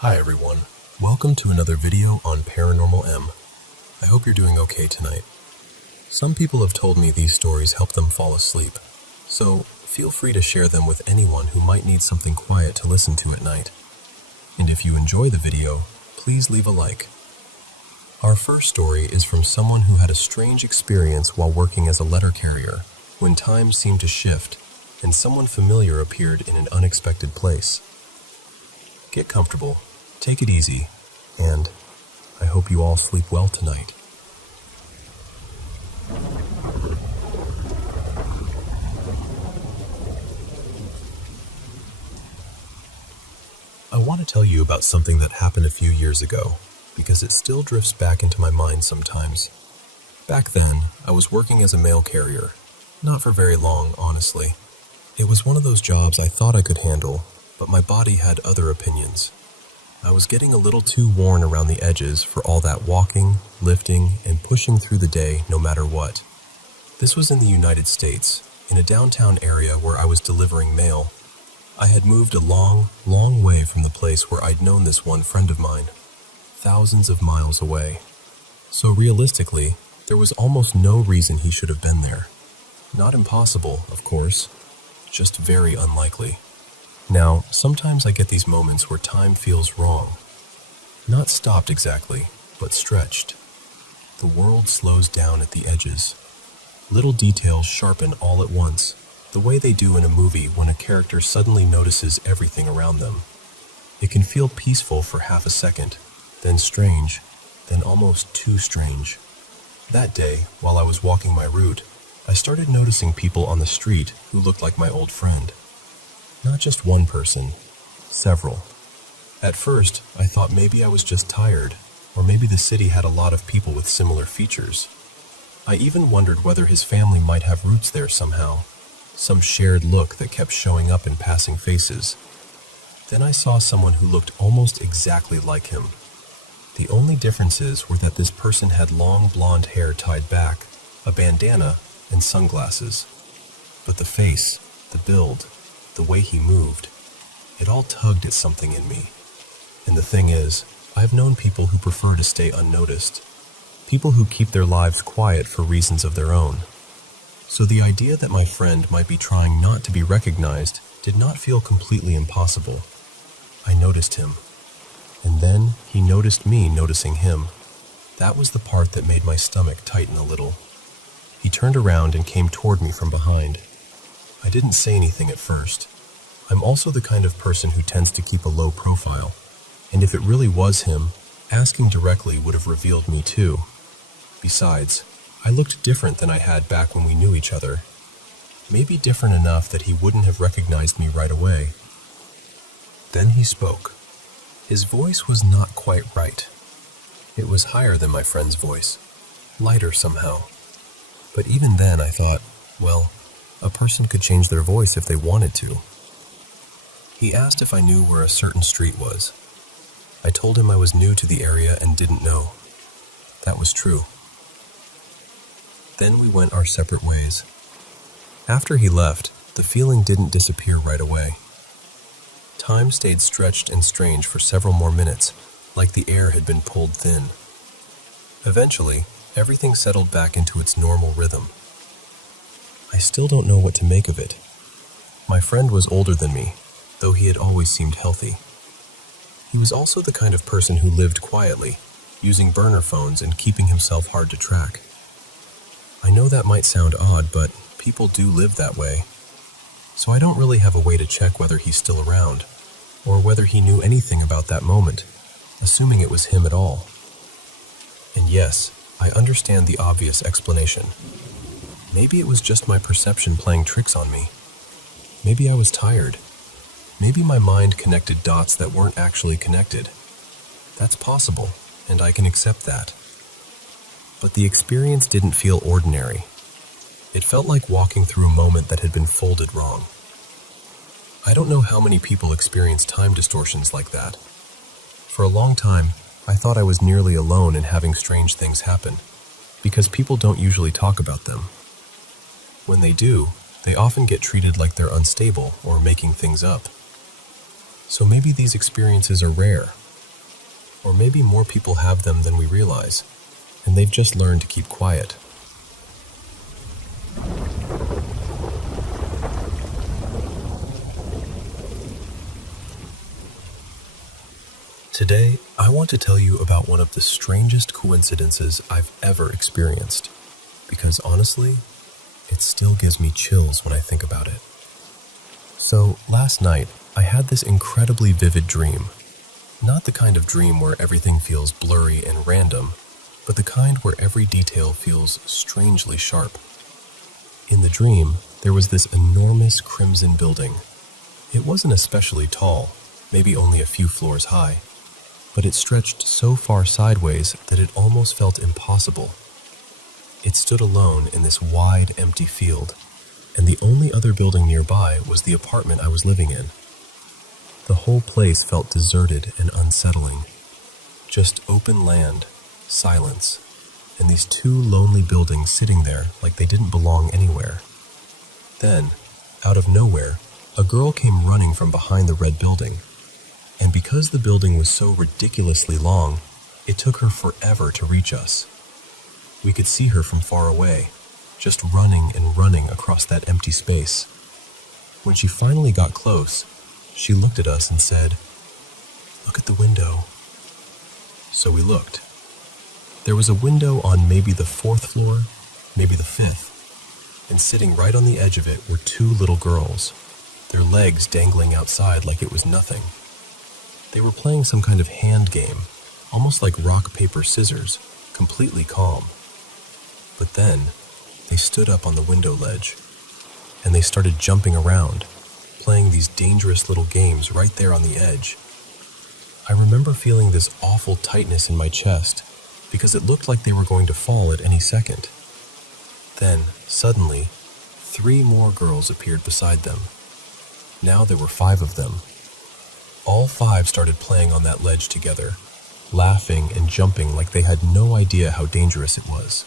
Hi everyone, welcome to another video on Paranormal M. I hope you're doing okay tonight. Some people have told me these stories help them fall asleep, so feel free to share them with anyone who might need something quiet to listen to at night. And if you enjoy the video, please leave a like. Our first story is from someone who had a strange experience while working as a letter carrier, when time seemed to shift and someone familiar appeared in an unexpected place. Get comfortable, take it easy, and I hope you all sleep well tonight. I want to tell you about something that happened a few years ago, because it still drifts back into my mind sometimes. Back then, I was working as a mail carrier. Not for very long, honestly. It was one of those jobs I thought I could handle, but my body had other opinions. I was getting a little too worn around the edges for all that walking, lifting, and pushing through the day no matter what. This was in the United States, in a downtown area where I was delivering mail. I had moved a long, long way from the place where I'd known this one friend of mine, thousands of miles away. So realistically, there was almost no reason he should have been there. Not impossible, of course, just very unlikely. Now, sometimes I get these moments where time feels wrong. Not stopped exactly, but stretched. The world slows down at the edges. Little details sharpen all at once, the way they do in a movie when a character suddenly notices everything around them. It can feel peaceful for half a second, then strange, then almost too strange. That day, while I was walking my route, I started noticing people on the street who looked like my old friend. Not just one person, several. At first, I thought maybe I was just tired, or maybe the city had a lot of people with similar features. I even wondered whether his family might have roots there somehow, some shared look that kept showing up in passing faces. Then I saw someone who looked almost exactly like him. The only differences were that this person had long blonde hair tied back, a bandana, and sunglasses. But the face, the build, the way he moved, it all tugged at something in me. And the thing is, I've known people who prefer to stay unnoticed, people who keep their lives quiet for reasons of their own. So the idea that my friend might be trying not to be recognized did not feel completely impossible. I noticed him. And then he noticed me noticing him. That was the part that made my stomach tighten a little. He turned around and came toward me from behind. I didn't say anything at first. I'm also the kind of person who tends to keep a low profile, and if it really was him, asking directly would have revealed me too. Besides, I looked different than I had back when we knew each other. Maybe different enough that he wouldn't have recognized me right away. Then he spoke. His voice was not quite right. It was higher than my friend's voice, lighter somehow. But even then I thought, well, a person could change their voice if they wanted to. He asked if I knew where a certain street was. I told him I was new to the area and didn't know. That was true. Then we went our separate ways. After he left, the feeling didn't disappear right away. Time stayed stretched and strange for several more minutes, like the air had been pulled thin. Eventually, everything settled back into its normal rhythm. I still don't know what to make of it. My friend was older than me, though he had always seemed healthy. He was also the kind of person who lived quietly, using burner phones and keeping himself hard to track. I know that might sound odd, but people do live that way. So I don't really have a way to check whether he's still around, or whether he knew anything about that moment, assuming it was him at all. And yes, I understand the obvious explanation. Maybe it was just my perception playing tricks on me. Maybe I was tired. Maybe my mind connected dots that weren't actually connected. That's possible, and I can accept that. But the experience didn't feel ordinary. It felt like walking through a moment that had been folded wrong. I don't know how many people experience time distortions like that. For a long time, I thought I was nearly alone in having strange things happen, because people don't usually talk about them. When they do, they often get treated like they're unstable or making things up. So maybe these experiences are rare, Or maybe more people have them than we realize, and they've just learned to keep quiet. Today, I want to tell you about one of the strangest coincidences I've ever experienced, because honestly, it still gives me chills when I think about it. So, last night, I had this incredibly vivid dream. Not the kind of dream where everything feels blurry and random, but the kind where every detail feels strangely sharp. In the dream, there was this enormous crimson building. It wasn't especially tall, maybe only a few floors high, but it stretched so far sideways that it almost felt impossible. It stood alone in this wide, empty field, and the only other building nearby was the apartment I was living in. The whole place felt deserted and unsettling. Just open land, silence, and these two lonely buildings sitting there like they didn't belong anywhere. Then, out of nowhere, a girl came running from behind the red building. And because the building was so ridiculously long, it took her forever to reach us. We could see her from far away, just running and running across that empty space. When she finally got close, she looked at us and said, "Look at the window." So we looked. There was a window on maybe the 4th floor, maybe the 5th, and sitting right on the edge of it were two little girls, their legs dangling outside like it was nothing. They were playing some kind of hand game, almost like rock, paper, scissors, completely calm. But then, they stood up on the window ledge, and they started jumping around, playing these dangerous little games right there on the edge. I remember feeling this awful tightness in my chest, because it looked like they were going to fall at any second. Then, suddenly, 3 more girls appeared beside them. Now there were 5 of them. All 5 started playing on that ledge together, laughing and jumping like they had no idea how dangerous it was.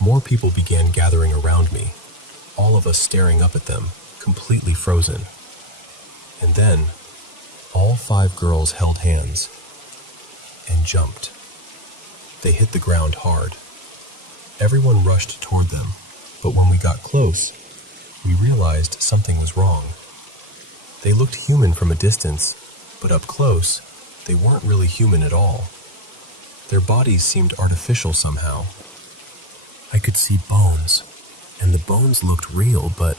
More people began gathering around me, all of us staring up at them, completely frozen. And then, all 5 girls held hands and jumped. They hit the ground hard. Everyone rushed toward them, but when we got close, we realized something was wrong. They looked human from a distance, but up close, they weren't really human at all. Their bodies seemed artificial somehow. I could see bones, and the bones looked real, but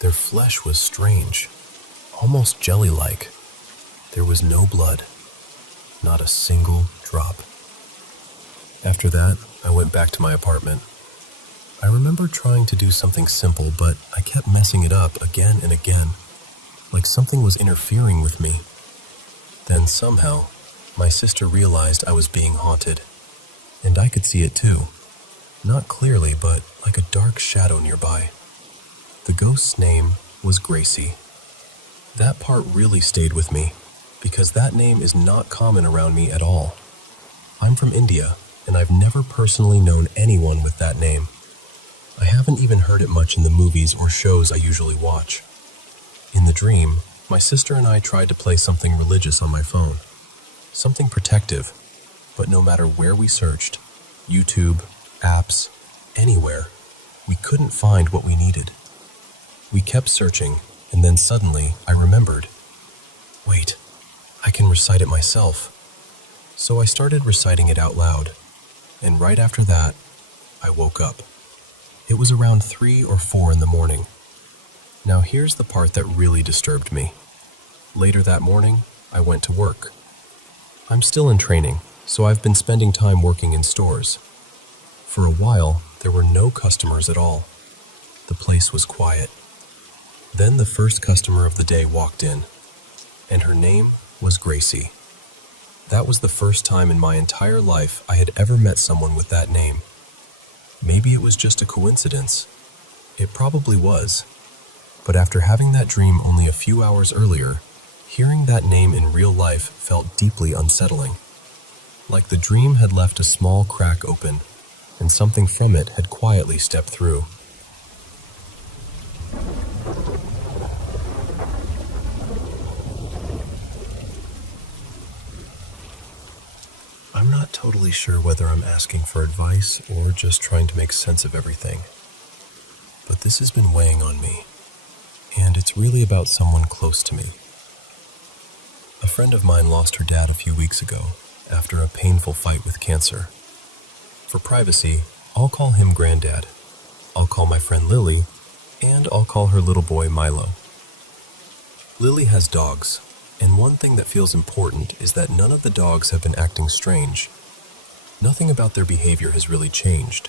their flesh was strange, almost jelly-like. There was no blood, not a single drop. After that, I went back to my apartment. I remember trying to do something simple, but I kept messing it up again and again, like something was interfering with me. Then somehow, my sister realized I was being haunted, and I could see it too. Not clearly, but like a dark shadow nearby. The ghost's name was Gracie. That part really stayed with me, because that name is not common around me at all. I'm from India, and I've never personally known anyone with that name. I haven't even heard it much in the movies or shows I usually watch. In the dream, my sister and I tried to play something religious on my phone. Something protective, but no matter where we searched, YouTube, apps, anywhere, we couldn't find what we needed. We kept searching, and then suddenly I remembered. Wait, I can recite it myself. So I started reciting it out loud, and right after that, I woke up. It was around 3 or 4 in the morning. Now here's the part that really disturbed me. Later that morning, I went to work. I'm still in training, so I've been spending time working in stores. For a while, there were no customers at all. The place was quiet. Then the first customer of the day walked in, and her name was Gracie. That was the first time in my entire life I had ever met someone with that name. Maybe it was just a coincidence. It probably was. But after having that dream only a few hours earlier, hearing that name in real life felt deeply unsettling. Like the dream had left a small crack open, and something from it had quietly stepped through. totally sure whether I'm asking for advice or just trying to make sense of everything. But this has been weighing on me, and it's really about someone close to me. A friend of mine lost her dad a few weeks ago after a painful fight with cancer. For privacy, I'll call him Granddad. I'll call my friend Lily, and I'll call her little boy Milo. Lily has dogs, and one thing that feels important is that none of the dogs have been acting strange. Nothing about their behavior has really changed.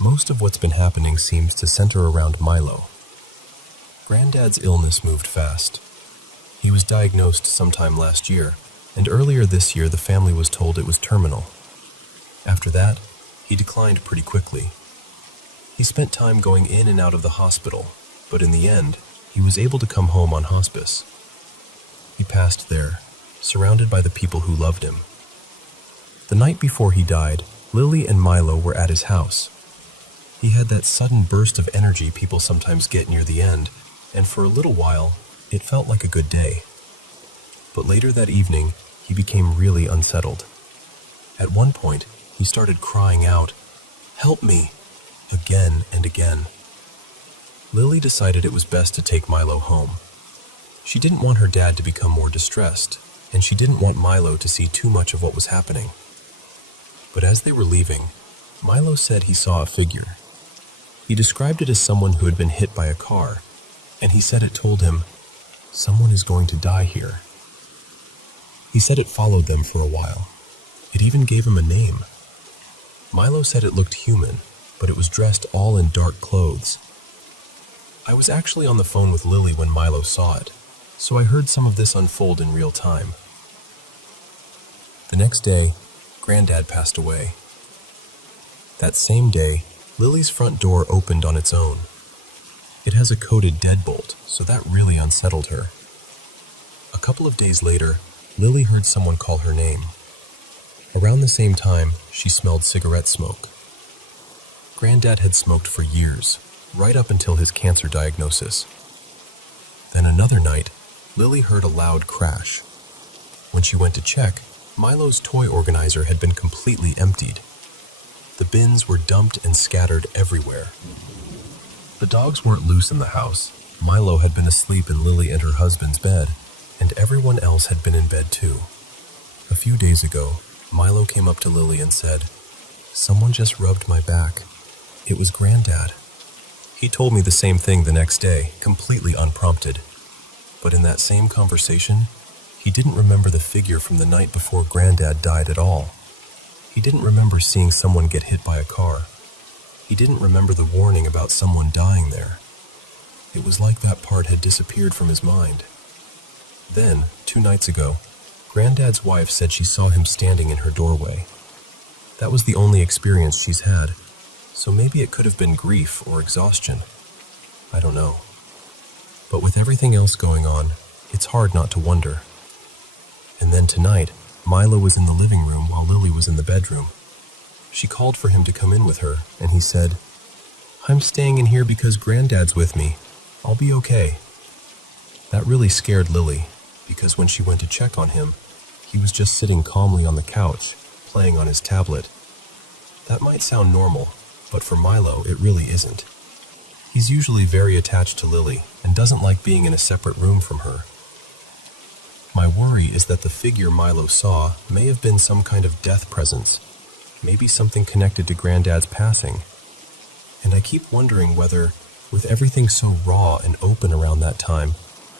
Most of what's been happening seems to center around Milo. Granddad's illness moved fast. He was diagnosed sometime last year, and earlier this year the family was told it was terminal. After that, he declined pretty quickly. He spent time going in and out of the hospital, but in the end, he was able to come home on hospice. He passed there, surrounded by the people who loved him. The night before he died, Lily and Milo were at his house. He had that sudden burst of energy people sometimes get near the end, and for a little while, it felt like a good day. But later that evening, he became really unsettled. At one point, he started crying out, "Help me!" again and again. Lily decided it was best to take Milo home. She didn't want her dad to become more distressed, and she didn't want Milo to see too much of what was happening. But as they were leaving, Milo said he saw a figure. He described it as someone who had been hit by a car, and he said it told him, "Someone is going to die here." He said it followed them for a while. It even gave him a name. Milo said it looked human, but it was dressed all in dark clothes. I was actually on the phone with Lily when Milo saw it, so I heard some of this unfold in real time. The next day, Granddad passed away. That same day, Lily's front door opened on its own. It has a coded deadbolt, so that really unsettled her. A couple of days later, Lily heard someone call her name. Around the same time, she smelled cigarette smoke. Granddad had smoked for years, right up until his cancer diagnosis. Then another night, Lily heard a loud crash. When she went to check, Milo's toy organizer had been completely emptied. The bins were dumped and scattered everywhere. The dogs weren't loose in the house. Milo had been asleep in Lily and her husband's bed, and everyone else had been in bed too. A few days ago, Milo came up to Lily and said, "Someone just rubbed my back. It was Granddad." He told me the same thing the next day, completely unprompted. But in that same conversation, he didn't remember the figure from the night before Granddad died at all. He didn't remember seeing someone get hit by a car. He didn't remember the warning about someone dying there. It was like that part had disappeared from his mind. Then, 2 nights ago, Granddad's wife said she saw him standing in her doorway. That was the only experience she's had, so maybe it could have been grief or exhaustion. I don't know. But with everything else going on, it's hard not to wonder. And then tonight, Milo was in the living room while Lily was in the bedroom. She called for him to come in with her, and he said, "I'm staying in here because Granddad's with me. I'll be okay." That really scared Lily, because when she went to check on him, he was just sitting calmly on the couch, playing on his tablet. That might sound normal, but for Milo, it really isn't. He's usually very attached to Lily and doesn't like being in a separate room from her. My worry is that the figure Milo saw may have been some kind of death presence, maybe something connected to Granddad's passing. And I keep wondering whether, with everything so raw and open around that time,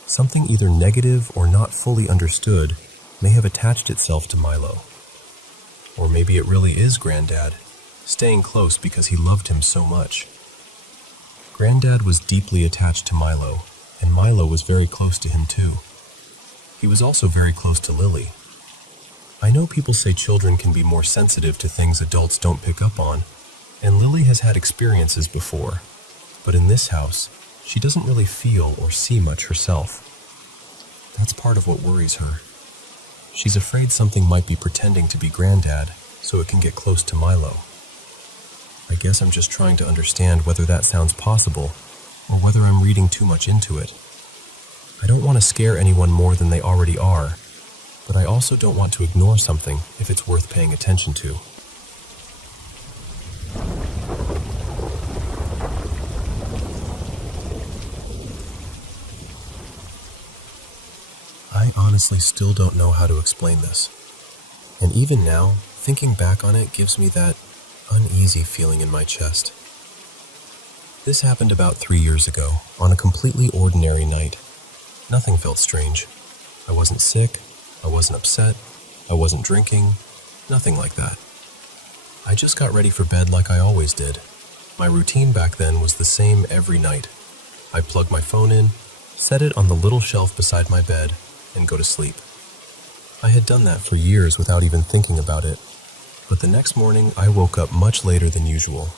something either negative or not fully understood may have attached itself to Milo. Or maybe it really is Granddad, staying close because he loved him so much. Granddad was deeply attached to Milo, and Milo was very close to him too. He was also very close to Lily. I know people say children can be more sensitive to things adults don't pick up on, and Lily has had experiences before, but in this house, she doesn't really feel or see much herself. That's part of what worries her. She's afraid something might be pretending to be Granddad so it can get close to Milo. I guess I'm just trying to understand whether that sounds possible or whether I'm reading too much into it. I don't want to scare anyone more than they already are, but I also don't want to ignore something if it's worth paying attention to. I honestly still don't know how to explain this. And even now, thinking back on it gives me that uneasy feeling in my chest. This happened about 3 years ago, on a completely ordinary night. Nothing felt strange. I wasn't sick, I wasn't upset, I wasn't drinking, nothing like that. I just got ready for bed like I always did. My routine back then was the same every night. I'd plug my phone in, set it on the little shelf beside my bed, and go to sleep. I had done that for years without even thinking about it, but the next morning I woke up much later than usual.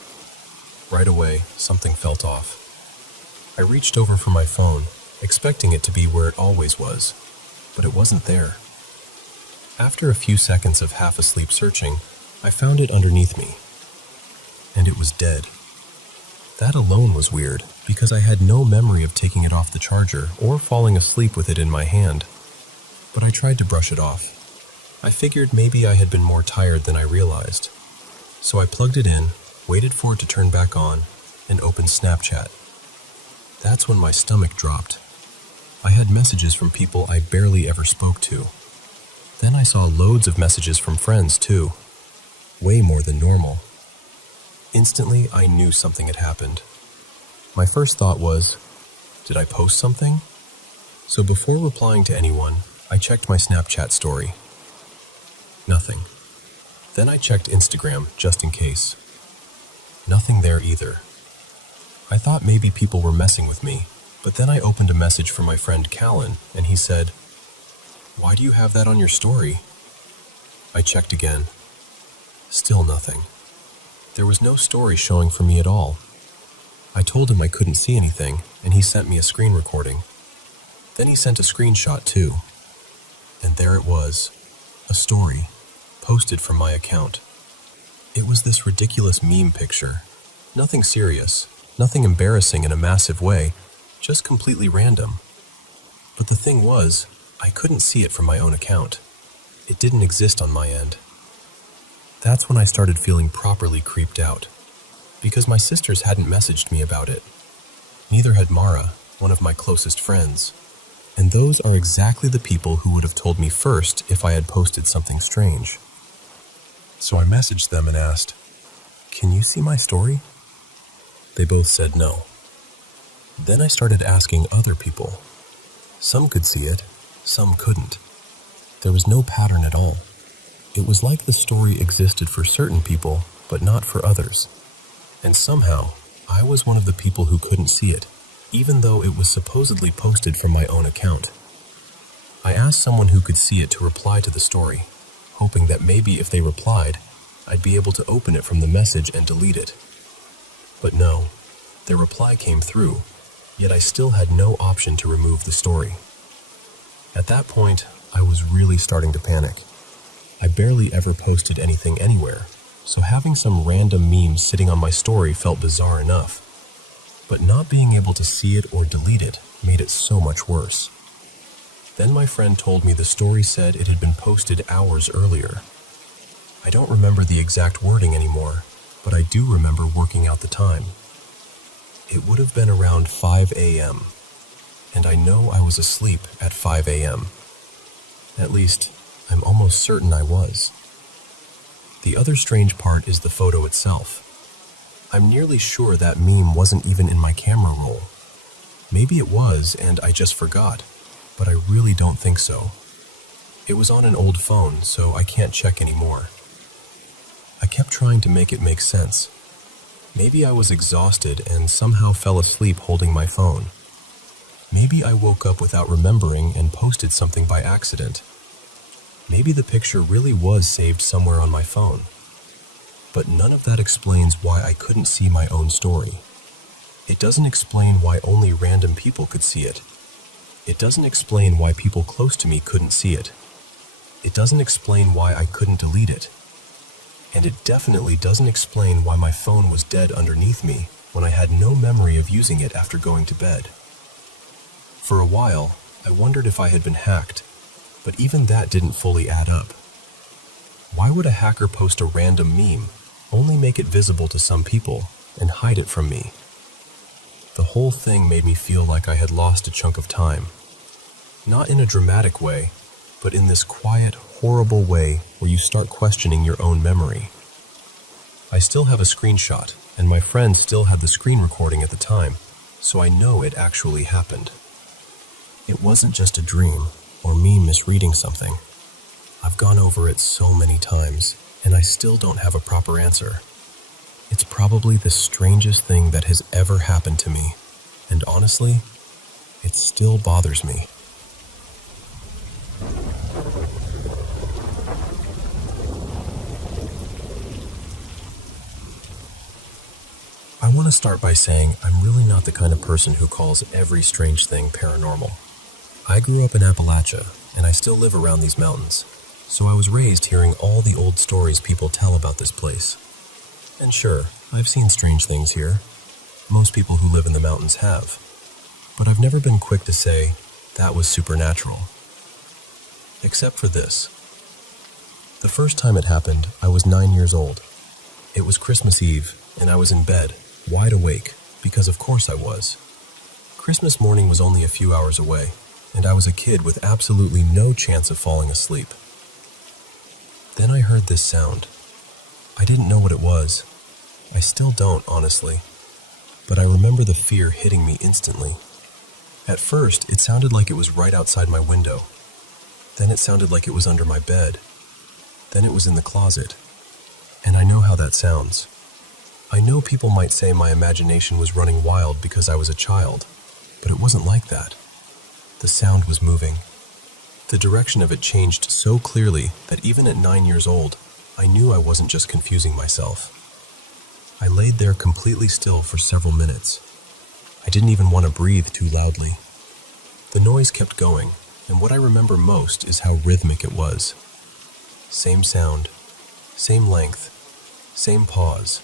Right away, something felt off. I reached over for my phone, expecting it to be where it always was, but it wasn't there. After a few seconds of half-asleep searching, I found it underneath me, and it was dead. That alone was weird, because I had no memory of taking it off the charger or falling asleep with it in my hand. But I tried to brush it off. I figured maybe I had been more tired than I realized. So I plugged it in, waited for it to turn back on, and opened Snapchat. That's when my stomach dropped. I had messages from people I barely ever spoke to. Then I saw loads of messages from friends too. Way more than normal. Instantly, I knew something had happened. My first thought was, did I post something? So before replying to anyone, I checked my Snapchat story. Nothing. Then I checked Instagram just in case. Nothing there either. I thought maybe people were messing with me, but then I opened a message from my friend Callan, and he said, "Why do you have that on your story?" I checked again. Still nothing. There was no story showing for me at all. I told him I couldn't see anything, and he sent me a screen recording. Then he sent a screenshot too. And there it was, a story, posted from my account. It was this ridiculous meme picture. Nothing serious, nothing embarrassing in a massive way, just completely random. But the thing was, I couldn't see it from my own account. It didn't exist on my end. That's when I started feeling properly creeped out, because my sisters hadn't messaged me about it. Neither had Mara, one of my closest friends. And those are exactly the people who would have told me first if I had posted something strange. So I messaged them and asked, "Can you see my story?" They both said no. Then I started asking other people. Some could see it, some couldn't. There was no pattern at all. It was like the story existed for certain people, but not for others. And somehow, I was one of the people who couldn't see it, even though it was supposedly posted from my own account. I asked someone who could see it to reply to the story, hoping that maybe if they replied, I'd be able to open it from the message and delete it. But no, their reply came through, yet I still had no option to remove the story. At that point, I was really starting to panic. I barely ever posted anything anywhere, so having some random meme sitting on my story felt bizarre enough. But not being able to see it or delete it made it so much worse. Then my friend told me the story said it had been posted hours earlier. I don't remember the exact wording anymore, but I do remember working out the time. It would have been around 5 a.m., and I know I was asleep at 5 a.m. At least, I'm almost certain I was. The other strange part is the photo itself. I'm nearly sure that meme wasn't even in my camera roll. Maybe it was, and I just forgot, but I really don't think so. It was on an old phone, so I can't check anymore. I kept trying to make it make sense. Maybe I was exhausted and somehow fell asleep holding my phone. Maybe I woke up without remembering and posted something by accident. Maybe the picture really was saved somewhere on my phone. But none of that explains why I couldn't see my own story. It doesn't explain why only random people could see it. It doesn't explain why people close to me couldn't see it. It doesn't explain why I couldn't delete it. And it definitely doesn't explain why my phone was dead underneath me when I had no memory of using it after going to bed. For a while, I wondered if I had been hacked. But even that didn't fully add up. Why would a hacker post a random meme, only make it visible to some people, and hide it from me? The whole thing made me feel like I had lost a chunk of time. Not in a dramatic way, but in this quiet, horrible way where you start questioning your own memory. I still have a screenshot, and my friend still had the screen recording at the time, so I know it actually happened. It wasn't just a dream, or me misreading something. I've gone over it so many times, and I still don't have a proper answer. It's probably the strangest thing that has ever happened to me, and honestly, it still bothers me. I want to start by saying I'm really not the kind of person who calls every strange thing paranormal. I grew up in Appalachia, and I still live around these mountains, so I was raised hearing all the old stories people tell about this place. And sure, I've seen strange things here. Most people who live in the mountains have. But I've never been quick to say, that was supernatural. Except for this. The first time it happened, I was 9 years old. It was Christmas Eve, and I was in bed, wide awake, because of course I was. Christmas morning was only a few hours away, and I was a kid with absolutely no chance of falling asleep. Then I heard this sound. I didn't know what it was. I still don't, honestly. But I remember the fear hitting me instantly. At first, it sounded like it was right outside my window. Then it sounded like it was under my bed. Then it was in the closet. And I know how that sounds. I know people might say my imagination was running wild because I was a child, but it wasn't like that. The sound was moving. The direction of it changed so clearly that even at 9 years old, I knew I wasn't just confusing myself. I laid there completely still for several minutes. I didn't even want to breathe too loudly. The noise kept going, and what I remember most is how rhythmic it was. Same sound, same length, same pause,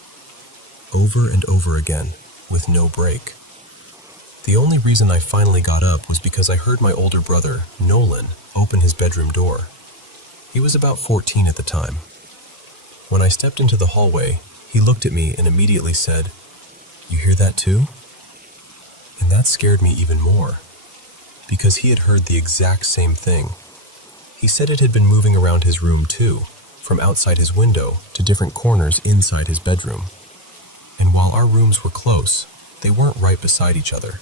over and over again, with no break. The only reason I finally got up was because I heard my older brother, Nolan, open his bedroom door. He was about 14 at the time. When I stepped into the hallway, he looked at me and immediately said, "You hear that too?" And that scared me even more, because he had heard the exact same thing. He said it had been moving around his room too, from outside his window to different corners inside his bedroom. And while our rooms were close, they weren't right beside each other.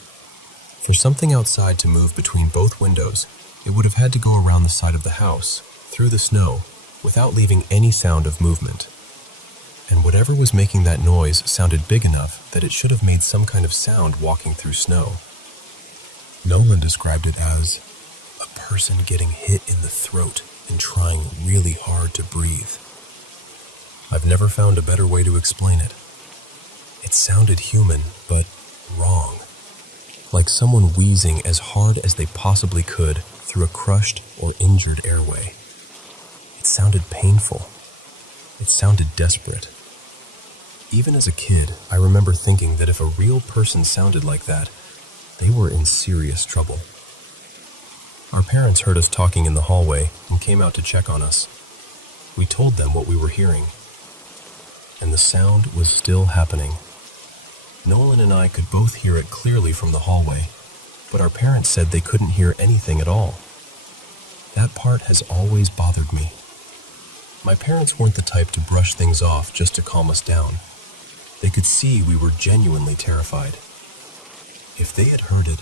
For something outside to move between both windows, it would have had to go around the side of the house, through the snow, without leaving any sound of movement. And whatever was making that noise sounded big enough that it should have made some kind of sound walking through snow. Nolan described it as a person getting hit in the throat and trying really hard to breathe. I've never found a better way to explain it. It sounded human, but wrong. Like someone wheezing as hard as they possibly could through a crushed or injured airway. It sounded painful. It sounded desperate. Even as a kid, I remember thinking that if a real person sounded like that, they were in serious trouble. Our parents heard us talking in the hallway and came out to check on us. We told them what we were hearing, and the sound was still happening. Nolan and I could both hear it clearly from the hallway, but our parents said they couldn't hear anything at all. That part has always bothered me. My parents weren't the type to brush things off just to calm us down. They could see we were genuinely terrified. If they had heard it,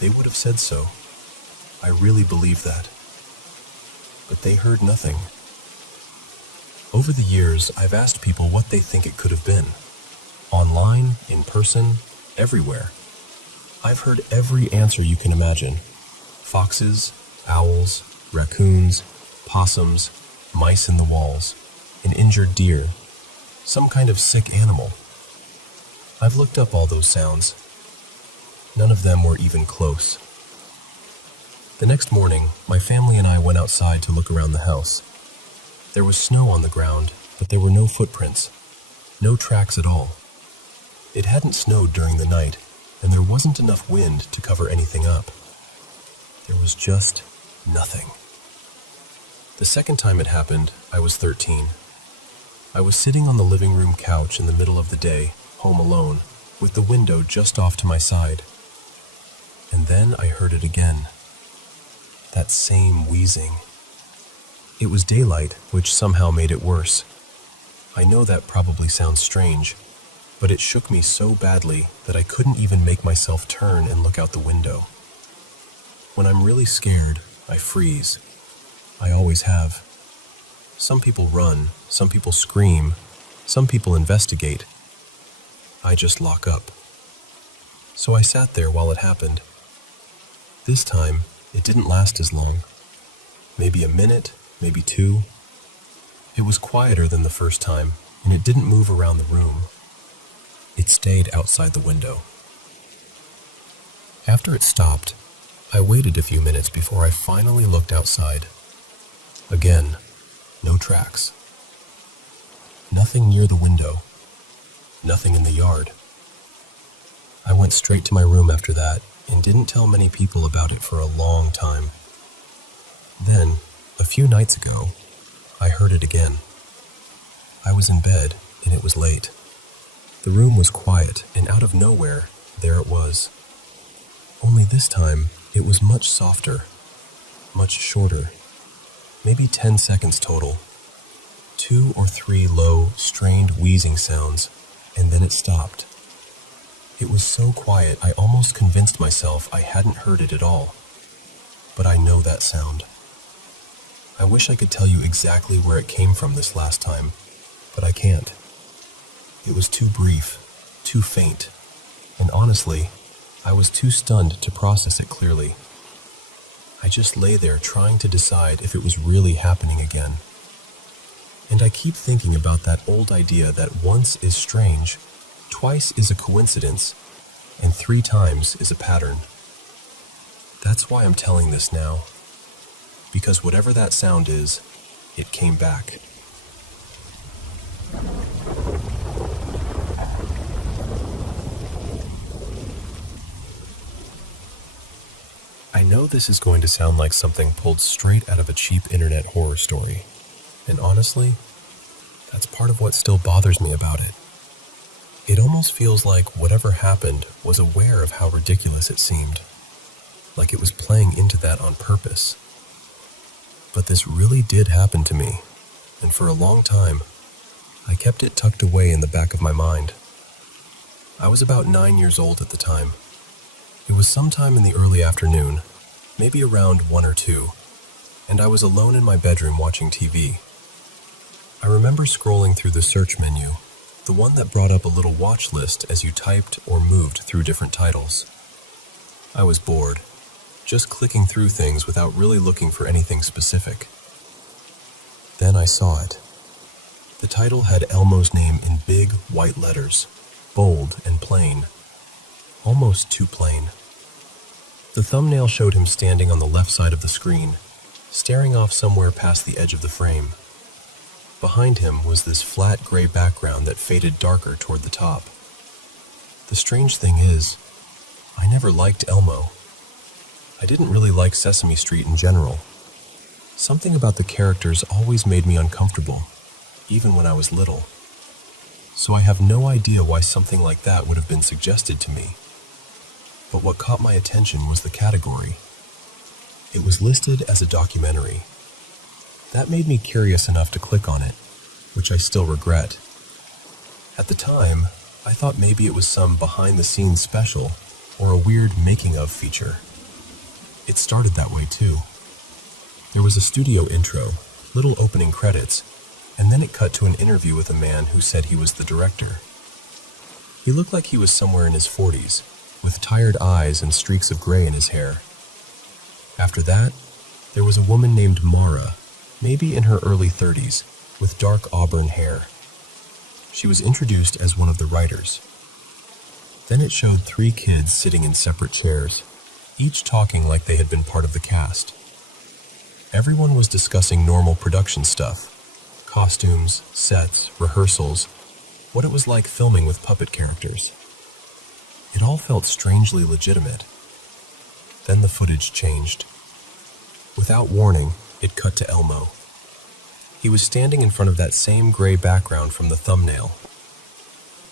they would have said so. I really believe that. But they heard nothing. Over the years, I've asked people what they think it could have been. Online, in person, everywhere. I've heard every answer you can imagine. Foxes, owls, raccoons, possums, mice in the walls, an injured deer, some kind of sick animal. I've looked up all those sounds. None of them were even close. The next morning, my family and I went outside to look around the house. There was snow on the ground, but there were no footprints, no tracks at all. It hadn't snowed during the night, and there wasn't enough wind to cover anything up. There was just nothing. The second time it happened, I was 13. I was sitting on the living room couch in the middle of the day, home alone, with the window just off to my side. And then I heard it again. That same wheezing. It was daylight, which somehow made it worse. I know that probably sounds strange, but it shook me so badly that I couldn't even make myself turn and look out the window. When I'm really scared, I freeze. I always have. Some people run, some people scream, some people investigate. I just lock up. So I sat there while it happened. This time, it didn't last as long. Maybe a minute, maybe two. It was quieter than the first time, and it didn't move around the room. It stayed outside the window. After it stopped, I waited a few minutes before I finally looked outside. Again, no tracks. Nothing near the window. Nothing in the yard. I went straight to my room after that and didn't tell many people about it for a long time. Then, a few nights ago, I heard it again. I was in bed and it was late. The room was quiet, and out of nowhere, there it was. Only this time, it was much softer, much shorter, maybe 10 seconds total. 2 or 3 low, strained wheezing sounds, and then it stopped. It was so quiet I almost convinced myself I hadn't heard it at all. But I know that sound. I wish I could tell you exactly where it came from this last time, but I can't. It was too brief, too faint, and honestly, I was too stunned to process it clearly. I just lay there trying to decide if it was really happening again. And I keep thinking about that old idea that once is strange, twice is a coincidence, and 3 times is a pattern. That's why I'm telling this now. Because whatever that sound is, it came back. I know this is going to sound like something pulled straight out of a cheap internet horror story. And honestly, that's part of what still bothers me about it. It almost feels like whatever happened was aware of how ridiculous it seemed. Like it was playing into that on purpose. But this really did happen to me, and for a long time, I kept it tucked away in the back of my mind. I was about 9 years old at the time. It was sometime in the early afternoon, maybe around 1 or 2, and I was alone in my bedroom watching TV. I remember scrolling through the search menu, the one that brought up a little watch list as you typed or moved through different titles. I was bored, just clicking through things without really looking for anything specific. Then I saw it. The title had Elmo's name in big white letters, bold and plain. Almost too plain. The thumbnail showed him standing on the left side of the screen, staring off somewhere past the edge of the frame. Behind him was this flat gray background that faded darker toward the top. The strange thing is, I never liked Elmo. I didn't really like Sesame Street in general. Something about the characters always made me uncomfortable, even when I was little. So I have no idea why something like that would have been suggested to me. But what caught my attention was the category. It was listed as a documentary. That made me curious enough to click on it, which I still regret. At the time, I thought maybe it was some behind-the-scenes special or a weird making-of feature. It started that way too. There was a studio intro, little opening credits, and then it cut to an interview with a man who said he was the director. He looked like he was somewhere in his 40s, with tired eyes and streaks of gray in his hair. After that, there was a woman named Mara, maybe in her early 30s, with dark auburn hair. She was introduced as one of the writers. Then it showed 3 kids sitting in separate chairs, each talking like they had been part of the cast. Everyone was discussing normal production stuff, costumes, sets, rehearsals, what it was like filming with puppet characters. It all felt strangely legitimate. Then the footage changed. Without warning, it cut to Elmo, He was standing in front of that same gray background from the thumbnail.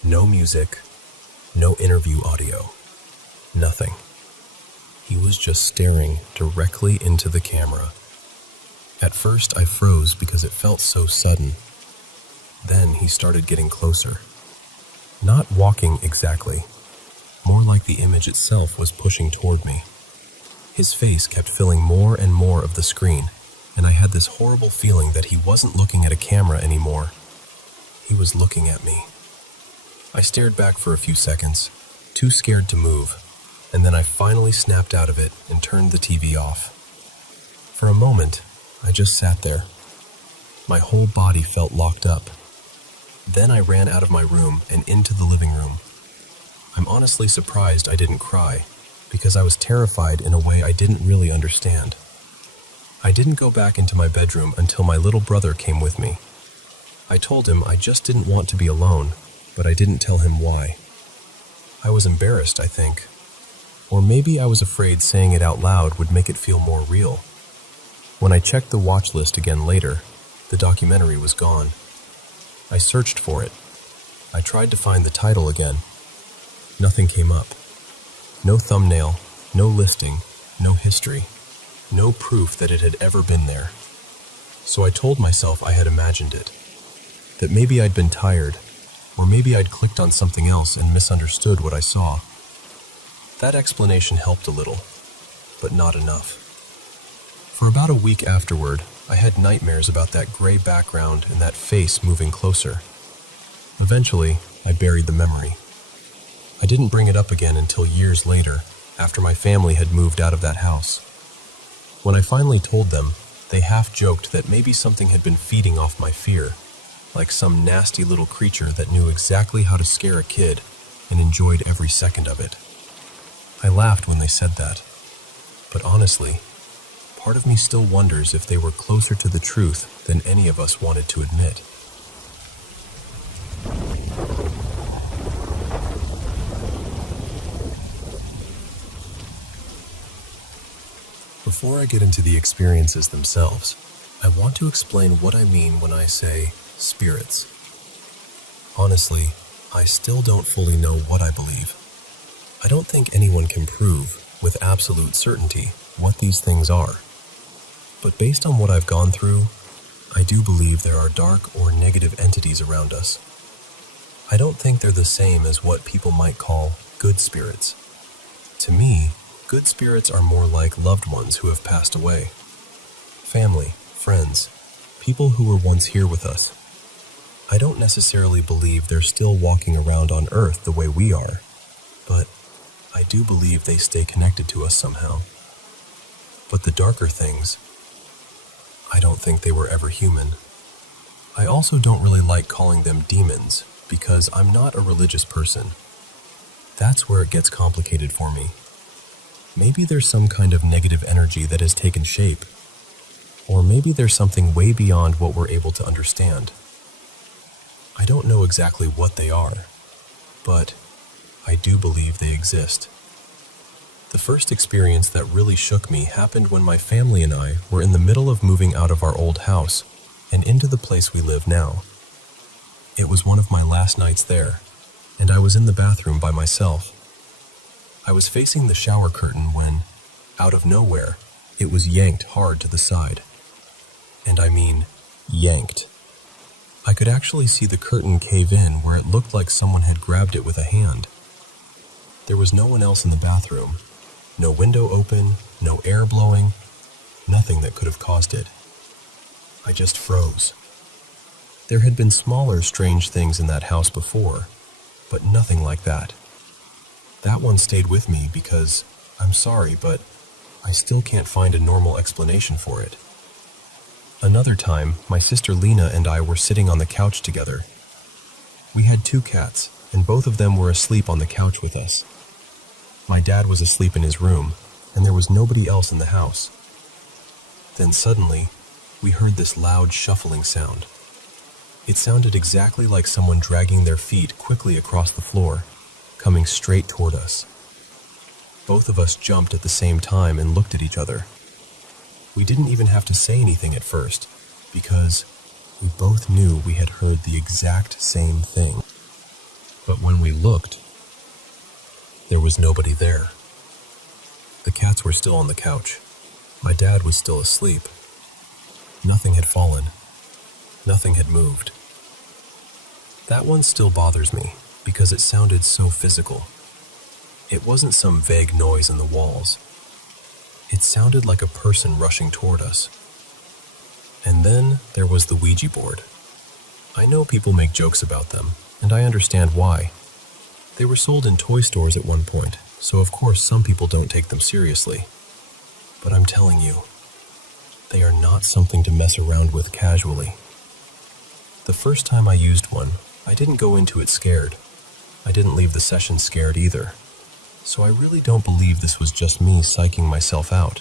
No music, no interview audio, nothing. He was just staring directly into the camera. At first, I froze because it felt so sudden. Then he started getting closer. Not walking exactly, more like the image itself was pushing toward me. His face kept filling more and more of the screen, and I had this horrible feeling that he wasn't looking at a camera anymore. He was looking at me. I stared back for a few seconds, too scared to move, and then I finally snapped out of it and turned the TV off. For a moment, I just sat there. My whole body felt locked up. Then I ran out of my room and into the living room. I'm honestly surprised I didn't cry, because I was terrified in a way I didn't really understand. I didn't go back into my bedroom until my little brother came with me. I told him I just didn't want to be alone, but I didn't tell him why. I was embarrassed, I think. Or maybe I was afraid saying it out loud would make it feel more real. When I checked the watch list again later, the documentary was gone. I searched for it. I tried to find the title again. Nothing came up. No thumbnail, no listing, no history. No proof that it had ever been there. So I told myself I had imagined it. That maybe I'd been tired, or maybe I'd clicked on something else and misunderstood what I saw. That explanation helped a little, but not enough. For about a week afterward, I had nightmares about that gray background and that face moving closer. Eventually, I buried the memory. I didn't bring it up again until years later, after my family had moved out of that house. When I finally told them, they half joked that maybe something had been feeding off my fear, like some nasty little creature that knew exactly how to scare a kid and enjoyed every second of it. I laughed when they said that, but honestly, part of me still wonders if they were closer to the truth than any of us wanted to admit. Before I get into the experiences themselves, I want to explain what I mean when I say spirits. Honestly, I still don't fully know what I believe. I don't think anyone can prove, with absolute certainty, what these things are. But based on what I've gone through, I do believe there are dark or negative entities around us. I don't think they're the same as what people might call good spirits. To me, good spirits are more like loved ones who have passed away. Family, friends, people who were once here with us. I don't necessarily believe they're still walking around on Earth the way we are, but I do believe they stay connected to us somehow. But the darker things, I don't think they were ever human. I also don't really like calling them demons because I'm not a religious person. That's where it gets complicated for me. Maybe there's some kind of negative energy that has taken shape. Or maybe there's something way beyond what we're able to understand. I don't know exactly what they are, but I do believe they exist. The first experience that really shook me happened when my family and I were in the middle of moving out of our old house and into the place we live now. It was one of my last nights there, and I was in the bathroom by myself. I was facing the shower curtain when, out of nowhere, it was yanked hard to the side. And I mean, yanked. I could actually see the curtain cave in where it looked like someone had grabbed it with a hand. There was no one else in the bathroom. No window open, no air blowing, nothing that could have caused it. I just froze. There had been smaller strange things in that house before, but nothing like that. That one stayed with me because, I'm sorry, but I still can't find a normal explanation for it. Another time, my sister Lena and I were sitting on the couch together. We had 2 cats, and both of them were asleep on the couch with us. My dad was asleep in his room, and there was nobody else in the house. Then suddenly, we heard this loud shuffling sound. It sounded exactly like someone dragging their feet quickly across the floor, coming straight toward us. Both of us jumped at the same time and looked at each other. We didn't even have to say anything at first, because We both knew we had heard the exact same thing. But when we looked, there was nobody there. The cats were still on the couch. My dad was still asleep. Nothing had fallen. Nothing had moved. That one still bothers me because it sounded so physical. It wasn't some vague noise in the walls. It sounded like a person rushing toward us. And then there was the Ouija board. I know people make jokes about them, and I understand why. They were sold in toy stores at one point, so of course some people don't take them seriously. But I'm telling you, they are not something to mess around with casually. The first time I used one, I didn't go into it scared. I didn't leave the session scared either. So I really don't believe this was just me psyching myself out.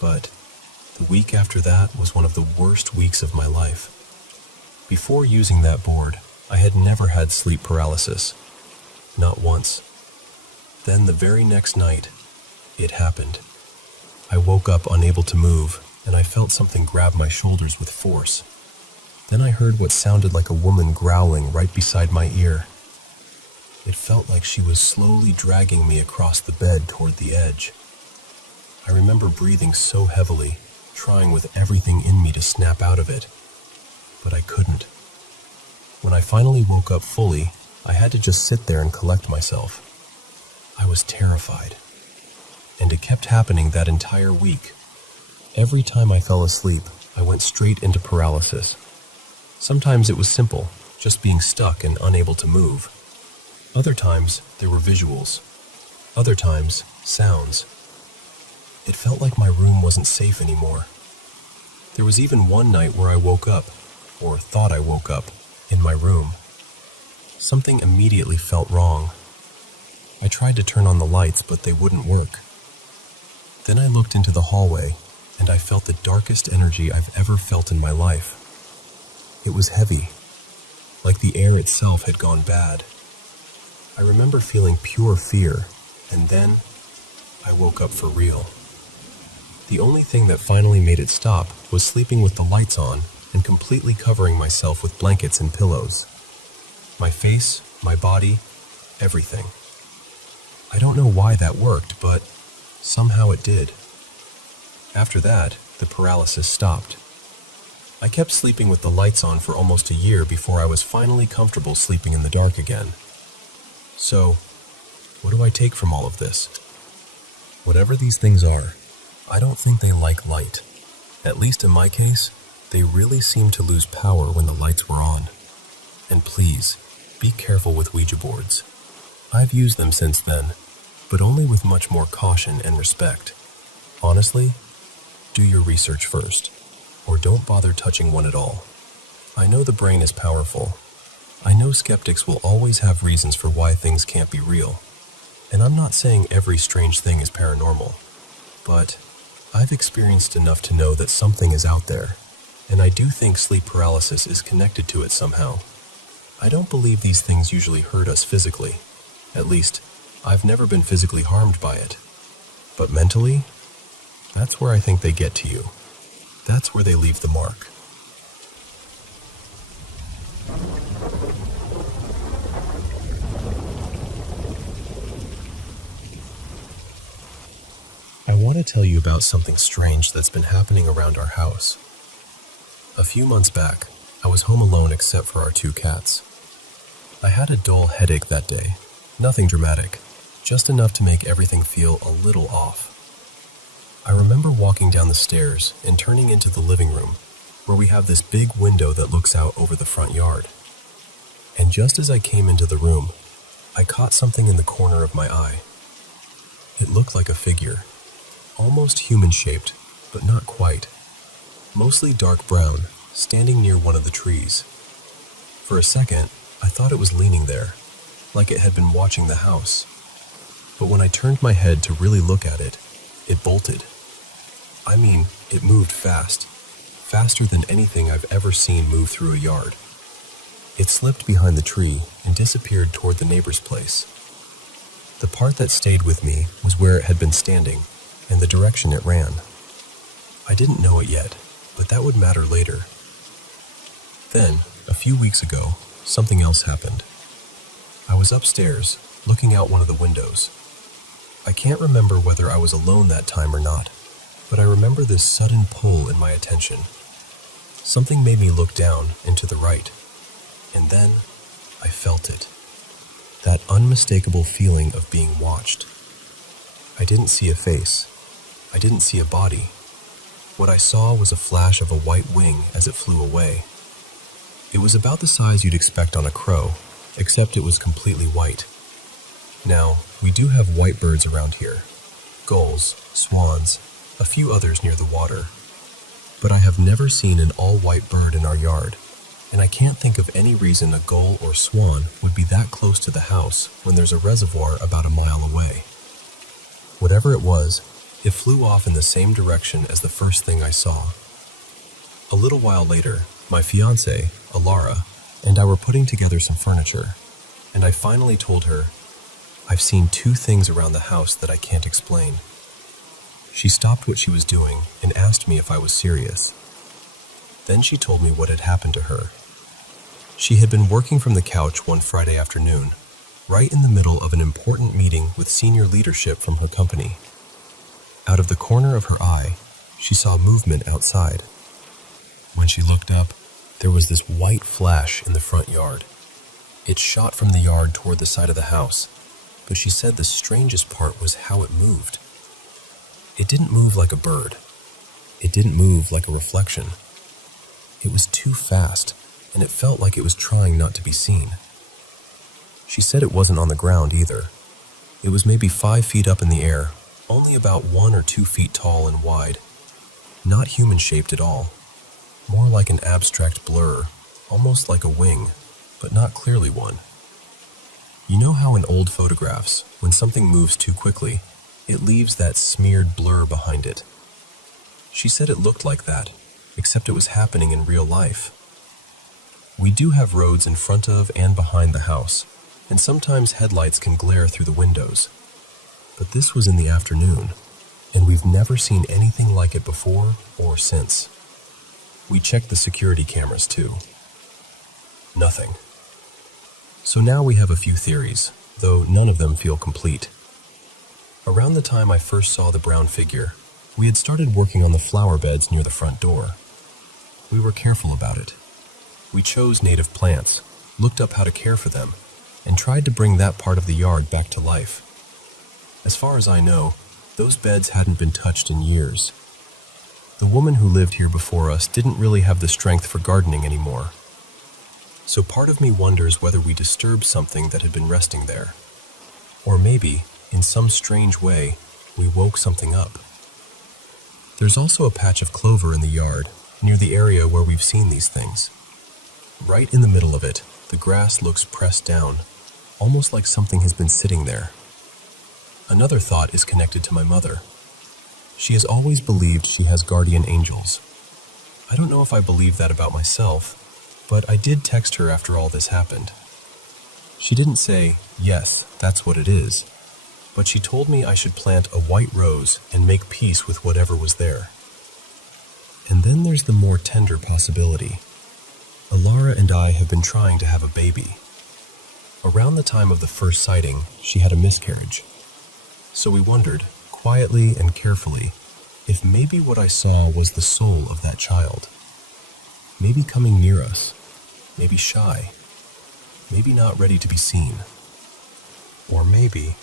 But the week after that was one of the worst weeks of my life. Before using that board, I had never had sleep paralysis. Not once. Then the very next night, it happened. I woke up unable to move, and I felt something grab my shoulders with force. Then I heard what sounded like a woman growling right beside my ear. It felt like she was slowly dragging me across the bed toward the edge. I remember breathing so heavily, trying with everything in me to snap out of it. But I couldn't. When I finally woke up fully, I had to just sit there and collect myself. I was terrified. And it kept happening that entire week. Every time I fell asleep, I went straight into paralysis. Sometimes it was simple, just being stuck and unable to move. Other times, there were visuals. Other times, sounds. It felt like my room wasn't safe anymore. There was even one night where I woke up, or thought I woke up, in my room. Something immediately felt wrong. I tried to turn on the lights, but they wouldn't work. Then I looked into the hallway, and I felt the darkest energy I've ever felt in my life. It was heavy, like the air itself had gone bad. I remember feeling pure fear, and then I woke up for real. The only thing that finally made it stop was sleeping with the lights on and completely covering myself with blankets and pillows. My face, my body, everything. I don't know why that worked, but somehow it did. After that, the paralysis stopped. I kept sleeping with the lights on for almost a year before I was finally comfortable sleeping in the dark again. So, what do I take from all of this? Whatever these things are, I don't think they like light. At least in my case, they really seem to lose power when the lights were on. And please, be careful with Ouija boards. I've used them since then, but only with much more caution and respect. Honestly, do your research first, or don't bother touching one at all. I know the brain is powerful. I know skeptics will always have reasons for why things can't be real. And I'm not saying every strange thing is paranormal, but I've experienced enough to know that something is out there, and I do think sleep paralysis is connected to it somehow. I don't believe these things usually hurt us physically. At least, I've never been physically harmed by it. But mentally, that's where I think they get to you. That's where they leave the mark. I want to tell you about something strange that's been happening around our house. A few months back, I was home alone except for our 2 cats. I had a dull headache that day. Nothing dramatic, just enough to make everything feel a little off. I remember walking down the stairs and turning into the living room, where we have this big window that looks out over the front yard. And just as I came into the room, I caught something in the corner of my eye. It looked like a figure, almost human-shaped, but not quite. Mostly dark brown, standing near one of the trees. For a second, I thought it was leaning there, like it had been watching the house. But when I turned my head to really look at it, it bolted. I mean, it moved fast. Faster than anything I've ever seen move through a yard. It slipped behind the tree and disappeared toward the neighbor's place. The part that stayed with me was where it had been standing, and the direction it ran. I didn't know it yet, but that would matter later. Then, a few weeks ago, something else happened. I was upstairs, looking out one of the windows. I can't remember whether I was alone that time or not, but I remember this sudden pull in my attention. Something made me look down and to the right, and then I felt it. That unmistakable feeling of being watched. I didn't see a face. I didn't see a body. What I saw was a flash of a white wing as it flew away. It was about the size you'd expect on a crow, except it was completely white. Now, we do have white birds around here. Gulls, swans, a few others near the water. But I have never seen an all-white bird in our yard, and I can't think of any reason a gull or swan would be that close to the house when there's a reservoir about a mile away. Whatever it was, it flew off in the same direction as the first thing I saw. A little while later, my fiancée, Alara, and I were putting together some furniture, and I finally told her, "I've seen two things around the house that I can't explain." She stopped what she was doing and asked me if I was serious. Then she told me what had happened to her. She had been working from the couch one Friday afternoon, right in the middle of an important meeting with senior leadership from her company. Out of the corner of her eye, she saw movement outside. When she looked up, there was this white flash in the front yard. It shot from the yard toward the side of the house, but she said the strangest part was how it moved. It didn't move like a bird. It didn't move like a reflection. It was too fast, and it felt like it was trying not to be seen. She said it wasn't on the ground either. It was maybe 5 feet up in the air, only about 1 or 2 feet tall and wide. Not human-shaped at all. More like an abstract blur, almost like a wing, but not clearly one. You know how in old photographs, when something moves too quickly, it leaves that smeared blur behind it? She said it looked like that, except it was happening in real life. We do have roads in front of and behind the house, and sometimes headlights can glare through the windows. But this was in the afternoon, and we've never seen anything like it before or since. We checked the security cameras too. Nothing. So now we have a few theories, though none of them feel complete. Around the time I first saw the brown figure, we had started working on the flower beds near the front door. We were careful about it. We chose native plants, looked up how to care for them, and tried to bring that part of the yard back to life. As far as I know, those beds hadn't been touched in years. The woman who lived here before us didn't really have the strength for gardening anymore. So part of me wonders whether we disturbed something that had been resting there. Or maybe, in some strange way, we woke something up. There's also a patch of clover in the yard, near the area where we've seen these things. Right in the middle of it, the grass looks pressed down, almost like something has been sitting there. Another thought is connected to my mother. She has always believed she has guardian angels. I don't know if I believe that about myself, but I did text her after all this happened. She didn't say, "Yes, that's what it is," but she told me I should plant a white rose and make peace with whatever was there. And then there's the more tender possibility. Alara and I have been trying to have a baby. Around the time of the first sighting, she had a miscarriage. So we wondered, quietly and carefully, if maybe what I saw was the soul of that child. Maybe coming near us, maybe shy, maybe not ready to be seen. Or maybe,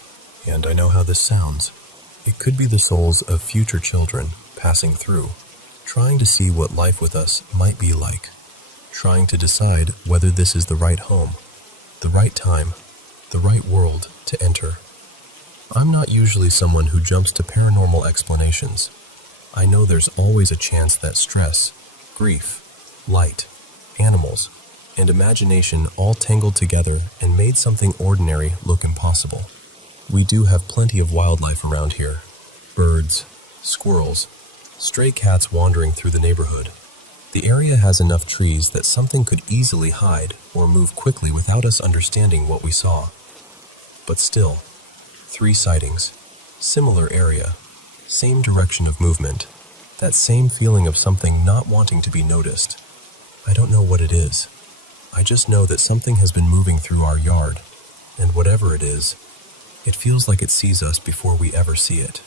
and I know how this sounds, it could be the souls of future children passing through, trying to see what life with us might be like, trying to decide whether this is the right home, the right time, the right world to enter. I'm not usually someone who jumps to paranormal explanations. I know there's always a chance that stress, grief, light, animals, and imagination all tangled together and made something ordinary look impossible. We do have plenty of wildlife around here. Birds, squirrels, stray cats wandering through the neighborhood. The area has enough trees that something could easily hide or move quickly without us understanding what we saw. But still, 3 sightings, similar area, same direction of movement, that same feeling of something not wanting to be noticed. I don't know what it is. I just know that something has been moving through our yard, and whatever it is, it feels like it sees us before we ever see it.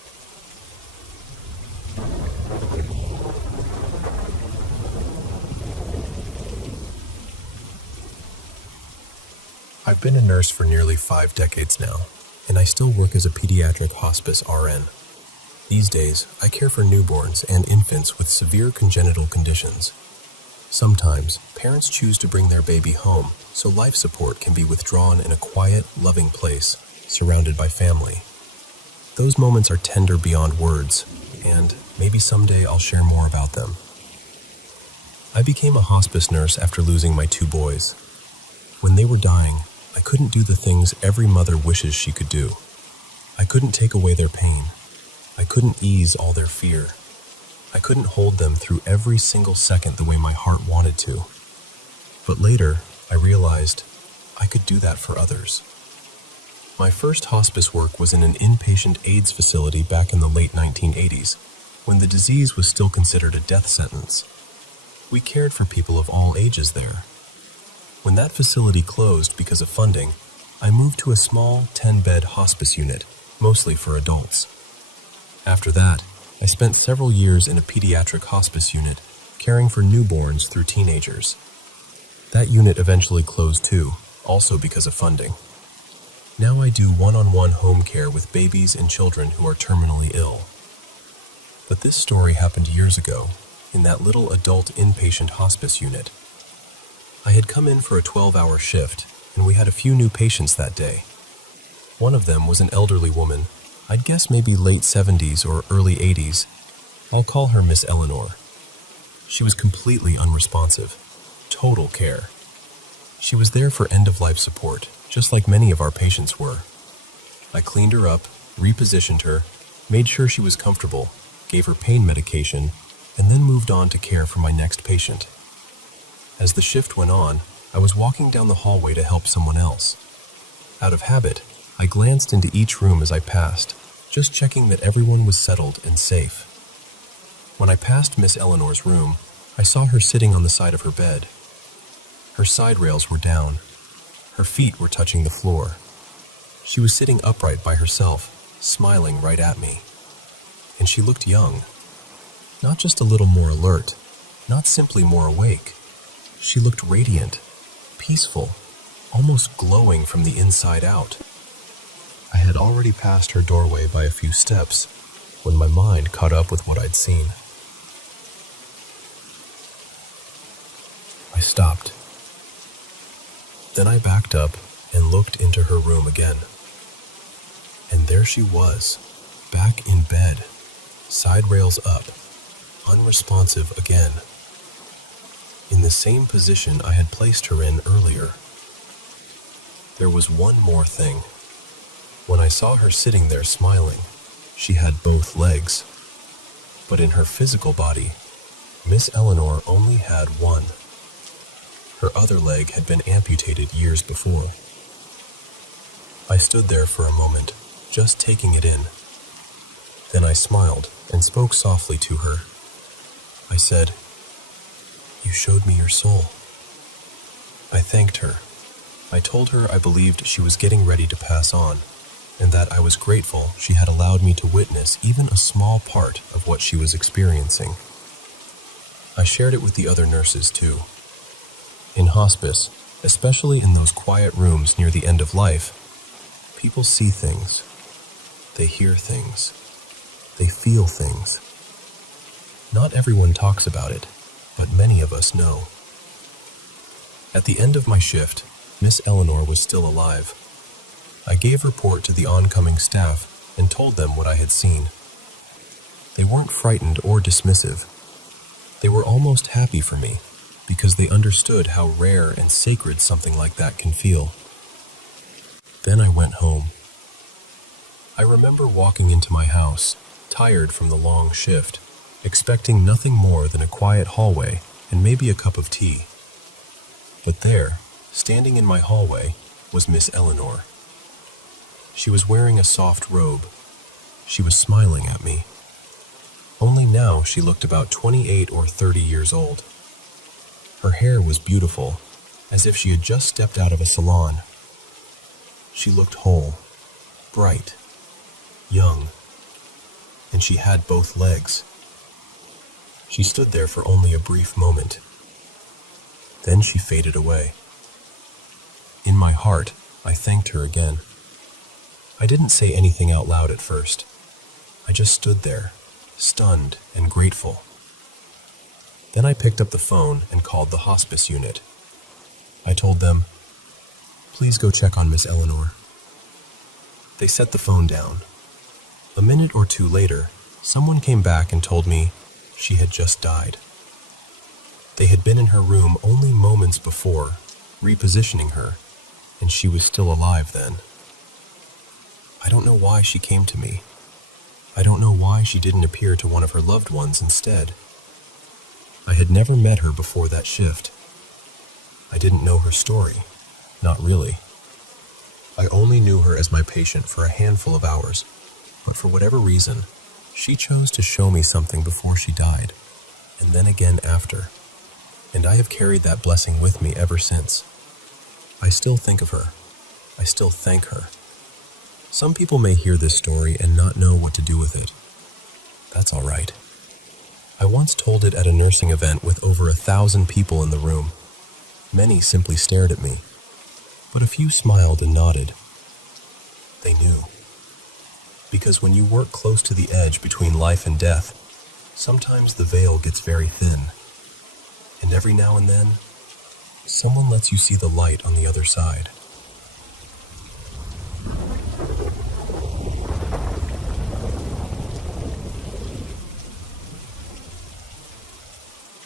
I've been a nurse for nearly 5 decades now, and I still work as a pediatric hospice RN. These days, I care for newborns and infants with severe congenital conditions. Sometimes, parents choose to bring their baby home so life support can be withdrawn in a quiet, loving place, surrounded by family. Those moments are tender beyond words, and maybe someday I'll share more about them. I became a hospice nurse after losing my 2 boys. When they were dying, I couldn't do the things every mother wishes she could do. I couldn't take away their pain. I couldn't ease all their fear. I couldn't hold them through every single second the way my heart wanted to. But later, I realized I could do that for others. My first hospice work was in an inpatient AIDS facility back in the late 1980s, when the disease was still considered a death sentence. We cared for people of all ages there. When that facility closed because of funding, I moved to a small 10-bed hospice unit, mostly for adults. After that, I spent several years in a pediatric hospice unit, caring for newborns through teenagers. That unit eventually closed too, also because of funding. Now I do one-on-one home care with babies and children who are terminally ill. But this story happened years ago, in that little adult inpatient hospice unit. I had come in for a 12-hour shift, and we had a few new patients that day. One of them was an elderly woman, I'd guess maybe late 70s or early 80s. I'll call her Miss Eleanor. She was completely unresponsive. Total care. She was there for end-of-life support, just like many of our patients were. I cleaned her up, repositioned her, made sure she was comfortable, gave her pain medication, and then moved on to care for my next patient. As the shift went on, I was walking down the hallway to help someone else. Out of habit, I glanced into each room as I passed, just checking that everyone was settled and safe. When I passed Miss Eleanor's room, I saw her sitting on the side of her bed. Her side rails were down. Her feet were touching the floor. She was sitting upright by herself, smiling right at me. And she looked young. Not just a little more alert, not simply more awake. She looked radiant, peaceful, almost glowing from the inside out. I had already passed her doorway by a few steps when my mind caught up with what I'd seen. I stopped. Then I backed up and looked into her room again. And there she was, back in bed, side rails up, unresponsive again. In the same position I had placed her in earlier. There was one more thing. When I saw her sitting there smiling, she had both legs. But in her physical body, Miss Eleanor only had one. Her other leg had been amputated years before. I stood there for a moment, just taking it in. Then I smiled and spoke softly to her. I said, "You showed me your soul." I thanked her. I told her I believed she was getting ready to pass on, and that I was grateful she had allowed me to witness even a small part of what she was experiencing. I shared it with the other nurses too. In hospice, especially in those quiet rooms near the end of life, people see things. They hear things. They feel things. Not everyone talks about it, but many of us know. At the end of my shift, Miss Eleanor was still alive. I gave report to the oncoming staff and told them what I had seen. They weren't frightened or dismissive. They were almost happy for me because they understood how rare and sacred something like that can feel. Then I went home. I remember walking into my house, tired from the long shift, expecting nothing more than a quiet hallway and maybe a cup of tea. But there, standing in my hallway, was Miss Eleanor. She was wearing a soft robe. She was smiling at me. Only now she looked about 28 or 30 years old. Her hair was beautiful, as if she had just stepped out of a salon. She looked whole, bright, young, and she had both legs. She stood there for only a brief moment. Then she faded away. In my heart, I thanked her again. I didn't say anything out loud at first. I just stood there, stunned and grateful. Then I picked up the phone and called the hospice unit. I told them, "Please go check on Miss Eleanor." They set the phone down. A minute or two later, someone came back and told me she had just died. They had been in her room only moments before, repositioning her, and she was still alive then. I don't know why she came to me. I don't know why she didn't appear to one of her loved ones instead. I had never met her before that shift. I didn't know her story, not really. I only knew her as my patient for a handful of hours, but for whatever reason, she chose to show me something before she died, and then again after, and I have carried that blessing with me ever since. I still think of her. I still thank her. Some people may hear this story and not know what to do with it. That's all right. I once told it at a nursing event with over 1,000 people in the room. Many simply stared at me, but a few smiled and nodded. They knew. Because when you work close to the edge between life and death, sometimes the veil gets very thin. And every now and then, someone lets you see the light on the other side.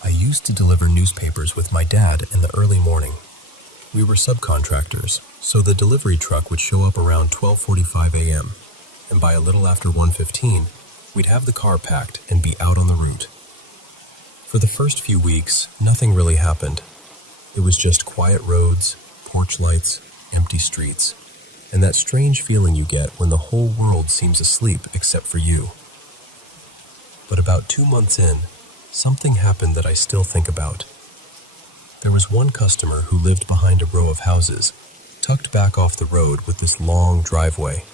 I used to deliver newspapers with my dad in the early morning. We were subcontractors, so the delivery truck would show up around 12:45 a.m., and by a little after 1:15, we'd have the car packed and be out on the route. For the first few weeks, nothing really happened. It was just quiet roads, porch lights, empty streets, and that strange feeling you get when the whole world seems asleep except for you. But about 2 months in, something happened that I still think about. There was one customer who lived behind a row of houses, tucked back off the road with this long driveway.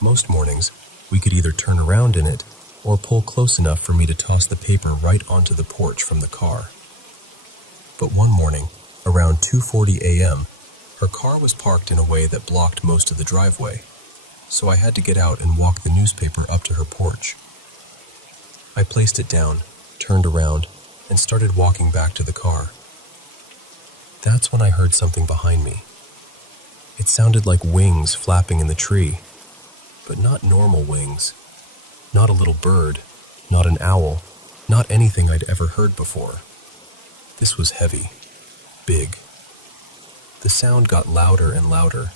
Most mornings, we could either turn around in it or pull close enough for me to toss the paper right onto the porch from the car. But one morning, around 2:40 a.m., her car was parked in a way that blocked most of the driveway, so I had to get out and walk the newspaper up to her porch. I placed it down, turned around, and started walking back to the car. That's when I heard something behind me. It sounded like wings flapping in the tree, but not normal wings. Not a little bird, not an owl, not anything I'd ever heard before. This was heavy, big. The sound got louder and louder,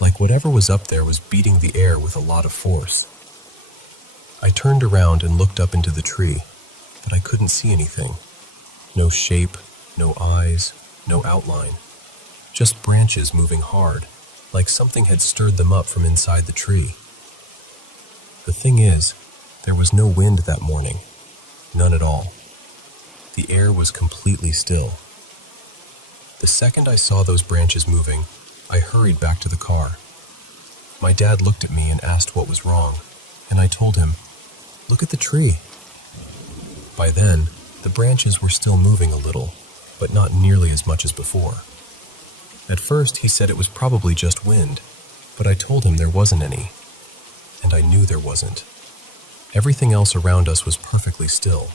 like whatever was up there was beating the air with a lot of force. I turned around and looked up into the tree, but I couldn't see anything. No shape, no eyes, no outline. Just branches moving hard, like something had stirred them up from inside the tree. The thing is, there was no wind that morning, none at all. The air was completely still. The second I saw those branches moving, I hurried back to the car. My dad looked at me and asked what was wrong, and I told him, "Look at the tree." By then, the branches were still moving a little, but not nearly as much as before. At first, he said it was probably just wind, but I told him there wasn't any. And I knew there wasn't. Everything else around us was perfectly still.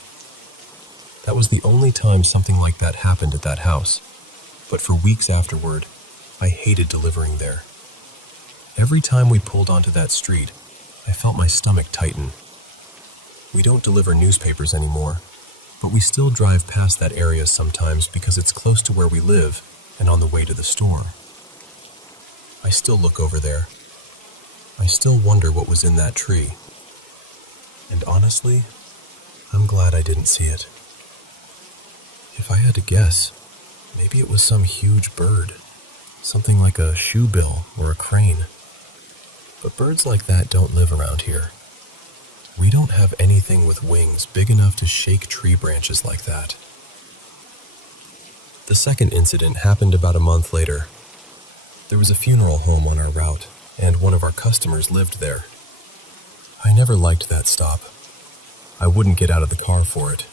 That was the only time something like that happened at that house. But for weeks afterward, I hated delivering there. Every time we pulled onto that street, I felt my stomach tighten. We don't deliver newspapers anymore, but we still drive past that area sometimes because it's close to where we live and on the way to the store. I still look over there. I still wonder what was in that tree. And honestly, I'm glad I didn't see it. If I had to guess, maybe it was some huge bird, something like a shoebill or a crane. But birds like that don't live around here. We don't have anything with wings big enough to shake tree branches like that. The second incident happened about a month later. There was a funeral home on our route, and one of our customers lived there. I never liked that stop. I wouldn't get out of the car for it.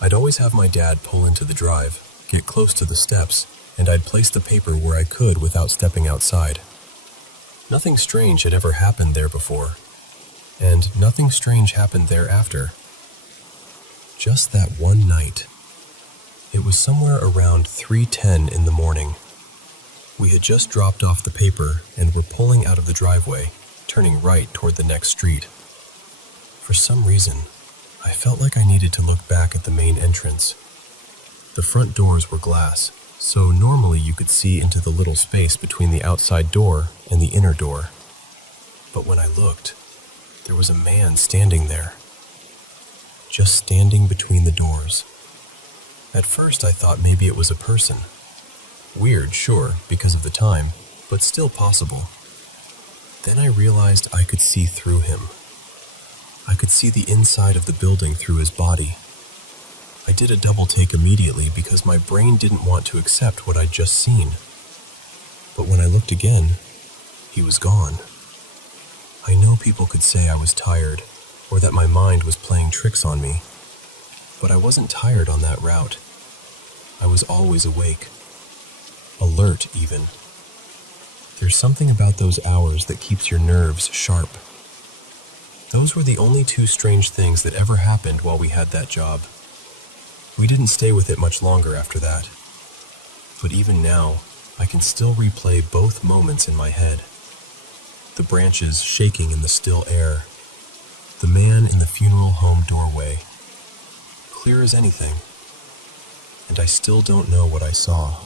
I'd always have my dad pull into the drive, get close to the steps, and I'd place the paper where I could without stepping outside. Nothing strange had ever happened there before, and nothing strange happened thereafter. Just that one night. It was somewhere around 3:10 in the morning. We had just dropped off the paper and were pulling out of the driveway, turning right toward the next street. For some reason, I felt like I needed to look back at the main entrance. The front doors were glass, so normally you could see into the little space between the outside door and the inner door. But when I looked, there was a man standing there. Just standing between the doors. At first I thought maybe it was a person. Weird, sure, because of the time, but still possible. Then I realized I could see through him. I could see the inside of the building through his body. I did a double take immediately because my brain didn't want to accept what I'd just seen. But when I looked again, he was gone. I know people could say I was tired, or that my mind was playing tricks on me, but I wasn't tired on that route. I was always awake. Alert, even. There's something about those hours that keeps your nerves sharp. Those were the only two strange things that ever happened while we had that job. We didn't stay with it much longer after that. But even now, I can still replay both moments in my head. The branches shaking in the still air. The man in the funeral home doorway. Clear as anything. And I still don't know what I saw.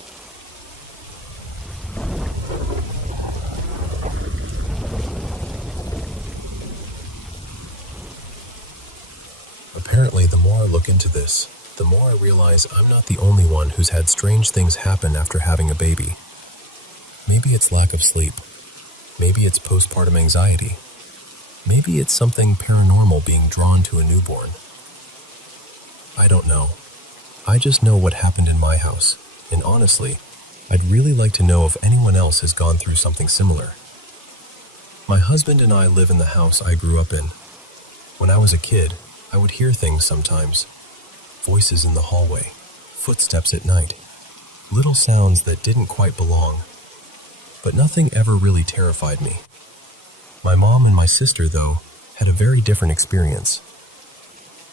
Apparently, the more I look into this, the more I realize I'm not the only one who's had strange things happen after having a baby. Maybe it's lack of sleep. Maybe it's postpartum anxiety. Maybe it's something paranormal being drawn to a newborn. I don't know. I just know what happened in my house, and honestly, I'd really like to know if anyone else has gone through something similar. My husband and I live in the house I grew up in. When I was a kid, I would hear things sometimes. Voices in the hallway, footsteps at night, little sounds that didn't quite belong. But nothing ever really terrified me. My mom and my sister, though, had a very different experience.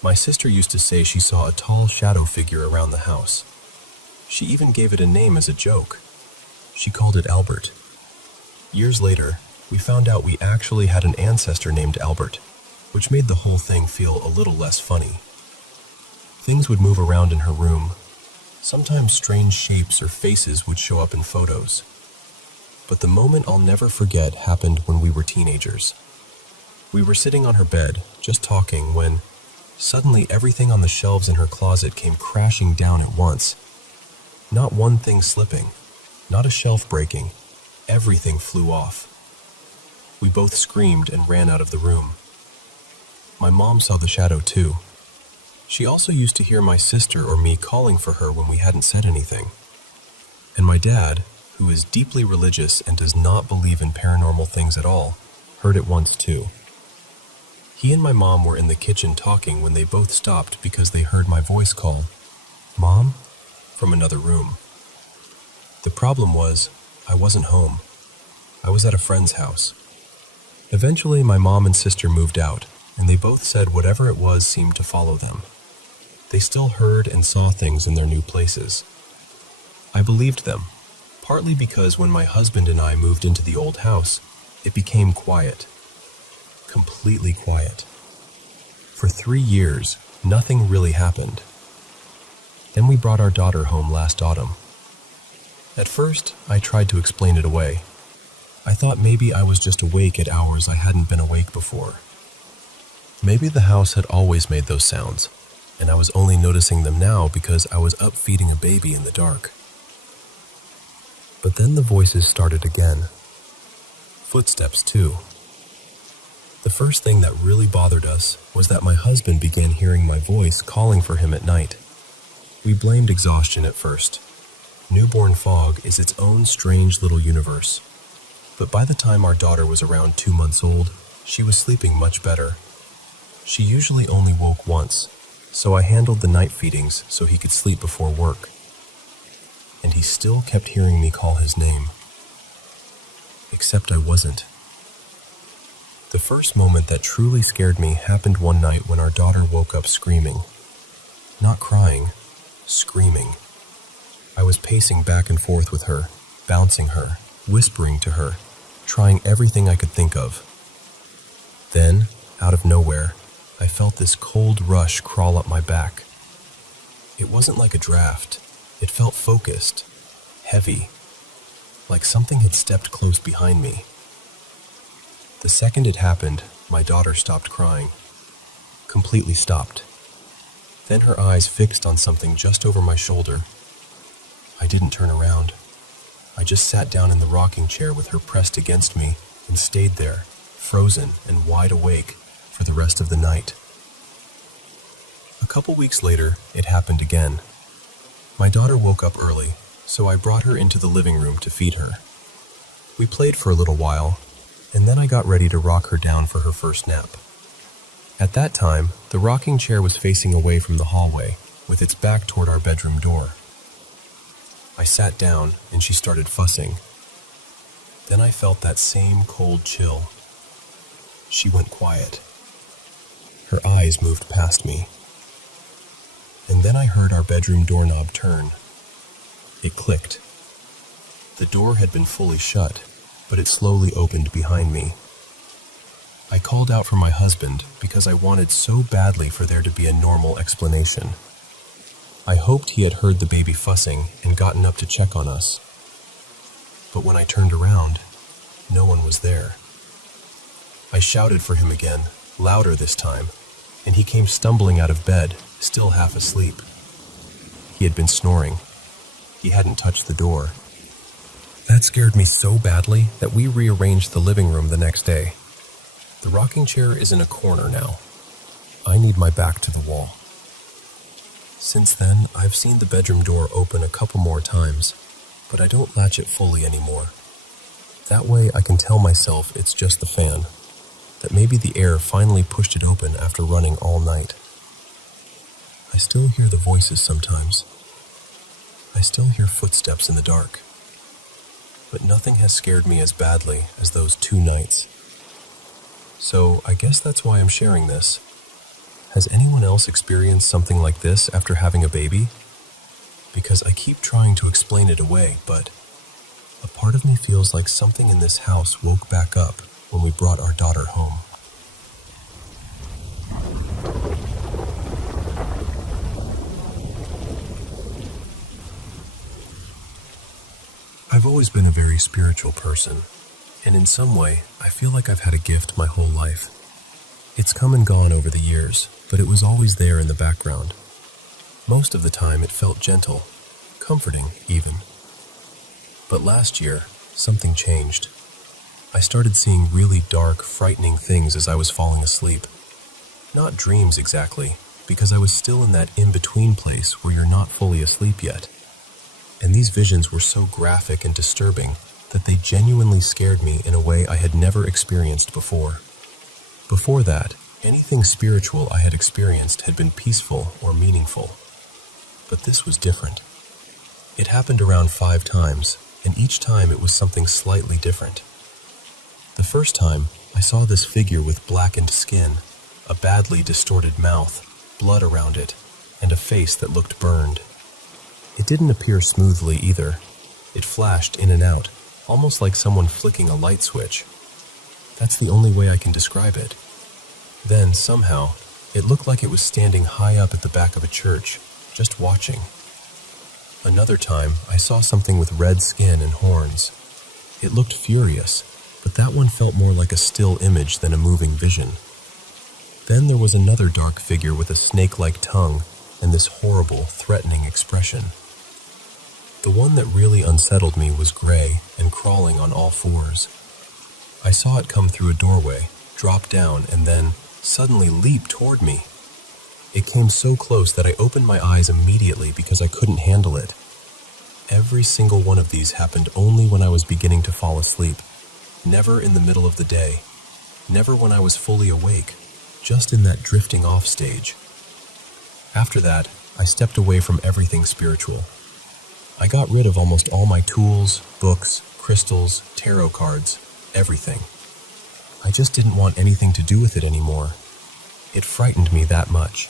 My sister used to say she saw a tall shadow figure around the house. She even gave it a name as a joke. She called it Albert. Years later, we found out we actually had an ancestor named Albert, which made the whole thing feel a little less funny. Things would move around in her room. Sometimes strange shapes or faces would show up in photos. But the moment I'll never forget happened when we were teenagers. We were sitting on her bed, just talking, when suddenly everything on the shelves in her closet came crashing down at once. Not one thing slipping, not a shelf breaking. Everything flew off. We both screamed and ran out of the room. My mom saw the shadow too. She also used to hear my sister or me calling for her when we hadn't said anything. And my dad, who is deeply religious and does not believe in paranormal things at all, heard it once too. He and my mom were in the kitchen talking when they both stopped because they heard my voice call, "Mom?" from another room. The problem was, I wasn't home. I was at a friend's house. Eventually, my mom and sister moved out, and they both said whatever it was seemed to follow them. They still heard and saw things in their new places. I believed them, partly because when my husband and I moved into the old house, it became quiet. Completely quiet. For 3 years, nothing really happened. Then we brought our daughter home last autumn. At first, I tried to explain it away. I thought maybe I was just awake at hours I hadn't been awake before. Maybe the house had always made those sounds, and I was only noticing them now because I was up feeding a baby in the dark. But then the voices started again. Footsteps, too. The first thing that really bothered us was that my husband began hearing my voice calling for him at night. We blamed exhaustion at first, Newborn fog is its own strange little universe. But by the time our daughter was around 2 months old, she was sleeping much better. She usually only woke once, so I handled the night feedings so he could sleep before work. And he still kept hearing me call his name. Except I wasn't. The first moment that truly scared me happened one night when our daughter woke up screaming. Not crying, screaming. I was pacing back and forth with her, bouncing her, whispering to her, trying everything I could think of. Then, out of nowhere, I felt this cold rush crawl up my back. It wasn't like a draft. It felt focused, heavy, like something had stepped close behind me. The second it happened, my daughter stopped crying. Completely stopped. Then her eyes fixed on something just over my shoulder. I didn't turn around. I just sat down in the rocking chair with her pressed against me and stayed there, frozen and wide awake for the rest of the night. A couple weeks later, it happened again. My daughter woke up early, so I brought her into the living room to feed her. We played for a little while, and then I got ready to rock her down for her first nap. At that time, the rocking chair was facing away from the hallway, with its back toward our bedroom door. I sat down, and she started fussing. Then I felt that same cold chill. She went quiet. Her eyes moved past me. And then I heard our bedroom doorknob turn. It clicked. The door had been fully shut, but it slowly opened behind me. I called out for my husband because I wanted so badly for there to be a normal explanation. I hoped he had heard the baby fussing and gotten up to check on us. But when I turned around, no one was there. I shouted for him again, louder this time, and he came stumbling out of bed, still half asleep. He had been snoring. He hadn't touched the door. That scared me so badly that we rearranged the living room the next day. The rocking chair is in a corner now. I need my back to the wall. Since then, I've seen the bedroom door open a couple more times, but I don't latch it fully anymore. That way I can tell myself it's just the fan, that maybe the air finally pushed it open after running all night. I still hear the voices sometimes. I still hear footsteps in the dark. But nothing has scared me as badly as those 2 nights. So I guess that's why I'm sharing this. Has anyone else experienced something like this after having a baby? Because I keep trying to explain it away, but a part of me feels like something in this house woke back up when we brought our daughter home. I've always been a very spiritual person, and in some way, I feel like I've had a gift my whole life. It's come and gone over the years, but it was always there in the background. Most of the time, it felt gentle, comforting even. But last year, something changed. I started seeing really dark, frightening things as I was falling asleep. Not dreams exactly, because I was still in that in-between place where you're not fully asleep yet. And these visions were so graphic and disturbing that they genuinely scared me in a way I had never experienced before. Before that, anything spiritual I had experienced had been peaceful or meaningful. But this was different. It happened around 5 times, and each time it was something slightly different. The first time, I saw this figure with blackened skin, a badly distorted mouth, blood around it, and a face that looked burned. It didn't appear smoothly either. It flashed in and out, almost like someone flicking a light switch. That's the only way I can describe it. Then, somehow, it looked like it was standing high up at the back of a church, just watching. Another time, I saw something with red skin and horns. It looked furious, but that one felt more like a still image than a moving vision. Then there was another dark figure with a snake-like tongue and this horrible, threatening expression. The one that really unsettled me was gray and crawling on all 4s. I saw it come through a doorway, drop down, and then suddenly leap toward me. It came so close that I opened my eyes immediately because I couldn't handle it. Every single one of these happened only when I was beginning to fall asleep, never in the middle of the day, never when I was fully awake, just in that drifting off stage. After that, I stepped away from everything spiritual. I got rid of almost all my tools, books, crystals, tarot cards, everything. I just didn't want anything to do with it anymore. It frightened me that much.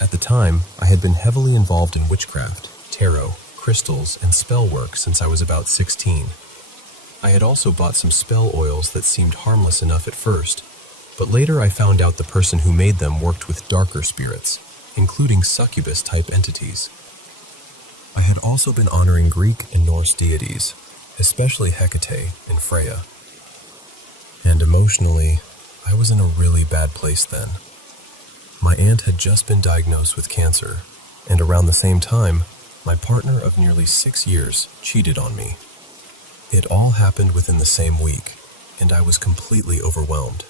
At the time, I had been heavily involved in witchcraft, tarot, crystals, and spell work since I was about 16. I had also bought some spell oils that seemed harmless enough at first, but later I found out the person who made them worked with darker spirits, including succubus-type entities. I had also been honoring Greek and Norse deities, especially Hecate and Freya. And emotionally, I was in a really bad place then. My aunt had just been diagnosed with cancer, and around the same time, my partner of nearly 6 years cheated on me. It all happened within the same week, and I was completely overwhelmed.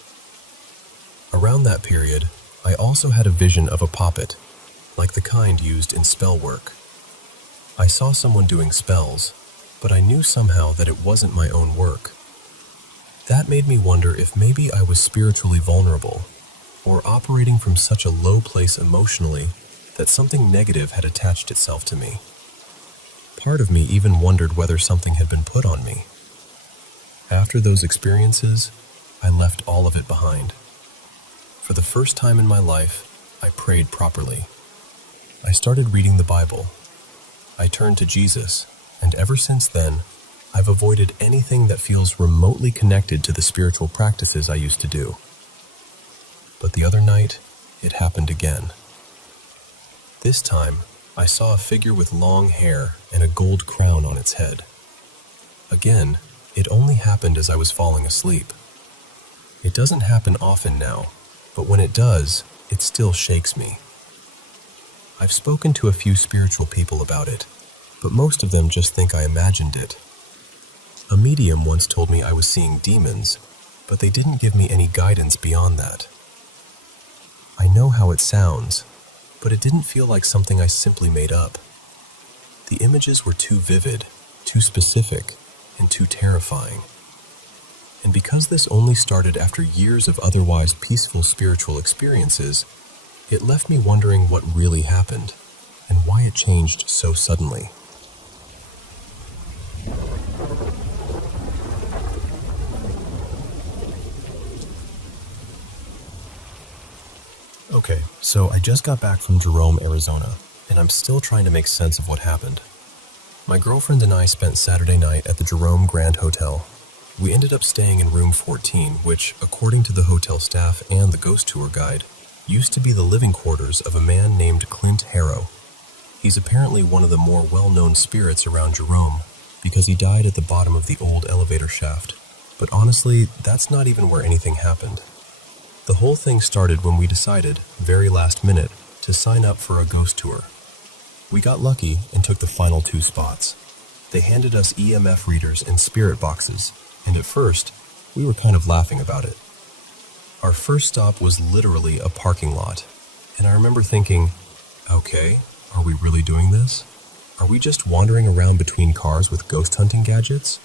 Around that period, I also had a vision of a poppet, like the kind used in spell work. I saw someone doing spells, but I knew somehow that it wasn't my own work. That made me wonder if maybe I was spiritually vulnerable, or operating from such a low place emotionally that something negative had attached itself to me. Part of me even wondered whether something had been put on me. After those experiences, I left all of it behind. For the first time in my life, I prayed properly. I started reading the Bible. I turned to Jesus, and ever since then, I've avoided anything that feels remotely connected to the spiritual practices I used to do. But the other night, it happened again. This time, I saw a figure with long hair and a gold crown on its head. Again, it only happened as I was falling asleep. It doesn't happen often now, but when it does, it still shakes me. I've spoken to a few spiritual people about it, but most of them just think I imagined it. A medium once told me I was seeing demons, but they didn't give me any guidance beyond that. I know how it sounds, but it didn't feel like something I simply made up. The images were too vivid, too specific, and too terrifying. And because this only started after years of otherwise peaceful spiritual experiences, it left me wondering what really happened, and why it changed so suddenly. Okay, so I just got back from Jerome, Arizona, and I'm still trying to make sense of what happened. My girlfriend and I spent Saturday night at the Jerome Grand Hotel. We ended up staying in room 14, which, according to the hotel staff and the ghost tour guide, used to be the living quarters of a man named Clint Harrow. He's apparently one of the more well-known spirits around Jerome, because he died at the bottom of the old elevator shaft. But honestly, that's not even where anything happened. The whole thing started when we decided, very last minute, to sign up for a ghost tour. We got lucky and took the final 2 spots. They handed us EMF readers and spirit boxes, and at first, we were kind of laughing about it. Our first stop was literally a parking lot, and I remember thinking, okay, are we really doing this? Are we just wandering around between cars with ghost hunting gadgets?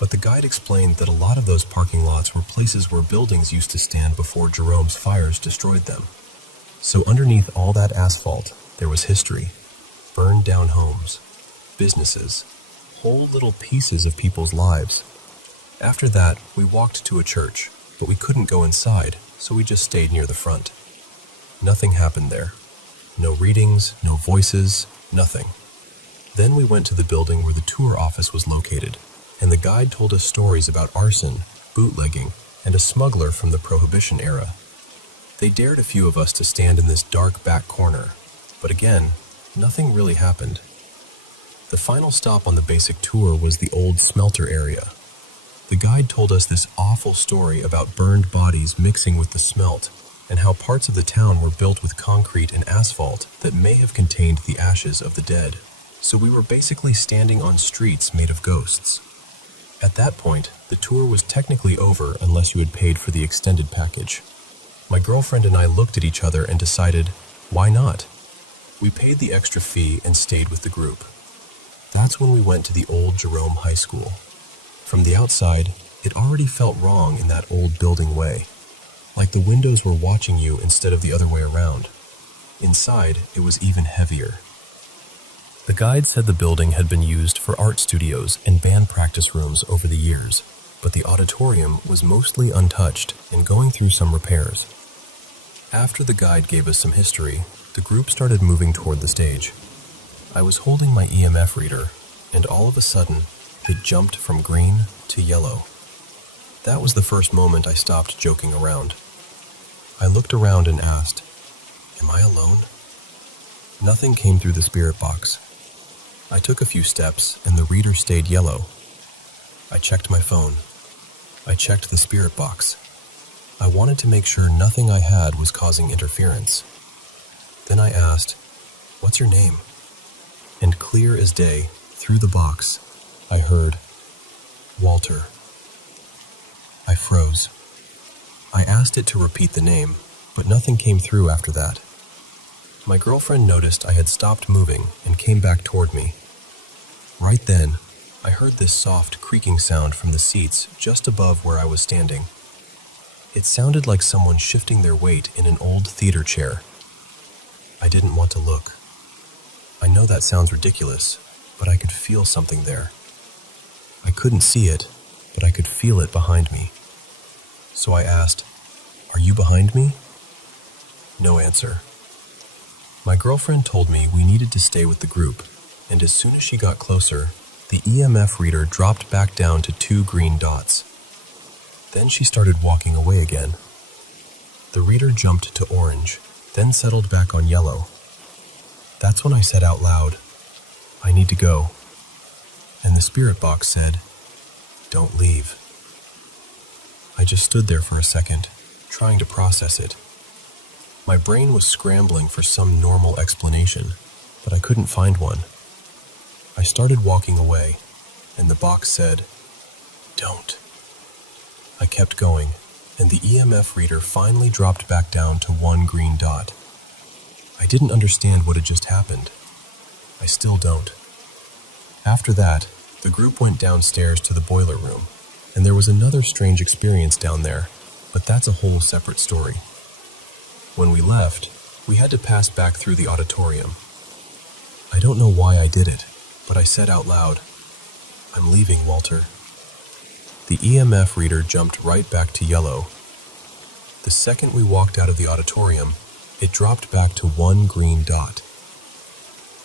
But the guide explained that a lot of those parking lots were places where buildings used to stand before Jerome's fires destroyed them. So underneath all that asphalt, there was history, burned down homes, businesses, whole little pieces of people's lives. After that, we walked to a church, but we couldn't go inside, so we just stayed near the front. Nothing happened there. No readings, no voices, nothing. Then we went to the building where the tour office was located, and the guide told us stories about arson, bootlegging, and a smuggler from the Prohibition era. They dared a few of us to stand in this dark back corner, but again, nothing really happened. The final stop on the basic tour was the old smelter area. The guide told us this awful story about burned bodies mixing with the smelt, and how parts of the town were built with concrete and asphalt that may have contained the ashes of the dead. So we were basically standing on streets made of ghosts. At that point, the tour was technically over unless you had paid for the extended package. My girlfriend and I looked at each other and decided, why not? We paid the extra fee and stayed with the group. That's when we went to the old Jerome High School. From the outside, it already felt wrong in that old building way, like the windows were watching you instead of the other way around. Inside, it was even heavier. The guide said the building had been used for art studios and band practice rooms over the years, but the auditorium was mostly untouched and going through some repairs. After the guide gave us some history, the group started moving toward the stage. I was holding my EMF reader, and all of a sudden, it jumped from green to yellow. That was the first moment I stopped joking around. I looked around and asked, "Am I alone?" Nothing came through the spirit box. I took a few steps, and the reader stayed yellow. I checked my phone. I checked the spirit box. I wanted to make sure nothing I had was causing interference. Then I asked, "What's your name?" And clear as day, through the box, I heard, "Walter." I froze. I asked it to repeat the name, but nothing came through after that. My girlfriend noticed I had stopped moving and came back toward me. Right then, I heard this soft creaking sound from the seats just above where I was standing. It sounded like someone shifting their weight in an old theater chair. I didn't want to look. I know that sounds ridiculous, but I could feel something there. I couldn't see it, but I could feel it behind me. So I asked, "Are you behind me?" No answer. My girlfriend told me we needed to stay with the group, and as soon as she got closer, the EMF reader dropped back down to 2 green dots. Then she started walking away again. The reader jumped to orange, then settled back on yellow. That's when I said out loud, "I need to go." And the spirit box said, "Don't leave." I just stood there for a second, trying to process it. My brain was scrambling for some normal explanation, but I couldn't find one. I started walking away, and the box said, "Don't." I kept going, and the EMF reader finally dropped back down to 1 green dot. I didn't understand what had just happened. I still don't. After that, the group went downstairs to the boiler room, and there was another strange experience down there, but that's a whole separate story. When we left, we had to pass back through the auditorium. I don't know why I did it, but I said out loud, "I'm leaving, Walter." The EMF reader jumped right back to yellow. The second we walked out of the auditorium, it dropped back to 1 green dot.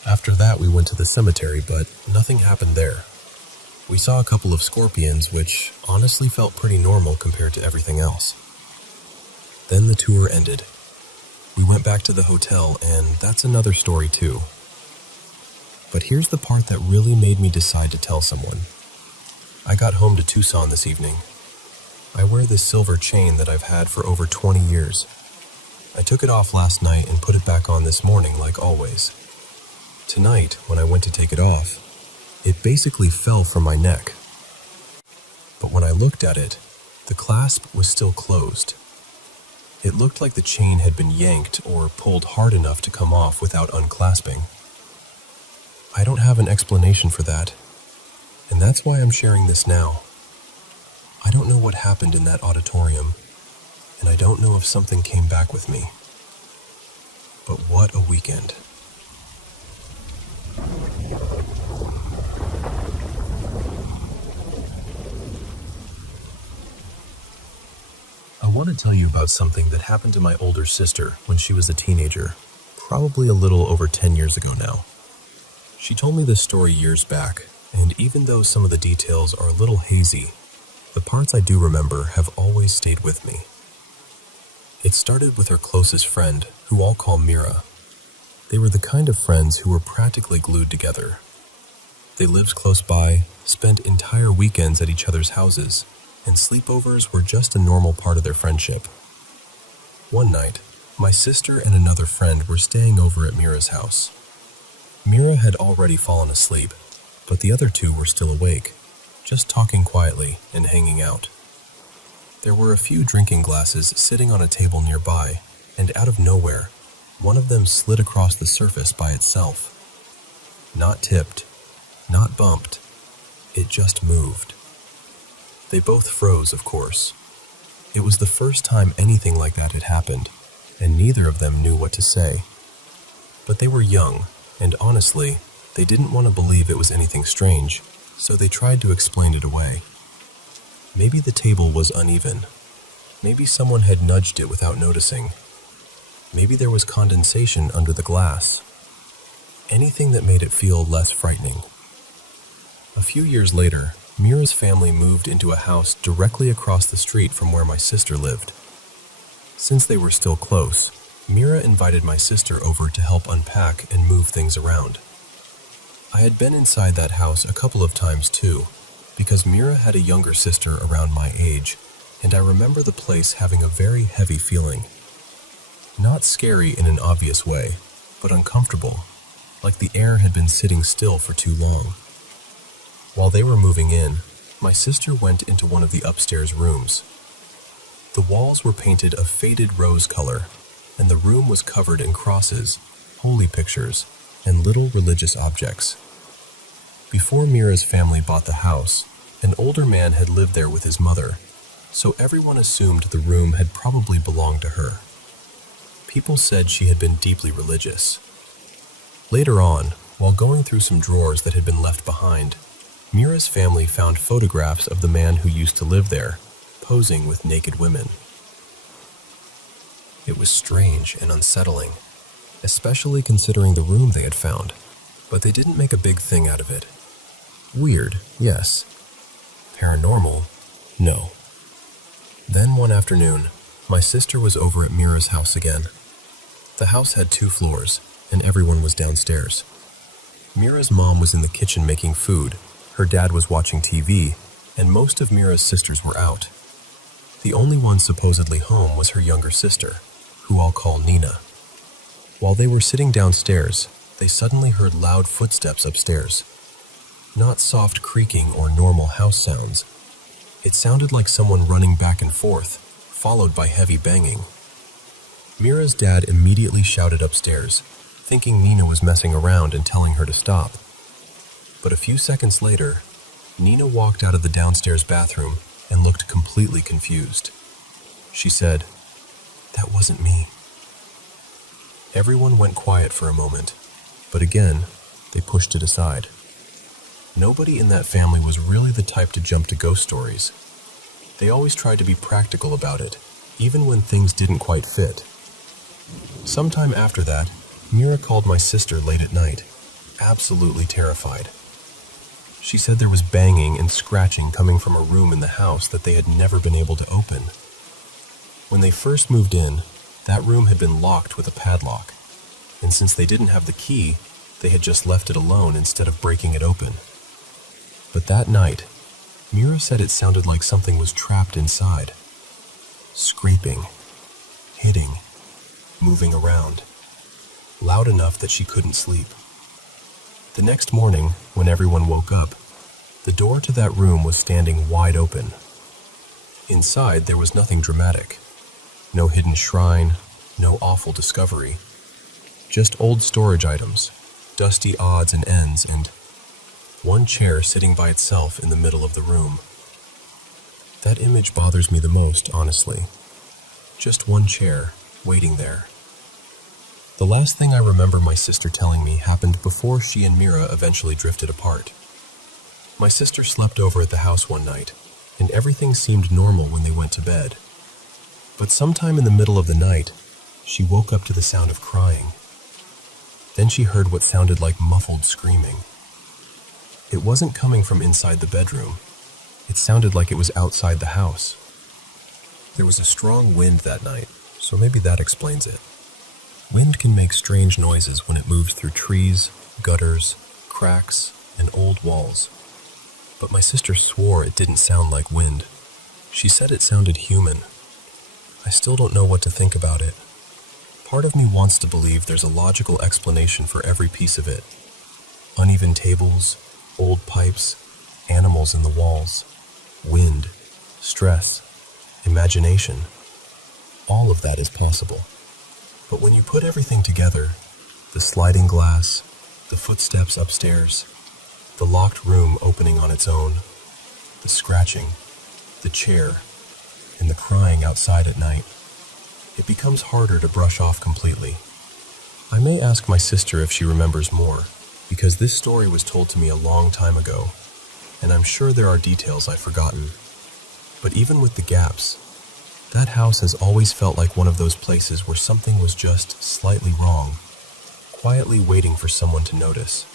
After that, we went to the cemetery, but nothing happened there. We saw a couple of scorpions, which honestly felt pretty normal compared to everything else. Then the tour ended. We went back to the hotel, and that's another story too. But here's the part that really made me decide to tell someone. I got home to Tucson this evening. I wear this silver chain that I've had for over 20 years. I took it off last night and put it back on this morning like always. Tonight, when I went to take it off, it basically fell from my neck. But when I looked at it, the clasp was still closed. It looked like the chain had been yanked or pulled hard enough to come off without unclasping. I don't have an explanation for that, and that's why I'm sharing this now. I don't know what happened in that auditorium, and I don't know if something came back with me. But what a weekend. I want to tell you about something that happened to my older sister when she was a teenager, probably a little over 10 years ago now. She told me this story years back, and even though some of the details are a little hazy, the parts I do remember have always stayed with me. It started with her closest friend, who I'll call Mira. They were the kind of friends who were practically glued together. They lived close by, spent entire weekends at each other's houses, and sleepovers were just a normal part of their friendship. One night, my sister and another friend were staying over at Mira's house. Mira had already fallen asleep, but the other two were still awake, just talking quietly and hanging out. There were a few drinking glasses sitting on a table nearby, and out of nowhere, one of them slid across the surface by itself. Not tipped, Not bumped. It just moved. They both froze, of course. It was the first time anything like that had happened, and neither of them knew what to say. But they were young, and honestly, they didn't want to believe it was anything strange, so they tried to explain it away. Maybe the table was uneven. Maybe someone had nudged it without noticing. Maybe there was condensation under the glass. Anything that made it feel less frightening. A few years later, Mira's family moved into a house directly across the street from where my sister lived. Since they were still close, Mira invited my sister over to help unpack and move things around. I had been inside that house a couple of times too, because Mira had a younger sister around my age, and I remember the place having a very heavy feeling. Not scary in an obvious way, but uncomfortable, like the air had been sitting still for too long. While they were moving in, my sister went into one of the upstairs rooms. The walls were painted a faded rose color, and the room was covered in crosses, holy pictures, and little religious objects. Before Mira's family bought the house, an older man had lived there with his mother, so everyone assumed the room had probably belonged to her. People said she had been deeply religious. Later on, while going through some drawers that had been left behind, Mira's family found photographs of the man who used to live there, posing with naked women. It was strange and unsettling, especially considering the room they had found, but they didn't make a big thing out of it. Weird, yes. Paranormal, no. Then one afternoon, my sister was over at Mira's house again. The house had 2 floors, and everyone was downstairs. Mira's mom was in the kitchen making food, her dad was watching TV, and most of Mira's sisters were out. The only one supposedly home was her younger sister, who I'll call Nina. While they were sitting downstairs, they suddenly heard loud footsteps upstairs. Not soft creaking or normal house sounds. It sounded like someone running back and forth, followed by heavy banging. Mira's dad immediately shouted upstairs, thinking Nina was messing around and telling her to stop. But a few seconds later, Nina walked out of the downstairs bathroom and looked completely confused. She said, "That wasn't me." Everyone went quiet for a moment, but again, they pushed it aside. Nobody in that family was really the type to jump to ghost stories. They always tried to be practical about it, even when things didn't quite fit. Sometime after that, Mira called my sister late at night, absolutely terrified. She said there was banging and scratching coming from a room in the house that they had never been able to open. When they first moved in, that room had been locked with a padlock, and since they didn't have the key, they had just left it alone instead of breaking it open. But that night, Mira said it sounded like something was trapped inside. Scraping, hitting, moving around, loud enough that she couldn't sleep. The next morning, when everyone woke up, the door to that room was standing wide open. Inside, there was nothing dramatic. No hidden shrine, no awful discovery. Just old storage items, dusty odds and ends, and one chair sitting by itself in the middle of the room. That image bothers me the most, honestly. Just one chair, waiting there. The last thing I remember my sister telling me happened before she and Mira eventually drifted apart. My sister slept over at the house one night, and everything seemed normal when they went to bed. But sometime in the middle of the night, she woke up to the sound of crying. Then she heard what sounded like muffled screaming. It wasn't coming from inside the bedroom. It sounded like it was outside the house. There was a strong wind that night, so maybe that explains it. Wind can make strange noises when it moves through trees, gutters, cracks, and old walls. But my sister swore it didn't sound like wind. She said it sounded human. I still don't know what to think about it. Part of me wants to believe there's a logical explanation for every piece of it. Uneven tables, old pipes, animals in the walls, wind, stress, imagination. All of that is possible. But when you put everything together, the sliding glass, the footsteps upstairs, The locked room opening on its own, the scratching, the chair, and the crying outside at night. It becomes harder to brush off completely. I may ask my sister if she remembers more, because this story was told to me a long time ago, and I'm sure there are details I've forgotten. But even with the gaps, that house has always felt like one of those places where something was just slightly wrong, quietly waiting for someone to notice.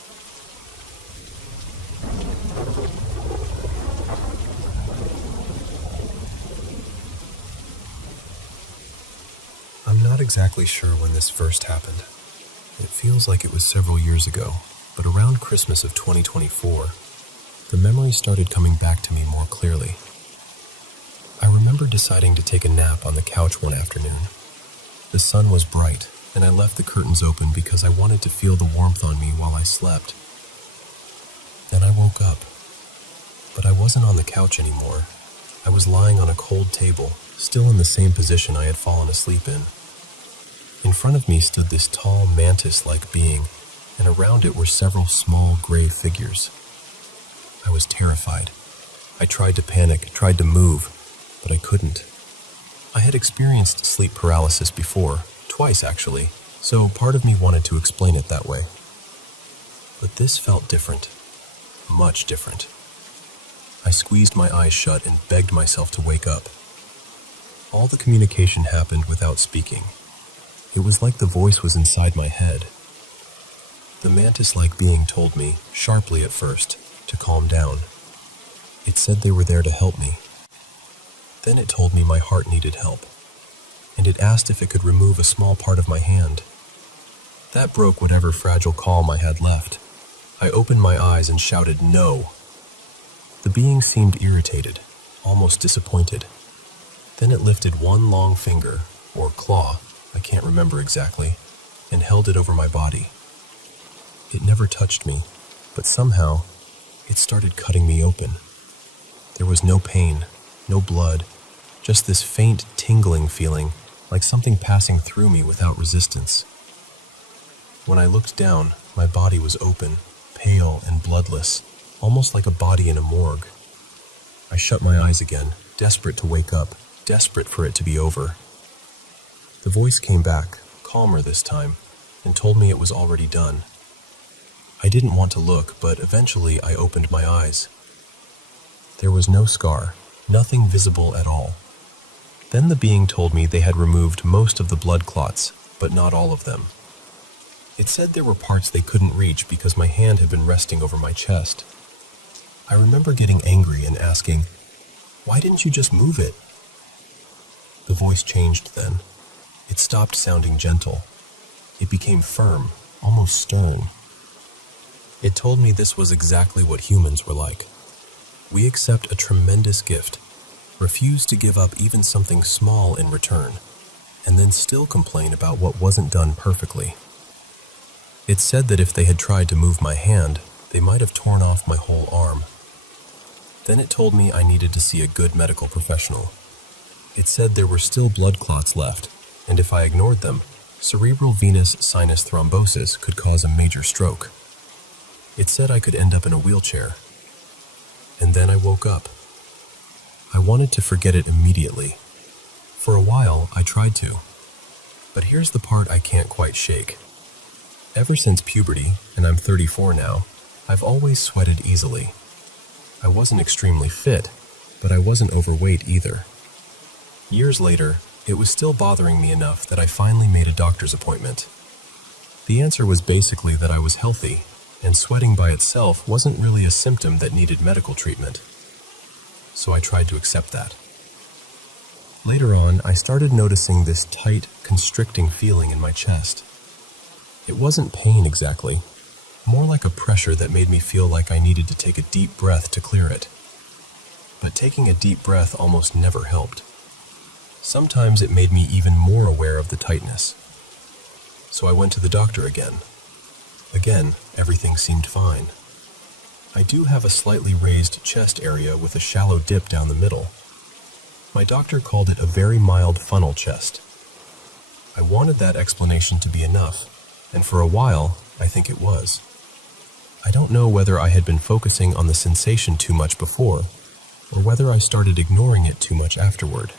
I'm not exactly sure when this first happened. It feels like it was several years ago, but around Christmas of 2024, the memories started coming back to me more clearly. I remember deciding to take a nap on the couch one afternoon. The sun was bright, and I left the curtains open because I wanted to feel the warmth on me while I slept. Then I woke up, but I wasn't on the couch anymore. I was lying on a cold table, still in the same position I had fallen asleep in. In front of me stood this tall mantis-like being, and around it were several small gray figures. I was terrified. I tried to panic, tried to move, but I couldn't. I had experienced sleep paralysis before, twice actually, so part of me wanted to explain it that way. But this felt different, much different. I squeezed my eyes shut and begged myself to wake up. All the communication happened without speaking. It was like the voice was inside my head. The mantis-like being told me, sharply at first, to calm down. It said they were there to help me. Then it told me my heart needed help, and it asked if it could remove a small part of my hand. That broke whatever fragile calm I had left. I opened my eyes and shouted, "No!" The being seemed irritated, almost disappointed. Then it lifted one long finger, or claw, I can't remember exactly, and held it over my body. It never touched me, but somehow, it started cutting me open. There was no pain, no blood, just this faint tingling feeling, like something passing through me without resistance. When I looked down, my body was open, pale and bloodless, almost like a body in a morgue. I shut my eyes again, desperate to wake up, desperate for it to be over. The voice came back, calmer this time, and told me it was already done. I didn't want to look, but eventually I opened my eyes. There was no scar, nothing visible at all. Then the being told me they had removed most of the blood clots, but not all of them. It said there were parts they couldn't reach because my hand had been resting over my chest. I remember getting angry and asking, "Why didn't you just move it?" The voice changed then. It stopped sounding gentle. It became firm, almost stern. It told me this was exactly what humans were like. We accept a tremendous gift, refuse to give up even something small in return, and then still complain about what wasn't done perfectly. It said that if they had tried to move my hand, they might have torn off my whole arm. Then it told me I needed to see a good medical professional. It said there were still blood clots left, and if I ignored them, cerebral venous sinus thrombosis could cause a major stroke. It said I could end up in a wheelchair. And then I woke up. I wanted to forget it immediately. For a while, I tried to. But here's the part I can't quite shake. Ever since puberty, and I'm 34 now, I've always sweated easily. I wasn't extremely fit, but I wasn't overweight either. Years later, it was still bothering me enough that I finally made a doctor's appointment. The answer was basically that I was healthy, and sweating by itself wasn't really a symptom that needed medical treatment. So I tried to accept that. Later on, I started noticing this tight, constricting feeling in my chest. It wasn't pain exactly, more like a pressure that made me feel like I needed to take a deep breath to clear it. But taking a deep breath almost never helped. Sometimes it made me even more aware of the tightness. So I went to the doctor again. Again, everything seemed fine. I do have a slightly raised chest area with a shallow dip down the middle. My doctor called it a very mild funnel chest. I wanted that explanation to be enough, and for a while, I think it was. I don't know whether I had been focusing on the sensation too much before, or whether I started ignoring it too much afterward.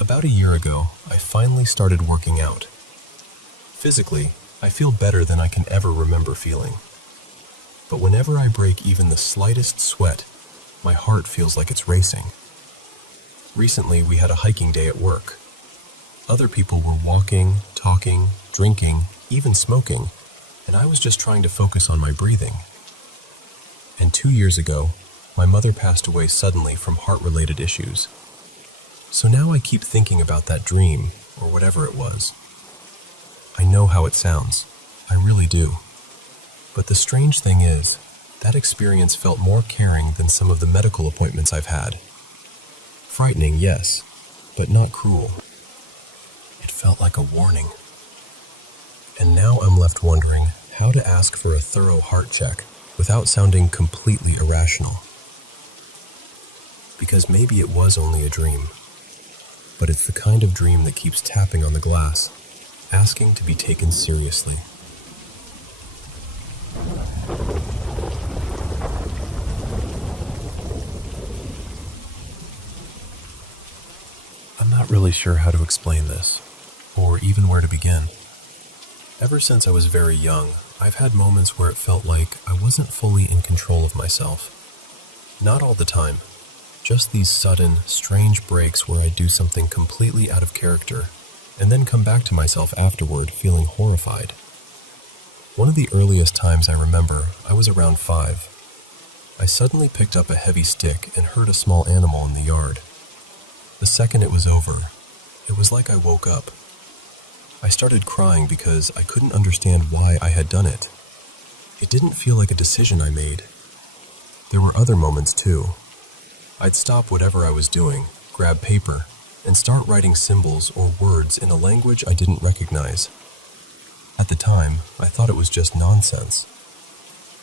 About a year ago, I finally started working out. Physically, I feel better than I can ever remember feeling. But whenever I break even the slightest sweat, my heart feels like it's racing. Recently, we had a hiking day at work. Other people were walking, talking, drinking, even smoking, and I was just trying to focus on my breathing. And 2 years ago, my mother passed away suddenly from heart-related issues. So now I keep thinking about that dream, or whatever it was. I know how it sounds. I really do. But the strange thing is, that experience felt more caring than some of the medical appointments I've had. Frightening, yes, but not cruel. It felt like a warning. And now I'm left wondering how to ask for a thorough heart check without sounding completely irrational. Because maybe it was only a dream, but it's the kind of dream that keeps tapping on the glass, asking to be taken seriously. I'm not really sure how to explain this, or even where to begin. Ever since I was very young, I've had moments where it felt like I wasn't fully in control of myself. Not all the time, just these sudden, strange breaks where I do something completely out of character, and then come back to myself afterward feeling horrified. One of the earliest times I remember, I was around 5. I suddenly picked up a heavy stick and heard a small animal in the yard. The second it was over, it was like I woke up. I started crying because I couldn't understand why I had done it. It didn't feel like a decision I made. There were other moments too. I'd stop whatever I was doing, grab paper, and start writing symbols or words in a language I didn't recognize. At the time, I thought it was just nonsense.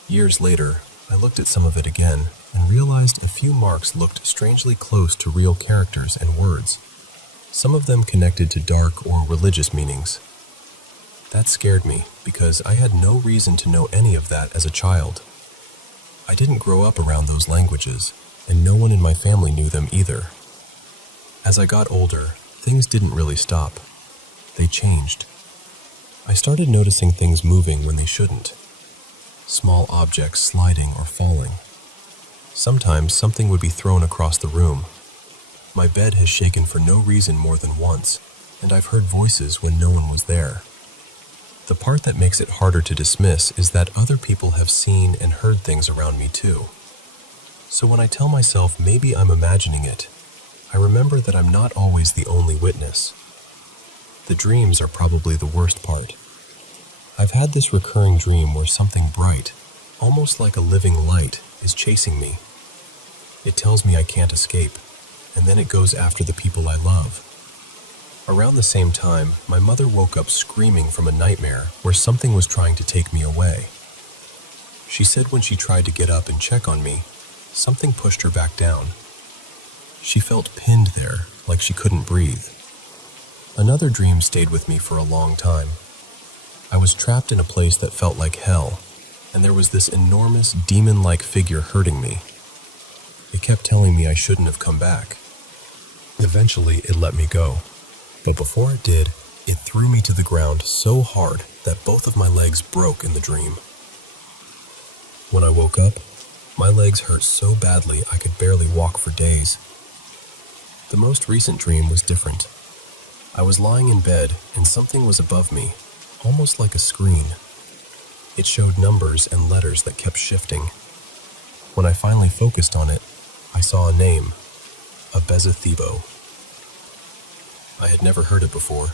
Years later, I looked at some of it again and realized a few marks looked strangely close to real characters and words, some of them connected to dark or religious meanings. That scared me because I had no reason to know any of that as a child. I didn't grow up around those languages, and no one in my family knew them either. As I got older, things didn't really stop. They changed. I started noticing things moving when they shouldn't. Small objects sliding or falling. Sometimes something would be thrown across the room. My bed has shaken for no reason more than once, and I've heard voices when no one was there. The part that makes it harder to dismiss is that other people have seen and heard things around me too. So when I tell myself maybe I'm imagining it, I remember that I'm not always the only witness. The dreams are probably the worst part. I've had this recurring dream where something bright, almost like a living light, is chasing me. It tells me I can't escape, and then it goes after the people I love. Around the same time, my mother woke up screaming from a nightmare where something was trying to take me away. She said when she tried to get up and check on me, something pushed her back down. She felt pinned there, like she couldn't breathe. Another dream stayed with me for a long time. I was trapped in a place that felt like hell, and there was this enormous, demon-like figure hurting me. It kept telling me I shouldn't have come back. Eventually, it let me go. But before it did, it threw me to the ground so hard that both of my legs broke in the dream. When I woke up, my legs hurt so badly I could barely walk for days. The most recent dream was different. I was lying in bed and something was above me, almost like a screen. It showed numbers and letters that kept shifting. When I finally focused on it, I saw a name, Abezethebo. I had never heard it before.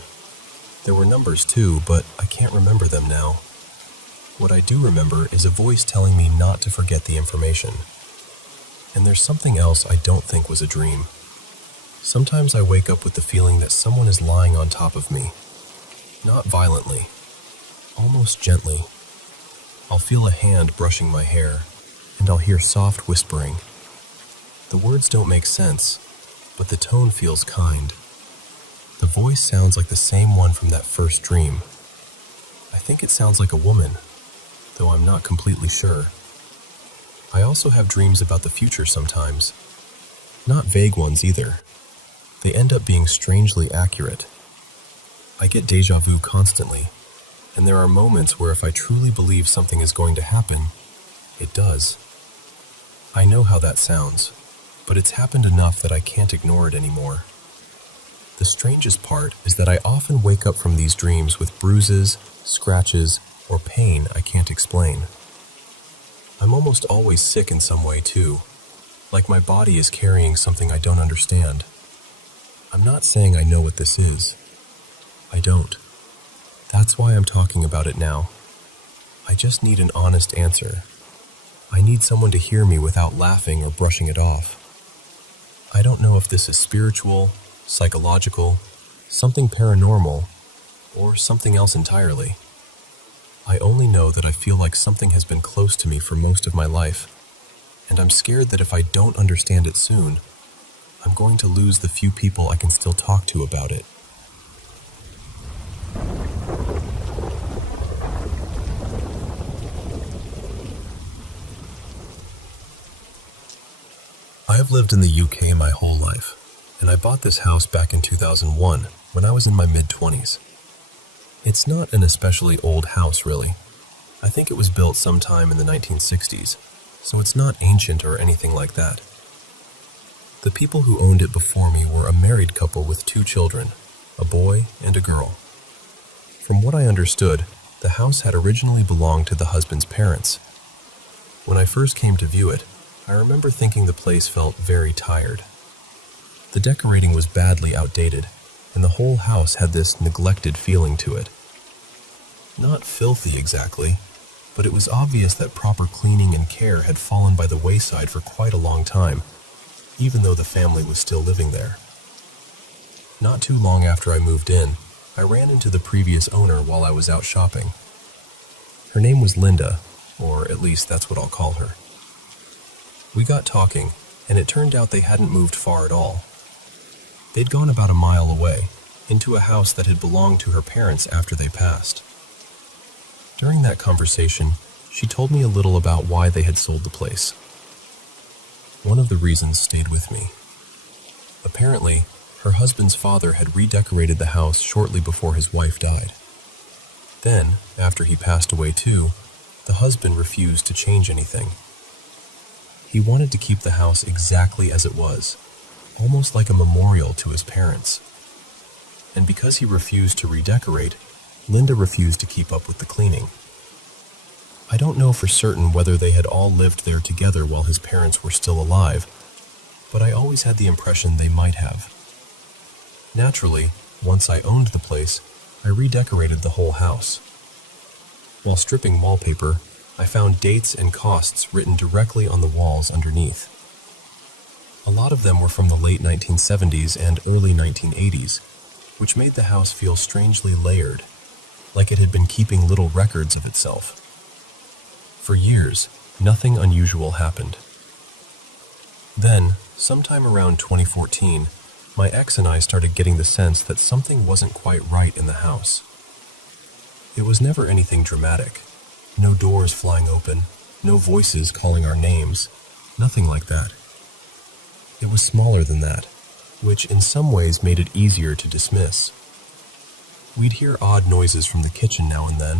There were numbers too, but I can't remember them now. What I do remember is a voice telling me not to forget the information. And there's something else I don't think was a dream. Sometimes I wake up with the feeling that someone is lying on top of me. Not violently, almost gently. I'll feel a hand brushing my hair, and I'll hear soft whispering. The words don't make sense, but the tone feels kind. The voice sounds like the same one from that first dream. I think it sounds like a woman. though I'm not completely sure. I also have dreams about the future sometimes. Not vague ones either. They end up being strangely accurate. I get déjà vu constantly, and there are moments where if I truly believe something is going to happen, it does. I know how that sounds, but it's happened enough that I can't ignore it anymore. The strangest part is that I often wake up from these dreams with bruises, scratches, or pain I can't explain. I'm almost always sick in some way too, like my body is carrying something I don't understand. I'm not saying I know what this is. I don't. That's why I'm talking about it now. I just need an honest answer. I need someone to hear me without laughing or brushing it off. I don't know if this is spiritual, psychological, something paranormal, or something else entirely. I only know that I feel like something has been close to me for most of my life, and I'm scared that if I don't understand it soon, I'm going to lose the few people I can still talk to about it. I have lived in the UK my whole life, and I bought this house back in 2001 when I was in my mid-20s. It's not an especially old house, really. I think it was built sometime in the 1960s, so it's not ancient or anything like that. The people who owned it before me were a married couple with 2 children, a boy and a girl. From what I understood, the house had originally belonged to the husband's parents. When I first came to view it, I remember thinking the place felt very tired. The decorating was badly outdated, and the whole house had this neglected feeling to it. Not filthy exactly, but it was obvious that proper cleaning and care had fallen by the wayside for quite a long time, even though the family was still living there. Not too long after I moved in, I ran into the previous owner while I was out shopping. Her name was Linda, or at least that's what I'll call her. We got talking, and it turned out they hadn't moved far at all. They'd gone about a mile away, into a house that had belonged to her parents after they passed. During that conversation, she told me a little about why they had sold the place. One of the reasons stayed with me. Apparently, her husband's father had redecorated the house shortly before his wife died. Then, after he passed away too, the husband refused to change anything. He wanted to keep the house exactly as it was, almost like a memorial to his parents. And because he refused to redecorate, Linda refused to keep up with the cleaning. I don't know for certain whether they had all lived there together while his parents were still alive, but I always had the impression they might have. Naturally, once I owned the place, I redecorated the whole house. While stripping wallpaper, I found dates and costs written directly on the walls underneath. A lot of them were from the late 1970s and early 1980s, which made the house feel strangely layered, like it had been keeping little records of itself. For years, nothing unusual happened. Then, sometime around 2014, my ex and I started getting the sense that something wasn't quite right in the house. It was never anything dramatic. No doors flying open, no voices calling our names, nothing like that. It was smaller than that, which in some ways made it easier to dismiss. We'd hear odd noises from the kitchen now and then.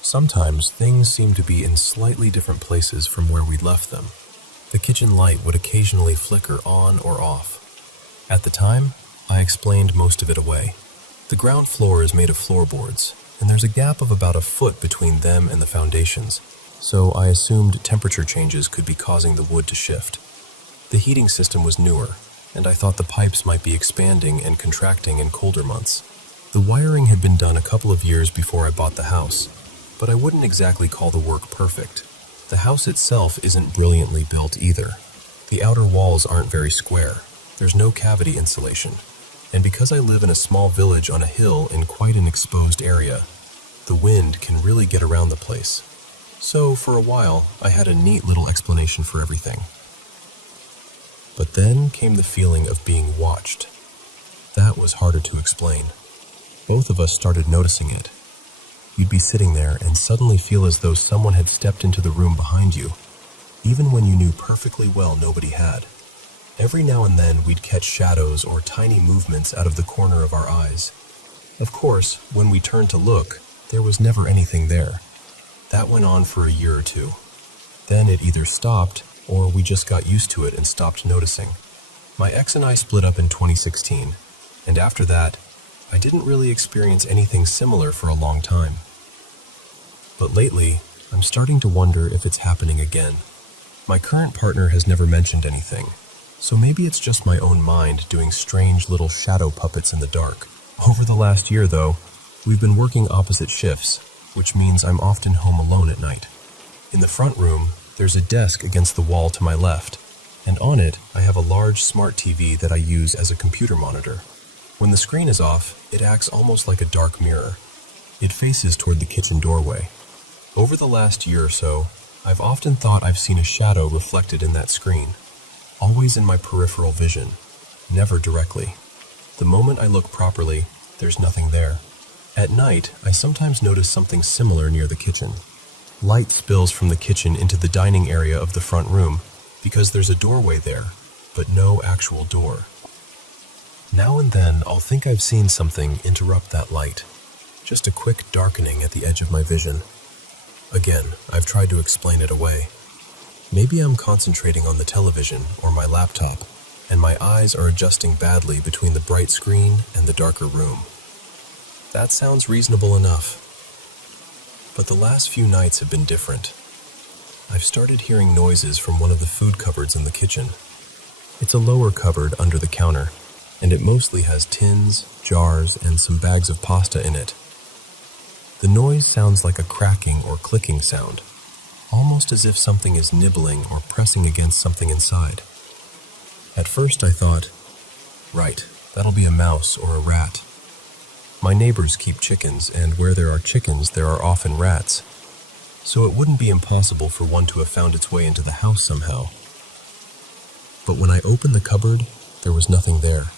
Sometimes things seemed to be in slightly different places from where we'd left them. The kitchen light would occasionally flicker on or off. At the time, I explained most of it away. The ground floor is made of floorboards, and there's a gap of about a foot between them and the foundations, so I assumed temperature changes could be causing the wood to shift. The heating system was newer, and I thought the pipes might be expanding and contracting in colder months. The wiring had been done a couple of years before I bought the house, but I wouldn't exactly call the work perfect. The house itself isn't brilliantly built either. The outer walls aren't very square. There's no cavity insulation. And because I live in a small village on a hill in quite an exposed area, the wind can really get around the place. So for a while, I had a neat little explanation for everything. But then came the feeling of being watched. That was harder to explain. Both of us started noticing it. you'd be sitting there and suddenly feel as though someone had stepped into the room behind you, even when you knew perfectly well nobody had. Every now and then we'd catch shadows or tiny movements out of the corner of our eyes. Of course, when we turned to look, there was never anything there. That went on for a year or two. Then it either stopped, or we just got used to it and stopped noticing. My ex and I split up in 2016, and after that, I didn't really experience anything similar for a long time. But lately, I'm starting to wonder if it's happening again. My current partner has never mentioned anything, so maybe it's just my own mind doing strange little shadow puppets in the dark. Over the last year, though, we've been working opposite shifts, which means I'm often home alone at night. In the front room, there's a desk against the wall to my left, and on it, I have a large smart TV that I use as a computer monitor. When the screen is off, it acts almost like a dark mirror. It faces toward the kitchen doorway. Over the last year or so, I've often thought I've seen a shadow reflected in that screen, always in my peripheral vision, never directly. The moment I look properly, there's nothing there. At night, I sometimes notice something similar near the kitchen. Light spills from the kitchen into the dining area of the front room because there's a doorway there, but no actual door. Now and then, I'll think I've seen something interrupt that light. Just a quick darkening at the edge of my vision. Again, I've tried to explain it away. Maybe I'm concentrating on the television or my laptop, and my eyes are adjusting badly between the bright screen and the darker room. That sounds reasonable enough. But the last few nights have been different. I've started hearing noises from one of the food cupboards in the kitchen. It's a lower cupboard under the counter, and it mostly has tins, jars, and some bags of pasta in it. The noise sounds like a cracking or clicking sound, almost as if something is nibbling or pressing against something inside. At first I thought, right, that'll be a mouse or a rat. My neighbors keep chickens, and where there are chickens, there are often rats, so it wouldn't be impossible for one to have found its way into the house somehow. But when I opened the cupboard, there was nothing there.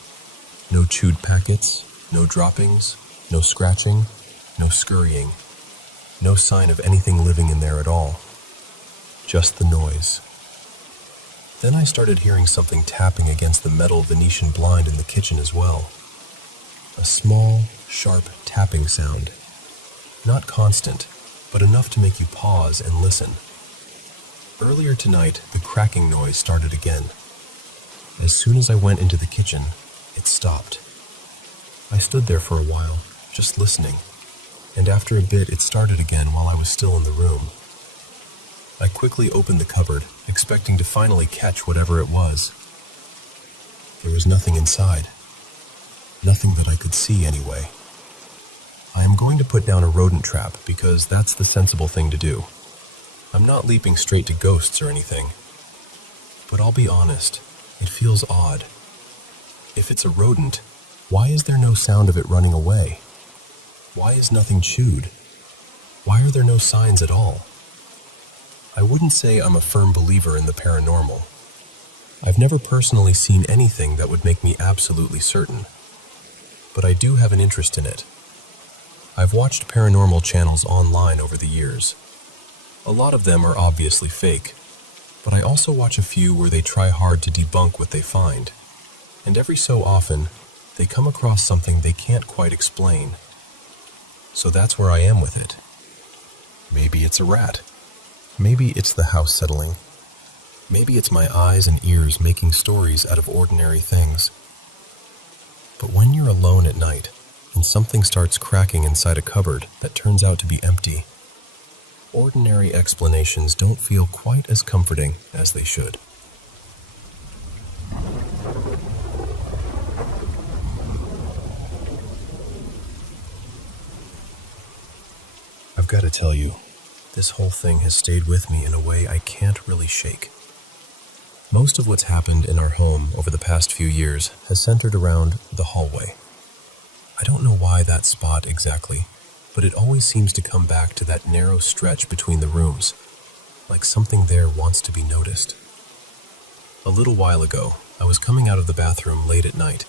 No chewed packets, no droppings, no scratching, no scurrying, no sign of anything living in there at all. Just the noise. Then I started hearing something tapping against the metal Venetian blind in the kitchen as well. A small, sharp tapping sound. Not constant, but enough to make you pause and listen. Earlier tonight, the cracking noise started again. As soon as I went into the kitchen, it stopped. I stood there for a while, just listening, and after a bit it started again while I was still in the room. I quickly opened the cupboard, expecting to finally catch whatever it was. There was nothing inside. Nothing that I could see anyway. I am going to put down a rodent trap because that's the sensible thing to do. I'm not leaping straight to ghosts or anything. But I'll be honest, it feels odd. If it's a rodent, why is there no sound of it running away? Why is nothing chewed? Why are there no signs at all? I wouldn't say I'm a firm believer in the paranormal. I've never personally seen anything that would make me absolutely certain. But I do have an interest in it. I've watched paranormal channels online over the years. A lot of them are obviously fake, but I also watch a few where they try hard to debunk what they find. And every so often, they come across something they can't quite explain. So that's where I am with it. Maybe it's a rat. Maybe it's the house settling. Maybe it's my eyes and ears making stories out of ordinary things. But when you're alone at night, and something starts cracking inside a cupboard that turns out to be empty, ordinary explanations don't feel quite as comforting as they should. I've got to tell you, this whole thing has stayed with me in a way I can't really shake. Most of what's happened in our home over the past few years has centered around the hallway. I don't know why that spot exactly, but it always seems to come back to that narrow stretch between the rooms, like something there wants to be noticed. A little while ago, I was coming out of the bathroom late at night,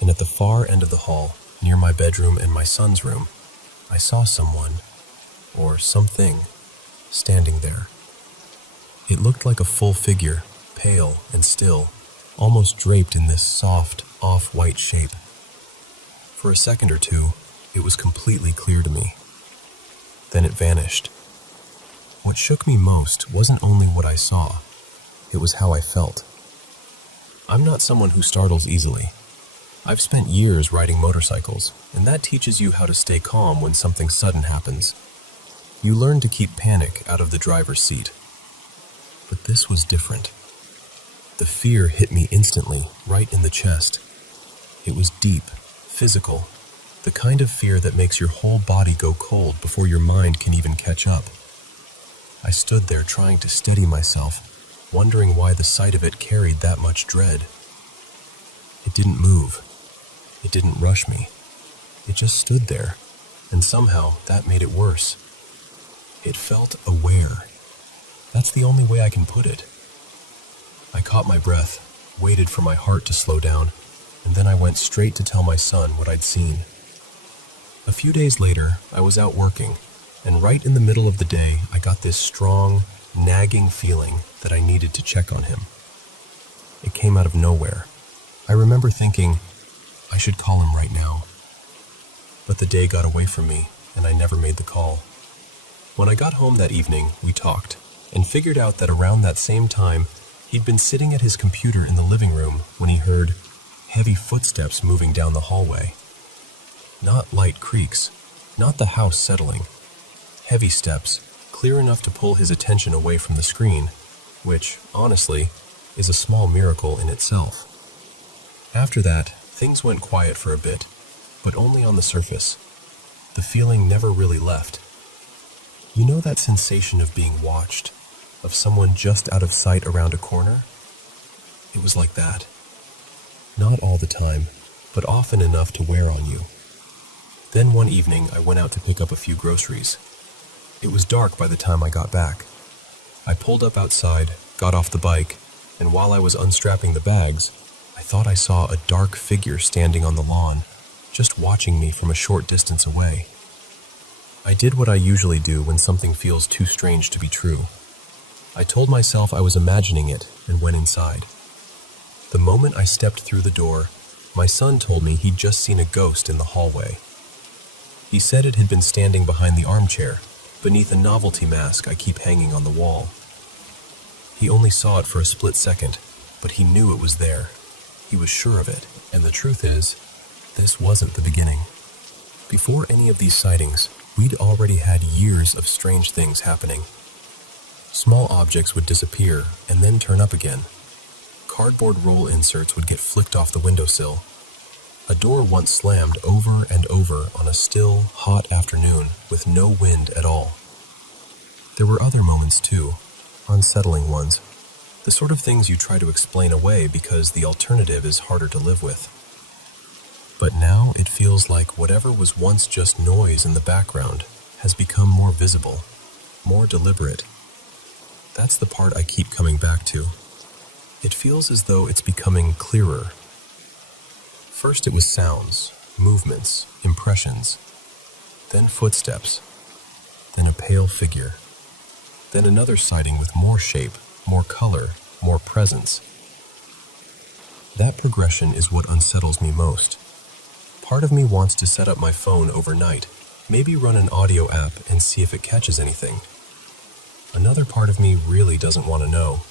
and at the far end of the hall, near my bedroom and my son's room, I saw someone or something, standing there. It looked like a full figure, pale and still, almost draped in this soft, off-white shape. For a second or two, it was completely clear to me. Then it vanished. What shook me most wasn't only what I saw, it was how I felt. I'm not someone who startles easily. I've spent years riding motorcycles, and that teaches you how to stay calm when something sudden happens. You learn to keep panic out of the driver's seat. But this was different. The fear hit me instantly, right in the chest. It was deep, physical, the kind of fear that makes your whole body go cold before your mind can even catch up. I stood there trying to steady myself, wondering why the sight of it carried that much dread. It didn't move. It didn't rush me. It just stood there, and somehow that made it worse. It felt aware. That's the only way I can put it. I caught my breath, waited for my heart to slow down, and then I went straight to tell my son what I'd seen. A few days later, I was out working, and right in the middle of the day, I got this strong, nagging feeling that I needed to check on him. It came out of nowhere. I remember thinking, I should call him right now. But the day got away from me, and I never made the call. When I got home that evening, we talked, and figured out that around that same time, he'd been sitting at his computer in the living room when he heard heavy footsteps moving down the hallway. Not light creaks, not the house settling. Heavy steps, clear enough to pull his attention away from the screen, which, honestly, is a small miracle in itself. After that, things went quiet for a bit, but only on the surface. The feeling never really left. You know that sensation of being watched, of someone just out of sight around a corner? It was like that. Not all the time, but often enough to wear on you. Then one evening, I went out to pick up a few groceries. It was dark by the time I got back. I pulled up outside, got off the bike, and while I was unstrapping the bags, I thought I saw a dark figure standing on the lawn, just watching me from a short distance away. I did what I usually do when something feels too strange to be true. I told myself I was imagining it and went inside. The moment I stepped through the door, my son told me he'd just seen a ghost in the hallway. He said it had been standing behind the armchair, beneath a novelty mask I keep hanging on the wall. He only saw it for a split second, but he knew it was there. He was sure of it, and the truth is, this wasn't the beginning. Before any of these sightings, we'd already had years of strange things happening. Small objects would disappear and then turn up again. Cardboard roll inserts would get flicked off the windowsill. A door once slammed over and over on a still, hot afternoon with no wind at all. There were other moments too, unsettling ones, the sort of things you try to explain away because the alternative is harder to live with. But now it feels like whatever was once just noise in the background has become more visible, more deliberate. That's the part I keep coming back to. It feels as though it's becoming clearer. First it was sounds, movements, impressions, then footsteps, then a pale figure, then another sighting with more shape, more color, more presence. That progression is what unsettles me most. Part of me wants to set up my phone overnight, maybe run an audio app and see if it catches anything. Another part of me really doesn't want to know.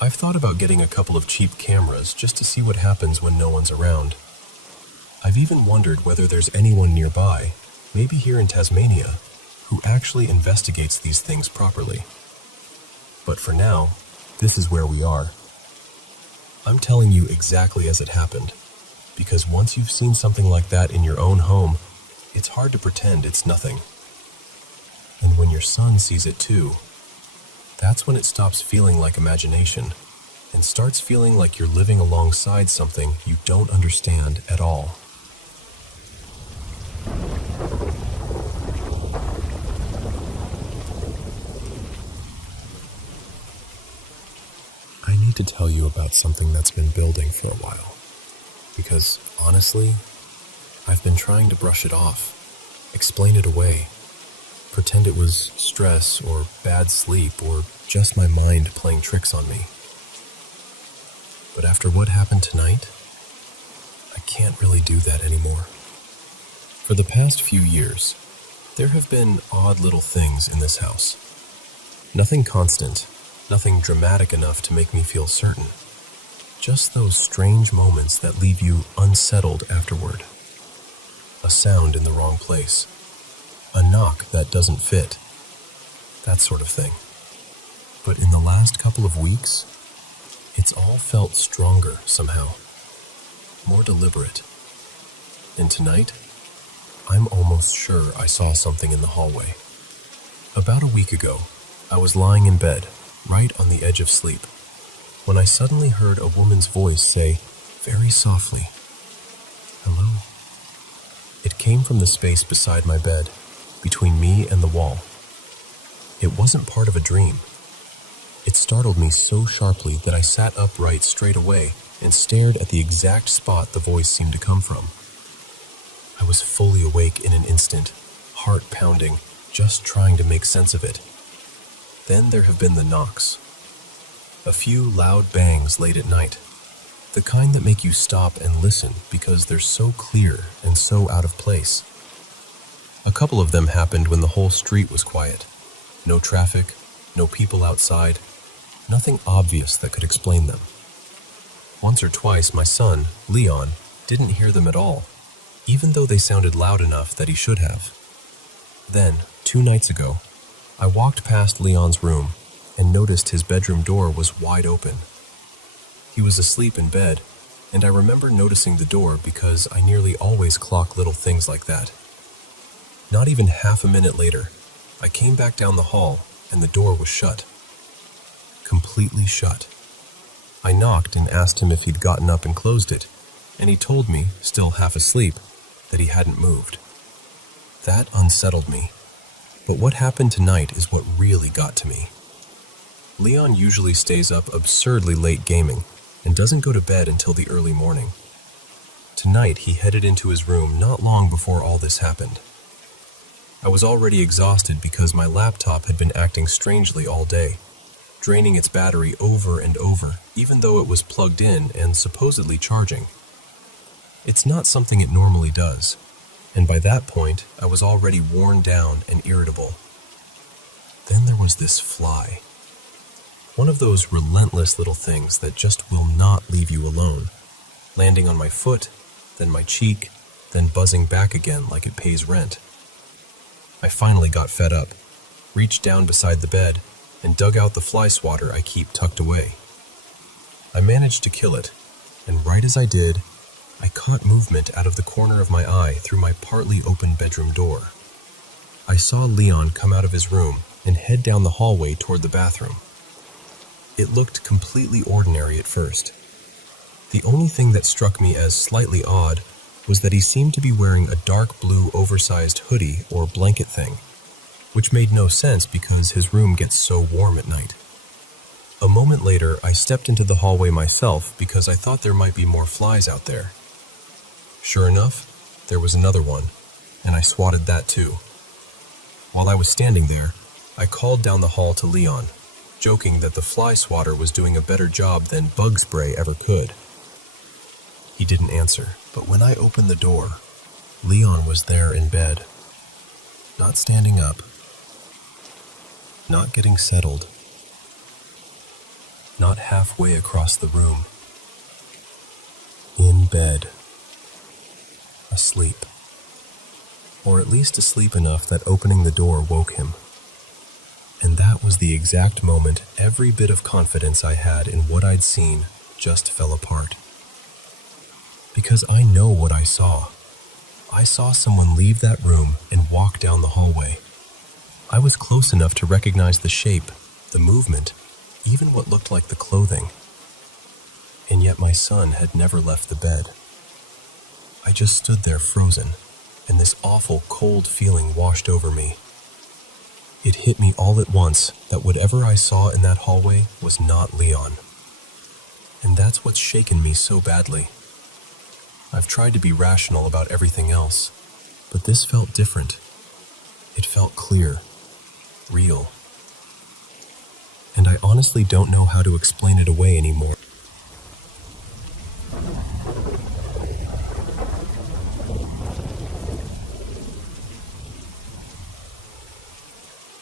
I've thought about getting a couple of cheap cameras just to see what happens when no one's around. I've even wondered whether there's anyone nearby, maybe here in Tasmania, who actually investigates these things properly. But for now, this is where we are. I'm telling you exactly as it happened, because once you've seen something like that in your own home, it's hard to pretend it's nothing. And when your son sees it too, that's when it stops feeling like imagination and starts feeling like you're living alongside something you don't understand at all. I need to tell you about something that's been building for a while, because honestly, I've been trying to brush it off, explain it away, pretend pretend it was stress or bad sleep or just my mind playing tricks on me. But after what happened tonight, I can't really do that anymore. For the past few years, there have been odd little things in this house. Nothing constant, nothing dramatic enough to make me feel certain. Just those strange moments that leave you unsettled afterward. A sound in the wrong place. A knock that doesn't fit. That sort of thing. But in the last couple of weeks, it's all felt stronger somehow. More deliberate. And tonight, I'm almost sure I saw something in the hallway. About a week ago, I was lying in bed, right on the edge of sleep, when I suddenly heard a woman's voice say, very softly, "Hello." It came from the space beside my bed, between me and the wall. It wasn't part of a dream. It startled me so sharply that I sat upright straight away and stared at the exact spot the voice seemed to come from. I was fully awake in an instant, heart pounding, just trying to make sense of it. Then there have been the knocks. A few loud bangs late at night. The kind that make you stop and listen because they're so clear and so out of place. A couple of them happened when the whole street was quiet. No traffic, no people outside, nothing obvious that could explain them. Once or twice my son, Leon, didn't hear them at all, even though they sounded loud enough that he should have. Then, 2 nights ago, I walked past Leon's room and noticed his bedroom door was wide open. He was asleep in bed, and I remember noticing the door because I nearly always clock little things like that. Not even half a minute later, I came back down the hall and the door was shut. Completely shut. I knocked and asked him if he'd gotten up and closed it, and he told me, still half asleep, that he hadn't moved. That unsettled me, but what happened tonight is what really got to me. Leon usually stays up absurdly late gaming and doesn't go to bed until the early morning. Tonight he headed into his room not long before all this happened. I was already exhausted because my laptop had been acting strangely all day, draining its battery over and over, even though it was plugged in and supposedly charging. It's not something it normally does, and by that point, I was already worn down and irritable. Then there was this fly. One of those relentless little things that just will not leave you alone, landing on my foot, then my cheek, then buzzing back again like it pays rent. I finally got fed up, reached down beside the bed, and dug out the fly swatter I keep tucked away. I managed to kill it, and right as I did, I caught movement out of the corner of my eye through my partly open bedroom door. I saw Leon come out of his room and head down the hallway toward the bathroom. It looked completely ordinary at first. The only thing that struck me as slightly odd was that he seemed to be wearing a dark blue oversized hoodie or blanket thing, which made no sense because his room gets so warm at night. A moment later, I stepped into the hallway myself because I thought there might be more flies out there. Sure enough, there was another one, and I swatted that too. While I was standing there, I called down the hall to Leon, joking that the fly swatter was doing a better job than bug spray ever could. He didn't answer, but when I opened the door, Leon was there in bed. Not standing up. Not getting settled. Not halfway across the room. In bed. Asleep. Or at least asleep enough that opening the door woke him. And that was the exact moment every bit of confidence I had in what I'd seen just fell apart. Because I know what I saw. I saw someone leave that room and walk down the hallway. I was close enough to recognize the shape, the movement, even what looked like the clothing. And yet my son had never left the bed. I just stood there frozen, and this awful cold feeling washed over me. It hit me all at once that whatever I saw in that hallway was not Leon. And that's what's shaken me so badly. I've tried to be rational about everything else, but this felt different. It felt clear, real. And I honestly don't know how to explain it away anymore.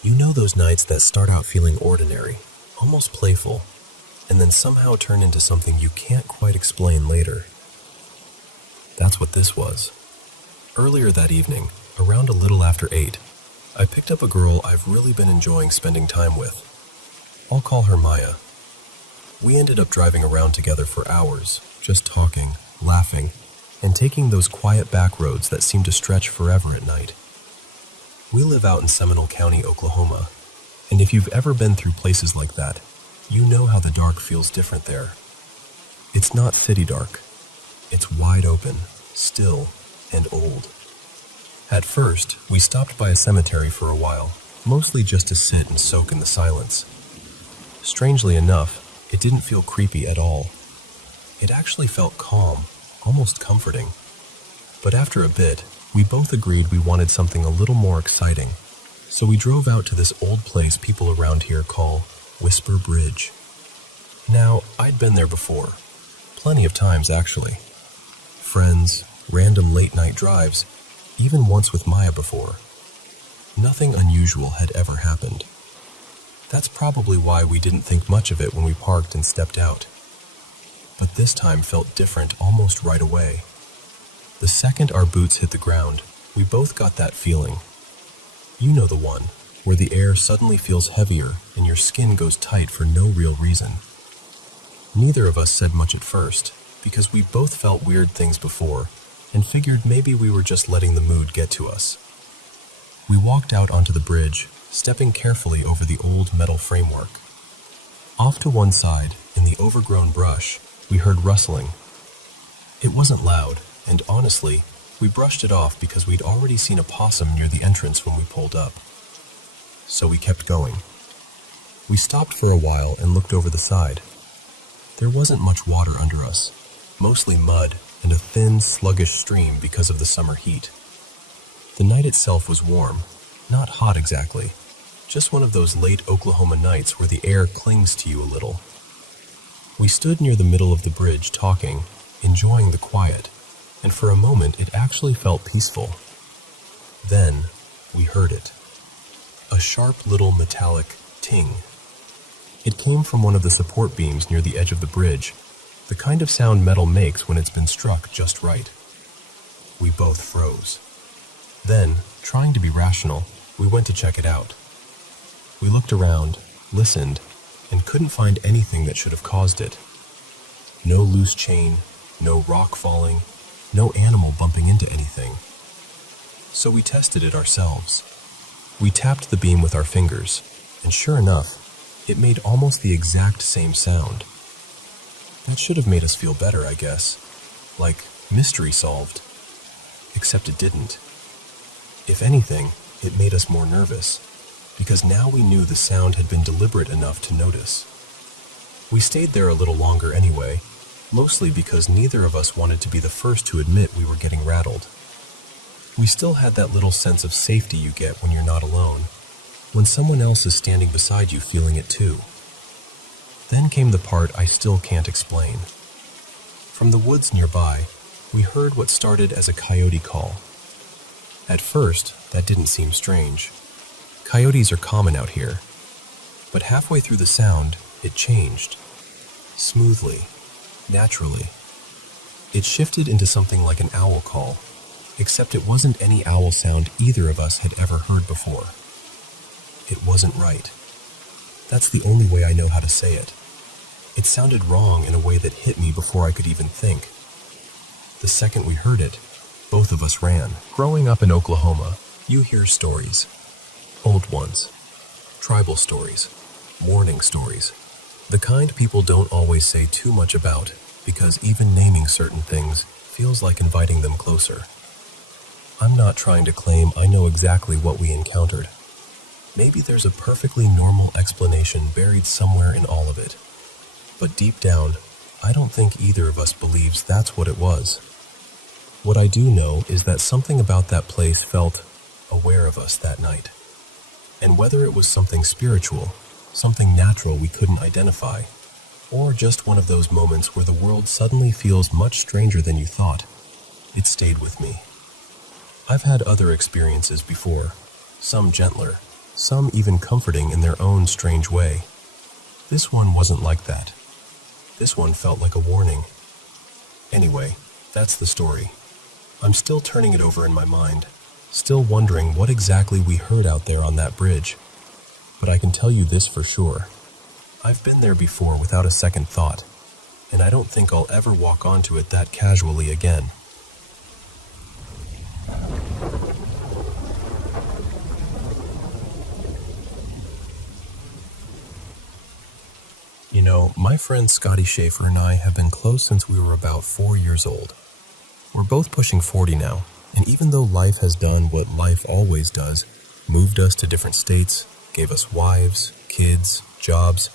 You know those nights that start out feeling ordinary, almost playful, and then somehow turn into something you can't quite explain later? That's what this was. Earlier that evening, around a little after 8, I picked up a girl I've really been enjoying spending time with. I'll call her Maya. We ended up driving around together for hours, just talking, laughing, and taking those quiet back roads that seem to stretch forever at night. We live out in Seminole County, Oklahoma, and if you've ever been through places like that, you know how the dark feels different there. It's not city dark. It's wide open, still, and old. At first, we stopped by a cemetery for a while, mostly just to sit and soak in the silence. Strangely enough, it didn't feel creepy at all. It actually felt calm, almost comforting. But after a bit, we both agreed we wanted something a little more exciting, so we drove out to this old place people around here call Whisper Bridge. Now, I'd been there before, plenty of times actually. Friends, random late-night drives, even once with Maya before. Nothing unusual had ever happened. That's probably why we didn't think much of it when we parked and stepped out. But this time felt different almost right away. The second our boots hit the ground, we both got that feeling. You know the one, where the air suddenly feels heavier and your skin goes tight for no real reason. Neither of us said much at first, because we both felt weird things before, and figured maybe we were just letting the mood get to us. We walked out onto the bridge, stepping carefully over the old metal framework. Off to one side, in the overgrown brush, we heard rustling. It wasn't loud, and honestly, we brushed it off because we'd already seen a possum near the entrance when we pulled up. So we kept going. We stopped for a while and looked over the side. There wasn't much water under us, mostly mud and a thin, sluggish stream because of the summer heat. The night itself was warm, not hot exactly, just one of those late Oklahoma nights where the air clings to you a little. We stood near the middle of the bridge talking, enjoying the quiet, and for a moment it actually felt peaceful. Then we heard it. A sharp little metallic ting. It came from one of the support beams near the edge of the bridge, the kind of sound metal makes when it's been struck just right. We both froze. Then, trying to be rational, we went to check it out. We looked around, listened, and couldn't find anything that should have caused it. No loose chain, no rock falling, no animal bumping into anything. So we tested it ourselves. We tapped the beam with our fingers, and sure enough, it made almost the exact same sound. That should have made us feel better, I guess. Like, mystery solved. Except it didn't. If anything, it made us more nervous, because now we knew the sound had been deliberate enough to notice. We stayed there a little longer anyway, mostly because neither of us wanted to be the first to admit we were getting rattled. We still had that little sense of safety you get when you're not alone, when someone else is standing beside you feeling it too. Then came the part I still can't explain. From the woods nearby, we heard what started as a coyote call. At first, that didn't seem strange. Coyotes are common out here. But halfway through the sound, it changed. Smoothly, naturally. It shifted into something like an owl call, except it wasn't any owl sound either of us had ever heard before. It wasn't right. That's the only way I know how to say it. It sounded wrong in a way that hit me before I could even think. The second we heard it, both of us ran. Growing up in Oklahoma, you hear stories. Old ones. Tribal stories. Warning stories. The kind people don't always say too much about, because even naming certain things feels like inviting them closer. I'm not trying to claim I know exactly what we encountered. Maybe there's a perfectly normal explanation buried somewhere in all of it. But deep down, I don't think either of us believes that's what it was. What I do know is that something about that place felt aware of us that night. And whether it was something spiritual, something natural we couldn't identify, or just one of those moments where the world suddenly feels much stranger than you thought, it stayed with me. I've had other experiences before, some gentler, some even comforting in their own strange way. This one wasn't like that. This one felt like a warning. Anyway, that's the story. I'm still turning it over in my mind, still wondering what exactly we heard out there on that bridge. But I can tell you this for sure. I've been there before without a second thought, and I don't think I'll ever walk onto it that casually again. You know, my friend Scotty Schaefer and I have been close since we were about 4 years old. We're both pushing 40 now, and even though life has done what life always does, moved us to different states, gave us wives, kids, jobs,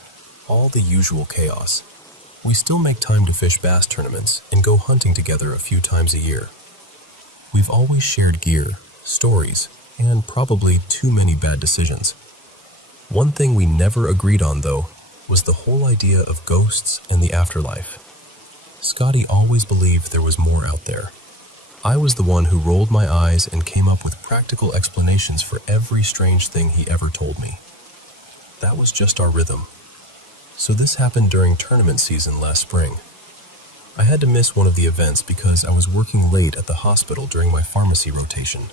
all the usual chaos, we still make time to fish bass tournaments and go hunting together a few times a year. We've always shared gear, stories, and probably too many bad decisions. One thing we never agreed on, though, was the whole idea of ghosts and the afterlife. Scotty always believed there was more out there. I was the one who rolled my eyes and came up with practical explanations for every strange thing he ever told me. That was just our rhythm. So this happened during tournament season last spring. I had to miss one of the events because I was working late at the hospital during my pharmacy rotation.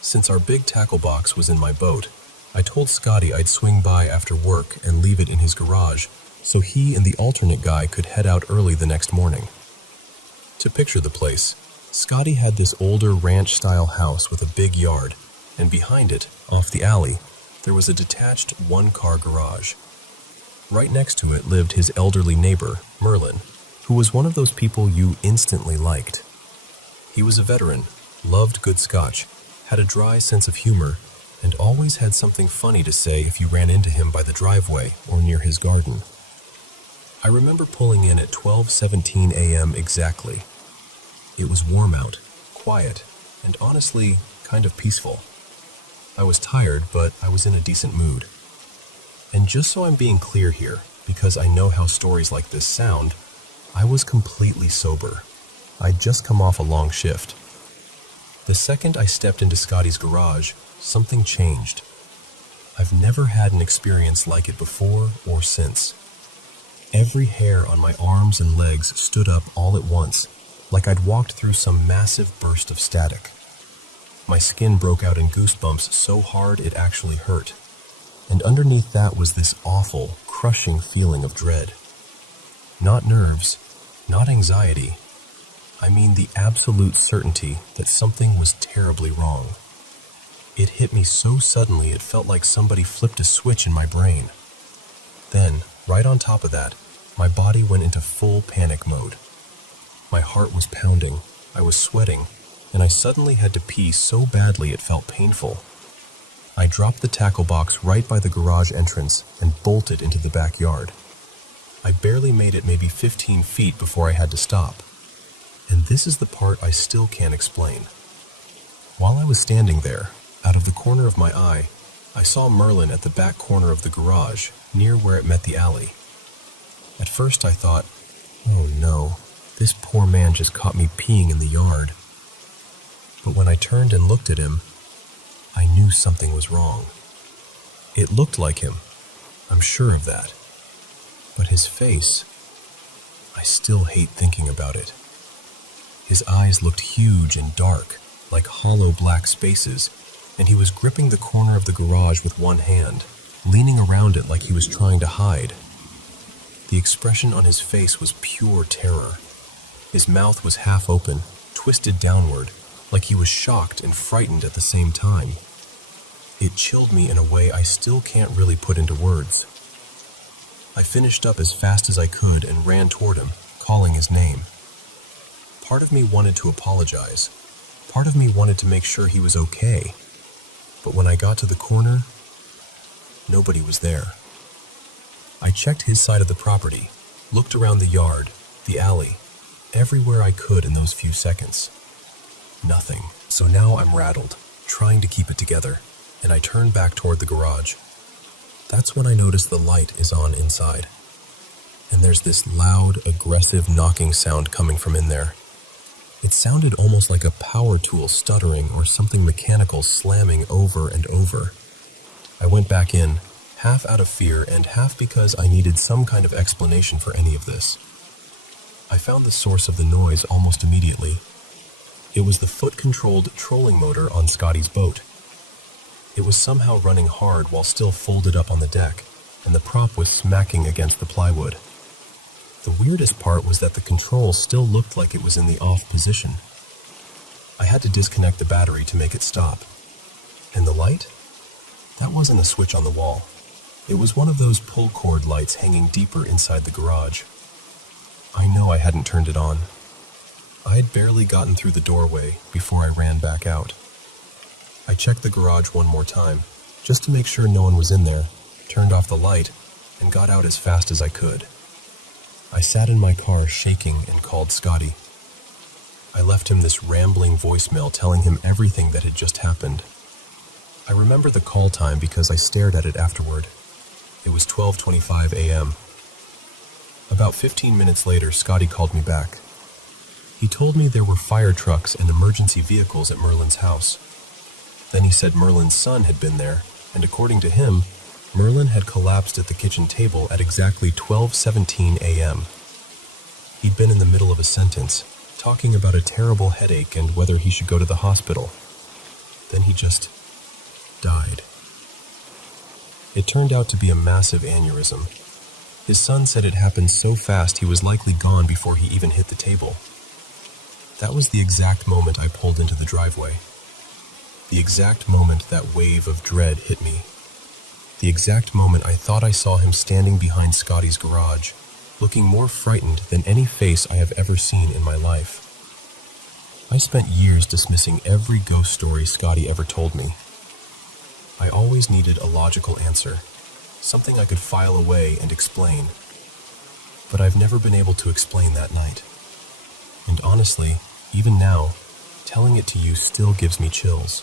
Since our big tackle box was in my boat, I told Scotty I'd swing by after work and leave it in his garage so he and the alternate guy could head out early the next morning. To picture the place, Scotty had this older ranch-style house with a big yard, and behind it, off the alley, there was a detached one-car garage. Right next to it lived his elderly neighbor, Merlin, who was one of those people you instantly liked. He was a veteran, loved good scotch, had a dry sense of humor, and always had something funny to say if you ran into him by the driveway or near his garden. I remember pulling in at 12:17 a.m. exactly. It was warm out, quiet, and honestly, kind of peaceful. I was tired, but I was in a decent mood. And just so I'm being clear here, because I know how stories like this sound, I was completely sober. I'd just come off a long shift. The second I stepped into Scotty's garage, something changed. I've never had an experience like it before or since. Every hair on my arms and legs stood up all at once, like I'd walked through some massive burst of static. My skin broke out in goosebumps so hard it actually hurt. And underneath that was this awful, crushing feeling of dread. Not nerves, not anxiety. I mean the absolute certainty that something was terribly wrong. It hit me so suddenly it felt like somebody flipped a switch in my brain. Then, right on top of that, my body went into full panic mode. My heart was pounding, I was sweating, and I suddenly had to pee so badly it felt painful. I dropped the tackle box right by the garage entrance and bolted into the backyard. I barely made it maybe 15 feet before I had to stop. And this is the part I still can't explain. While I was standing there, out of the corner of my eye, I saw Merlin at the back corner of the garage, near where it met the alley. At first I thought, oh no, this poor man just caught me peeing in the yard. But when I turned and looked at him, I knew something was wrong. It looked like him, I'm sure of that. But his face, I still hate thinking about it. His eyes looked huge and dark, like hollow black spaces, and he was gripping the corner of the garage with one hand, leaning around it like he was trying to hide. The expression on his face was pure terror. His mouth was half open, twisted downward, like he was shocked and frightened at the same time. It chilled me in a way I still can't really put into words. I finished up as fast as I could and ran toward him, calling his name. Part of me wanted to apologize. Part of me wanted to make sure he was okay. But when I got to the corner, nobody was there. I checked his side of the property, looked around the yard, the alley, everywhere I could in those few seconds. Nothing. So now I'm rattled, trying to keep it together, and I turn back toward the garage. That's when I notice the light is on inside, and there's this loud, aggressive knocking sound coming from in there. It sounded almost like a power tool stuttering or something mechanical slamming over and over. I went back in, half out of fear and half because I needed some kind of explanation for any of this. I found the source of the noise almost immediately. It was the foot-controlled trolling motor on Scotty's boat. It was somehow running hard while still folded up on the deck, and the prop was smacking against the plywood. The weirdest part was that the control still looked like it was in the off position. I had to disconnect the battery to make it stop. And the light? That wasn't a switch on the wall. It was one of those pull cord lights hanging deeper inside the garage. I know I hadn't turned it on. I had barely gotten through the doorway before I ran back out. I checked the garage one more time, just to make sure no one was in there, turned off the light, and got out as fast as I could. I sat in my car shaking and called Scotty. I left him this rambling voicemail telling him everything that had just happened. I remember the call time because I stared at it afterward. It was 12:25 a.m. About 15 minutes later, Scotty called me back. He told me there were fire trucks and emergency vehicles at Merlin's house. Then he said Merlin's son had been there, and according to him, Merlin had collapsed at the kitchen table at exactly 12:17 a.m. He'd been in the middle of a sentence, talking about a terrible headache and whether he should go to the hospital. Then he just died. It turned out to be a massive aneurysm. His son said it happened so fast he was likely gone before he even hit the table. That was the exact moment I pulled into the driveway. The exact moment that wave of dread hit me. The exact moment I thought I saw him standing behind Scotty's garage, looking more frightened than any face I have ever seen in my life. I spent years dismissing every ghost story Scotty ever told me. I always needed a logical answer, something I could file away and explain. But I've never been able to explain that night. And honestly, even now, telling it to you still gives me chills.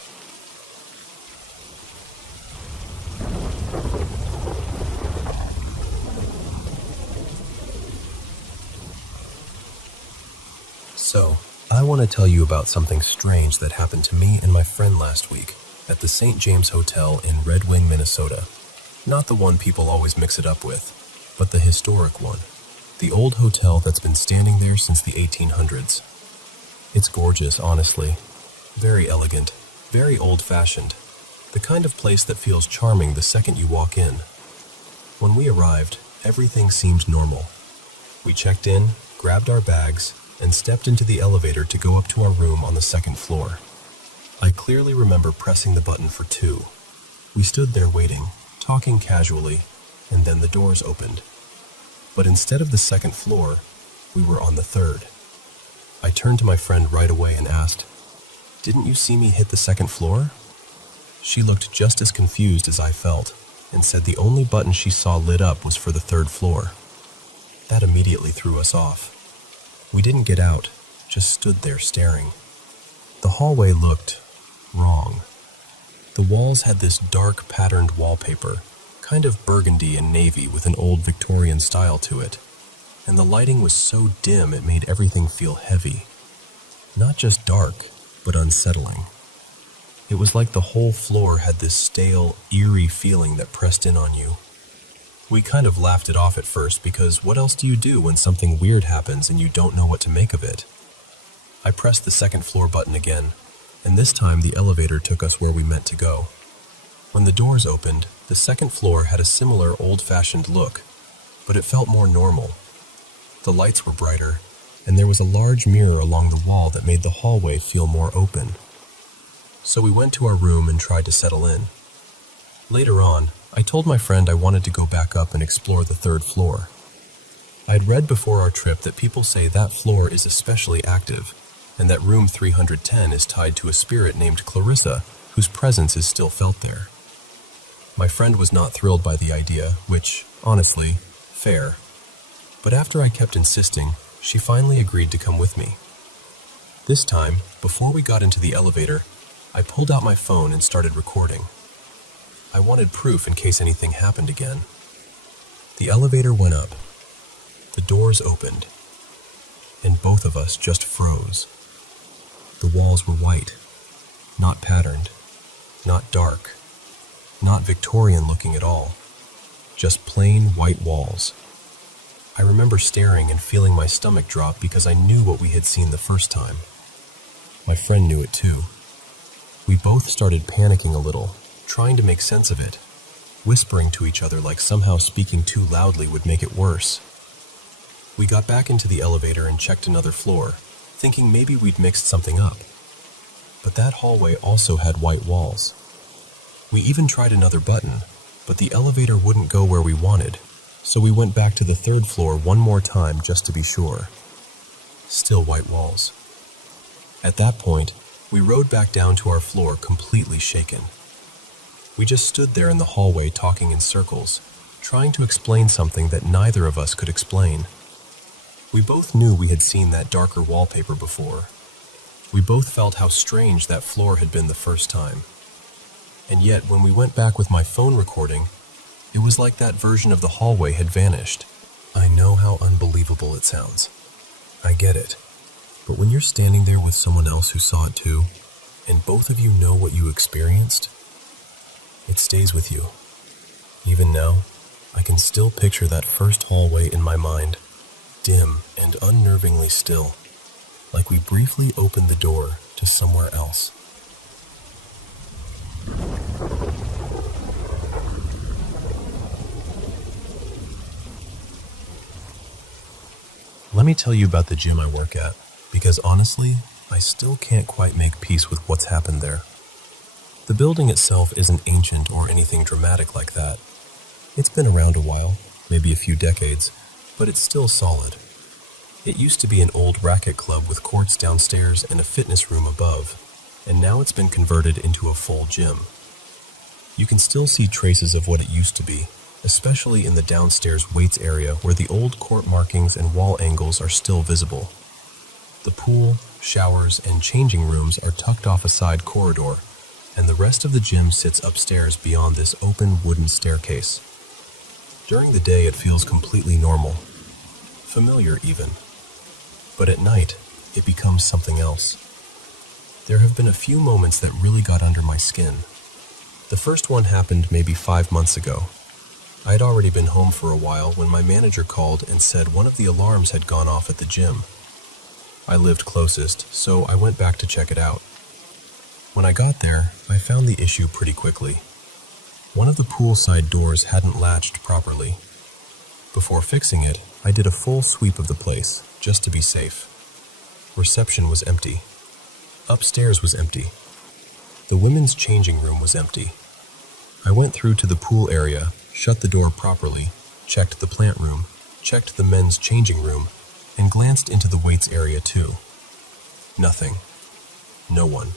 So, I want to tell you about something strange that happened to me and my friend last week at the St. James Hotel in Red Wing, Minnesota. Not the one people always mix it up with, but the historic one. The old hotel that's been standing there since the 1800s. It's gorgeous, honestly. Very elegant, very old-fashioned. The kind of place that feels charming the second you walk in. When we arrived, everything seemed normal. We checked in, grabbed our bags, and stepped into the elevator to go up to our room on the second floor. I clearly remember pressing the button for 2. We stood there waiting, talking casually, and then the doors opened. But instead of the second floor, we were on the third. I turned to my friend right away and asked, "Didn't you see me hit the second floor?" She looked just as confused as I felt, and said the only button she saw lit up was for the third floor. That immediately threw us off. We didn't get out, just stood there staring. The hallway looked wrong. The walls had this dark patterned wallpaper, kind of burgundy and navy with an old Victorian style to it, and the lighting was so dim it made everything feel heavy. Not just dark, but unsettling. It was like the whole floor had this stale, eerie feeling that pressed in on you. We kind of laughed it off at first because what else do you do when something weird happens and you don't know what to make of it? I pressed the second floor button again, and this time the elevator took us where we meant to go. When the doors opened, the second floor had a similar old-fashioned look, but it felt more normal. The lights were brighter, and there was a large mirror along the wall that made the hallway feel more open. So we went to our room and tried to settle in. Later on, I told my friend I wanted to go back up and explore the third floor. I had read before our trip that people say that floor is especially active, and that room 310 is tied to a spirit named Clarissa, whose presence is still felt there. My friend was not thrilled by the idea, which, honestly, fair. But after I kept insisting, she finally agreed to come with me. This time, before we got into the elevator, I pulled out my phone and started recording. I wanted proof in case anything happened again. The elevator went up. The doors opened. And both of us just froze. The walls were white, not patterned, not dark, not Victorian looking at all, just plain white walls. I remember staring and feeling my stomach drop because I knew what we had seen the first time. My friend knew it too. We both started panicking a little, trying to make sense of it, whispering to each other like somehow speaking too loudly would make it worse. We got back into the elevator and checked another floor, thinking maybe we'd mixed something up. But that hallway also had white walls. We even tried another button, but the elevator wouldn't go where we wanted, so we went back to the third floor one more time just to be sure. Still white walls. At that point, we rode back down to our floor completely shaken. We just stood there in the hallway talking in circles, trying to explain something that neither of us could explain. We both knew we had seen that darker wallpaper before. We both felt how strange that floor had been the first time. And yet, when we went back with my phone recording, it was like that version of the hallway had vanished. I know how unbelievable it sounds. I get it. But when you're standing there with someone else who saw it too, and both of you know what you experienced, it stays with you. Even now, I can still picture that first hallway in my mind, dim and unnervingly still, like we briefly opened the door to somewhere else. Let me tell you about the gym I work at, because honestly, I still can't quite make peace with what's happened there. The building itself isn't ancient or anything dramatic like that. It's been around a while, maybe a few decades, but it's still solid. It used to be an old racket club with courts downstairs and a fitness room above, and now it's been converted into a full gym. You can still see traces of what it used to be, especially in the downstairs weights area where the old court markings and wall angles are still visible. The pool, showers, and changing rooms are tucked off a side corridor, and the rest of the gym sits upstairs beyond this open wooden staircase. During the day it feels completely normal, familiar even. But at night, it becomes something else. There have been a few moments that really got under my skin. The first one happened maybe 5 months ago. I had already been home for a while when my manager called and said one of the alarms had gone off at the gym. I lived closest, so I went back to check it out. When I got there, I found the issue pretty quickly. One of the poolside doors hadn't latched properly. Before fixing it, I did a full sweep of the place, just to be safe. Reception was empty. Upstairs was empty. The women's changing room was empty. I went through to the pool area, shut the door properly, checked the plant room, checked the men's changing room, and glanced into the weights area too. Nothing. No one.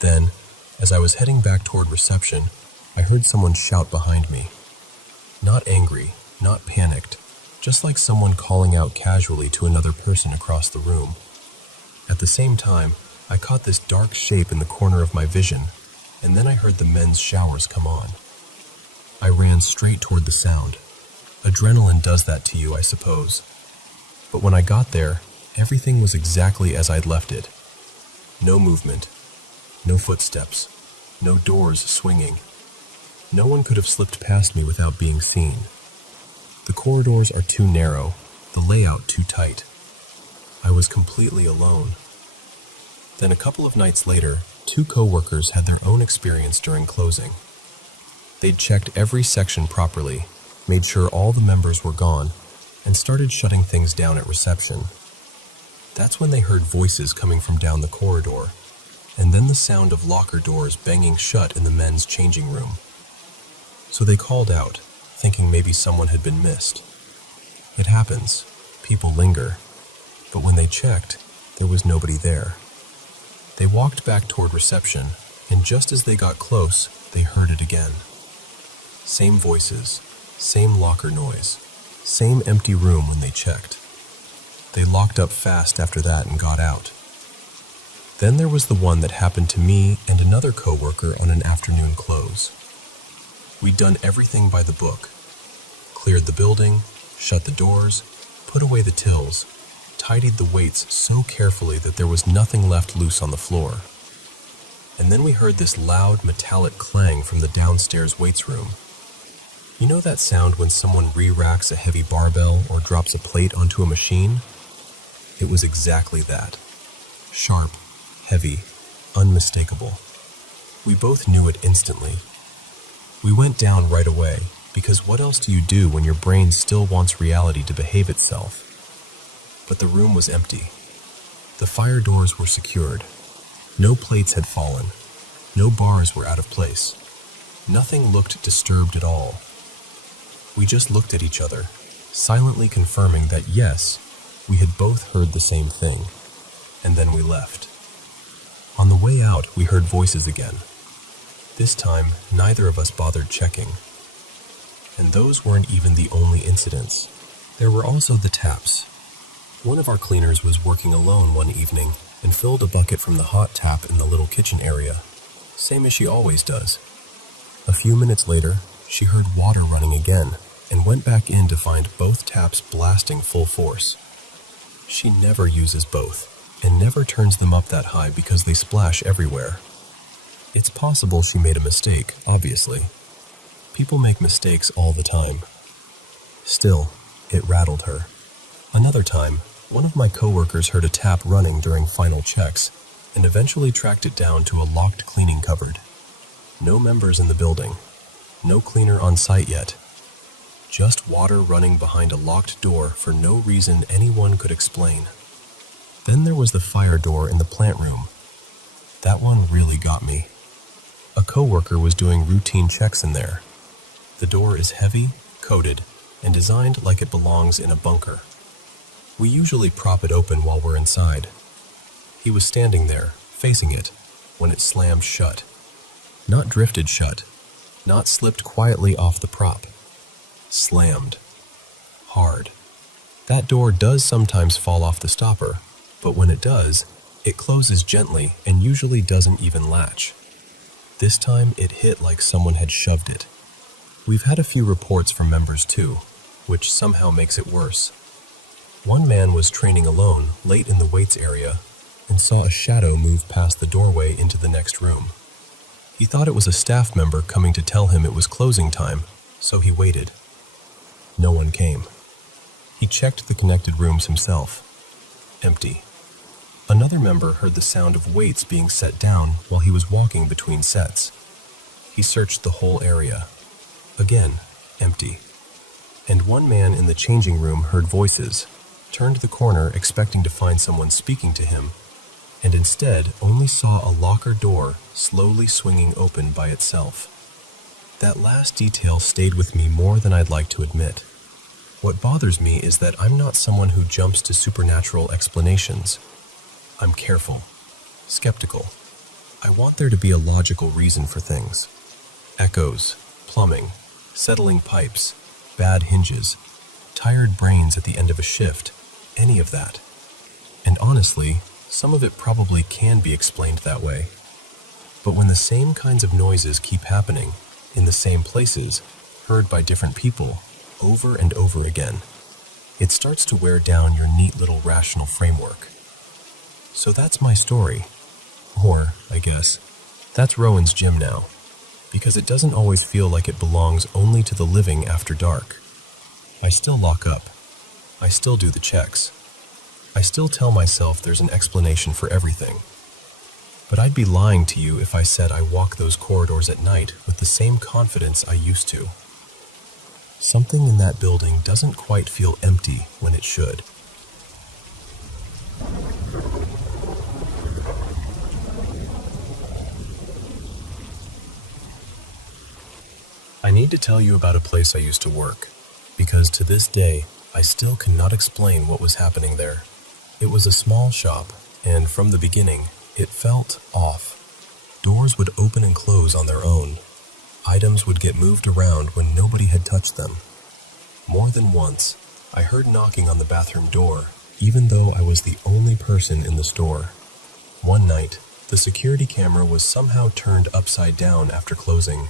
Then, as I was heading back toward reception, I heard someone shout behind me. Not angry, not panicked, just like someone calling out casually to another person across the room. At the same time, I caught this dark shape in the corner of my vision, and then I heard the men's showers come on. I ran straight toward the sound. Adrenaline does that to you, I suppose. But when I got there, everything was exactly as I'd left it. No movement, no footsteps, no doors swinging. No one could have slipped past me without being seen. The corridors are too narrow, the layout too tight. I was completely alone. Then a couple of nights later, 2 coworkers had their own experience during closing. They'd checked every section properly, made sure all the members were gone, and started shutting things down at reception. That's when they heard voices coming from down the corridor, and then the sound of locker doors banging shut in the men's changing room. So they called out, thinking maybe someone had been missed. It happens. People linger. But when they checked, there was nobody there. They walked back toward reception, and just as they got close, they heard it again. Same voices, same locker noise, same empty room when they checked. They locked up fast after that and got out. Then there was the one that happened to me and another coworker on an afternoon close. We'd done everything by the book. Cleared the building, shut the doors, put away the tills, tidied the weights so carefully that there was nothing left loose on the floor. And then we heard this loud metallic clang from the downstairs weights room. You know that sound when someone re-racks a heavy barbell or drops a plate onto a machine? It was exactly that. Sharp, heavy, unmistakable. We both knew it instantly. We went down right away, because what else do you do when your brain still wants reality to behave itself? But the room was empty. The fire doors were secured. No plates had fallen. No bars were out of place. Nothing looked disturbed at all. We just looked at each other, silently confirming that yes, we had both heard the same thing. And then we left. On the way out, we heard voices again. This time, neither of us bothered checking. And those weren't even the only incidents. There were also the taps. One of our cleaners was working alone one evening and filled a bucket from the hot tap in the little kitchen area, same as she always does. A few minutes later, she heard water running again and went back in to find both taps blasting full force. She never uses both and never turns them up that high because they splash everywhere. It's possible she made a mistake, obviously. People make mistakes all the time. Still, it rattled her. Another time, one of my coworkers heard a tap running during final checks and eventually tracked it down to a locked cleaning cupboard. No members in the building. No cleaner on site yet. Just water running behind a locked door for no reason anyone could explain. Then there was the fire door in the plant room. That one really got me. A coworker was doing routine checks in there. The door is heavy, coated, and designed like it belongs in a bunker. We usually prop it open while we're inside. He was standing there, facing it, when it slammed shut. Not drifted shut, not slipped quietly off the prop. Slammed. Hard. That door does sometimes fall off the stopper, but when it does, it closes gently and usually doesn't even latch. This time it hit like someone had shoved it. We've had a few reports from members too, which somehow makes it worse. One man was training alone late in the weights area and saw a shadow move past the doorway into the next room. He thought it was a staff member coming to tell him it was closing time, so he waited. No one came. He checked the connected rooms himself. Empty. Another member heard the sound of weights being set down while he was walking between sets. He searched the whole area. Again, empty. And one man in the changing room heard voices, turned the corner expecting to find someone speaking to him, and instead only saw a locker door slowly swinging open by itself. That last detail stayed with me more than I'd like to admit. What bothers me is that I'm not someone who jumps to supernatural explanations. I'm careful, skeptical. I want there to be a logical reason for things. Echoes, plumbing, settling pipes, bad hinges, tired brains at the end of a shift, any of that. And honestly, some of it probably can be explained that way. But when the same kinds of noises keep happening, in the same places, heard by different people, over and over again, it starts to wear down your neat little rational framework. So that's my story. Or, I guess, that's Rowan's gym now, because it doesn't always feel like it belongs only to the living after dark. I still lock up. I still do the checks. I still tell myself there's an explanation for everything. But I'd be lying to you if I said I walk those corridors at night with the same confidence I used to. Something in that building doesn't quite feel empty when it should. I need to tell you about a place I used to work, because to this day, I still cannot explain what was happening there. It was a small shop, and from the beginning, it felt off. Doors would open and close on their own. Items would get moved around when nobody had touched them. More than once, I heard knocking on the bathroom door, even though I was the only person in the store. One night, the security camera was somehow turned upside down after closing.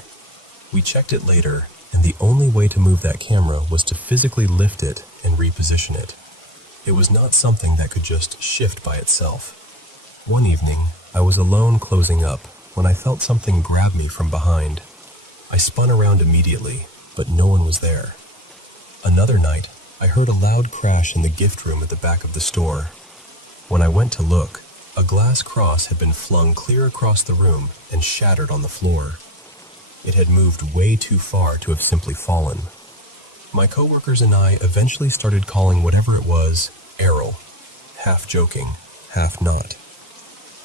We checked it later, and the only way to move that camera was to physically lift it and reposition it. It was not something that could just shift by itself. One evening, I was alone closing up when I felt something grab me from behind. I spun around immediately, but no one was there. Another night, I heard a loud crash in the gift room at the back of the store. When I went to look, a glass cross had been flung clear across the room and shattered on the floor. It had moved way too far to have simply fallen. My coworkers and I eventually started calling whatever it was, Errol, half joking, half not.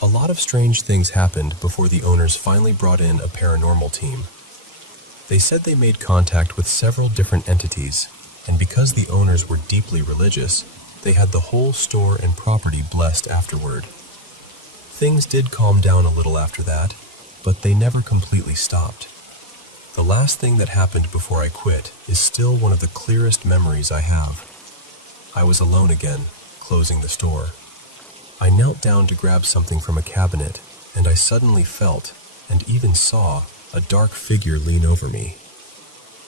A lot of strange things happened before the owners finally brought in a paranormal team. They said they made contact with several different entities, and because the owners were deeply religious, they had the whole store and property blessed afterward. Things did calm down a little after that, but they never completely stopped. The last thing that happened before I quit is still one of the clearest memories I have. I was alone again, closing the store. I knelt down to grab something from a cabinet, and I suddenly felt, and even saw, a dark figure lean over me.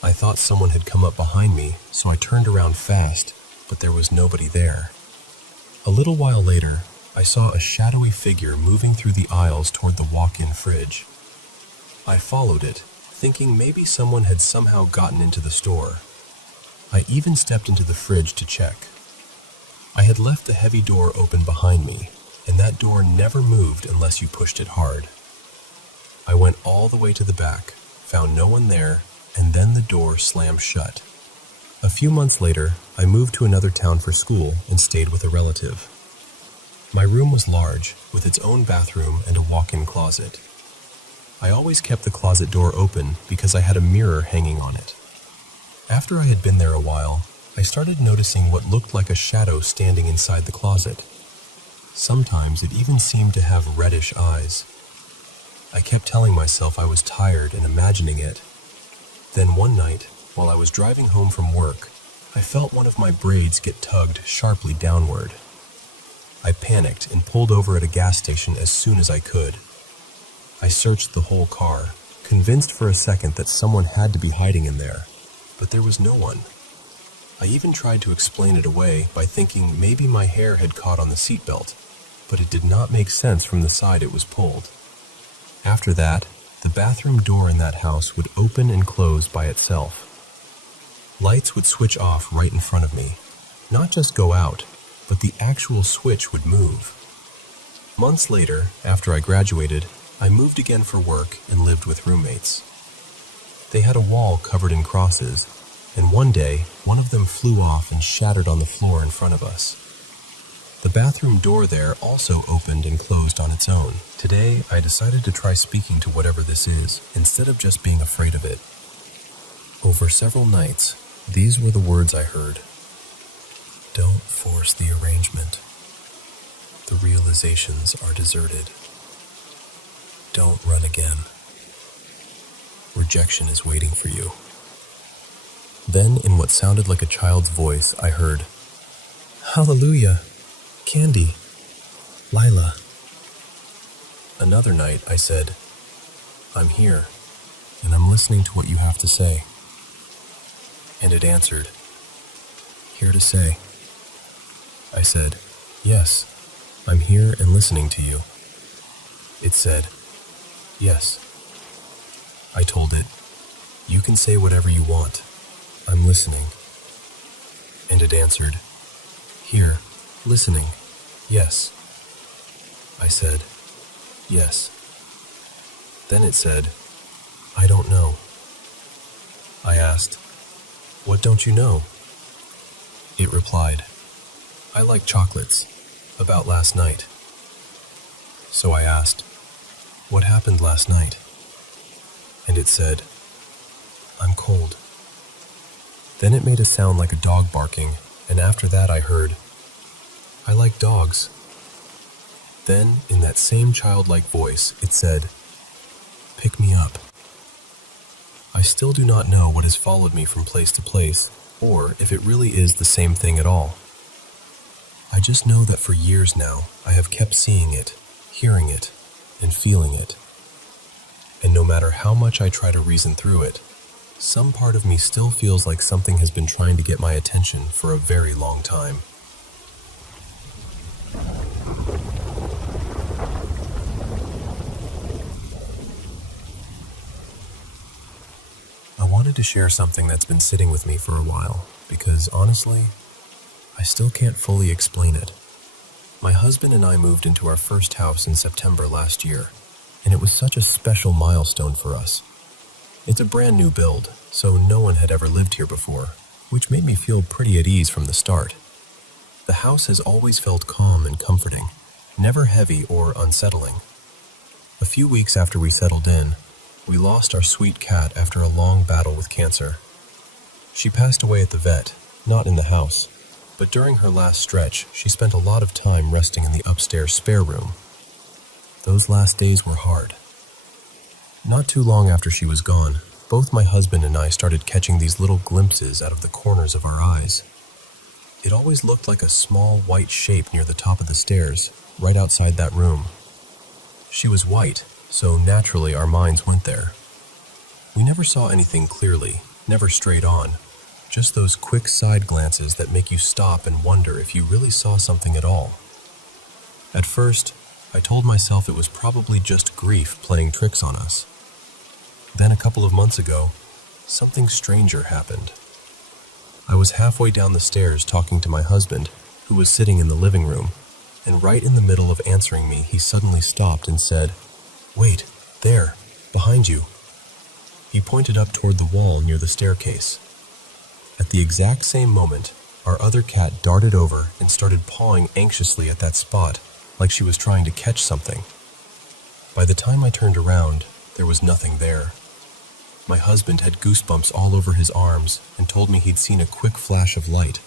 I thought someone had come up behind me, so I turned around fast, but there was nobody there. A little while later, I saw a shadowy figure moving through the aisles toward the walk-in fridge. I followed it, thinking maybe someone had somehow gotten into the store. I even stepped into the fridge to check. I had left the heavy door open behind me, and that door never moved unless you pushed it hard. I went all the way to the back, found no one there, and then the door slammed shut. A few months later, I moved to another town for school and stayed with a relative. My room was large, with its own bathroom and a walk-in closet. I always kept the closet door open because I had a mirror hanging on it. After I had been there a while, I started noticing what looked like a shadow standing inside the closet. Sometimes it even seemed to have reddish eyes. I kept telling myself I was tired and imagining it. Then one night, while I was driving home from work, I felt one of my braids get tugged sharply downward. I panicked and pulled over at a gas station as soon as I could. I searched the whole car, convinced for a second that someone had to be hiding in there, but there was no one. I even tried to explain it away by thinking maybe my hair had caught on the seatbelt, but it did not make sense from the side it was pulled. After that, the bathroom door in that house would open and close by itself. Lights would switch off right in front of me, not just go out, but the actual switch would move. Months later, after I graduated, I moved again for work and lived with roommates. They had a wall covered in crosses, and one day, one of them flew off and shattered on the floor in front of us. The bathroom door there also opened and closed on its own. Today, I decided to try speaking to whatever this is, instead of just being afraid of it. Over several nights, these were the words I heard. Don't force the arrangement. The realizations are deserted. Don't run again. Rejection is waiting for you. Then, in what sounded like a child's voice, I heard, Hallelujah, Candy, Lila. Another night, I said, I'm here, and I'm listening to what you have to say. And it answered, Here to say. I said, Yes, I'm here and listening to you. It said, Yes. I told it, You can say whatever you want. I'm listening. And it answered, Here, listening, yes. I said, Yes. Then it said, I don't know. I asked, What don't you know? It replied, I like chocolates, about last night. So I asked, What happened last night? And it said, I'm cold. Then it made a sound like a dog barking, and after that I heard, I like dogs. Then, in that same childlike voice, it said, Pick me up. I still do not know what has followed me from place to place, or if it really is the same thing at all. I just know that for years now, I have kept seeing it, hearing it, and feeling it. And no matter how much I try to reason through it, some part of me still feels like something has been trying to get my attention for a very long time. I wanted to share something that's been sitting with me for a while, because honestly, I still can't fully explain it. My husband and I moved into our first house in September last year, and it was such a special milestone for us. It's a brand new build, so no one had ever lived here before, which made me feel pretty at ease from the start. The house has always felt calm and comforting, never heavy or unsettling. A few weeks after we settled in, we lost our sweet cat after a long battle with cancer. She passed away at the vet, not in the house, but during her last stretch, she spent a lot of time resting in the upstairs spare room. Those last days were hard. Not too long after she was gone, both my husband and I started catching these little glimpses out of the corners of our eyes. It always looked like a small white shape near the top of the stairs, right outside that room. She was white, so naturally our minds went there. We never saw anything clearly, never straight on, just those quick side glances that make you stop and wonder if you really saw something at all. At first, I told myself it was probably just grief playing tricks on us. Then a couple of months ago, something stranger happened. I was halfway down the stairs talking to my husband, who was sitting in the living room, and right in the middle of answering me, he suddenly stopped and said, "Wait, there, behind you." He pointed up toward the wall near the staircase. At the exact same moment, our other cat darted over and started pawing anxiously at that spot, like she was trying to catch something. By the time I turned around, there was nothing there. My husband had goosebumps all over his arms and told me he'd seen a quick flash of light,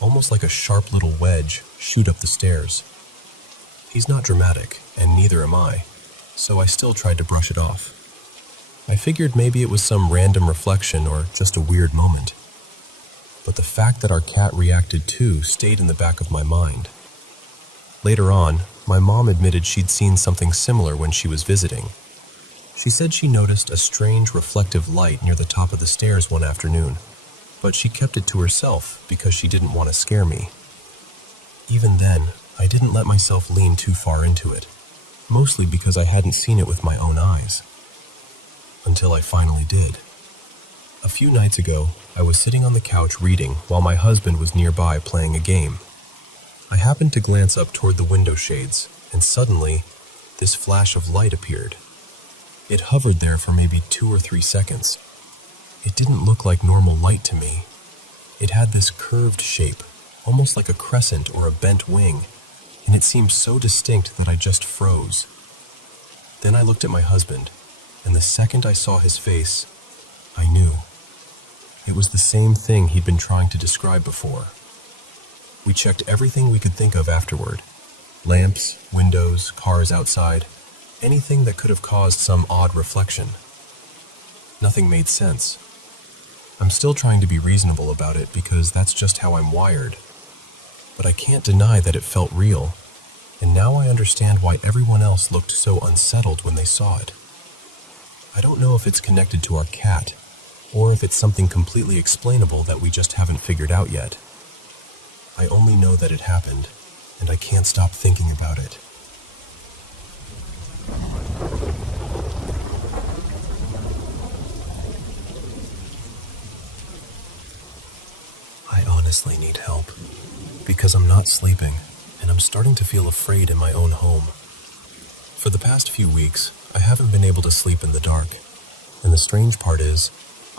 almost like a sharp little wedge, shoot up the stairs. He's not dramatic, and neither am I, so I still tried to brush it off. I figured maybe it was some random reflection or just a weird moment. But the fact that our cat reacted too stayed in the back of my mind. Later on, my mom admitted she'd seen something similar when she was visiting. She said she noticed a strange reflective light near the top of the stairs one afternoon, but she kept it to herself because she didn't want to scare me. Even then, I didn't let myself lean too far into it, mostly because I hadn't seen it with my own eyes. Until I finally did. A few nights ago, I was sitting on the couch reading while my husband was nearby playing a game. I happened to glance up toward the window shades, and suddenly, this flash of light appeared. It hovered there for maybe 2 or 3 seconds. It didn't look like normal light to me. It had this curved shape, almost like a crescent or a bent wing, and it seemed so distinct that I just froze. Then I looked at my husband, and the second I saw his face, I knew. It was the same thing he'd been trying to describe before. We checked everything we could think of afterward. Lamps, windows, cars outside, anything that could have caused some odd reflection. Nothing made sense. I'm still trying to be reasonable about it because that's just how I'm wired. But I can't deny that it felt real, and now I understand why everyone else looked so unsettled when they saw it. I don't know if it's connected to our cat, or if it's something completely explainable that we just haven't figured out yet. I only know that it happened, and I can't stop thinking about it. I honestly need help, because I'm not sleeping, and I'm starting to feel afraid in my own home. For the past few weeks, I haven't been able to sleep in the dark, and the strange part is,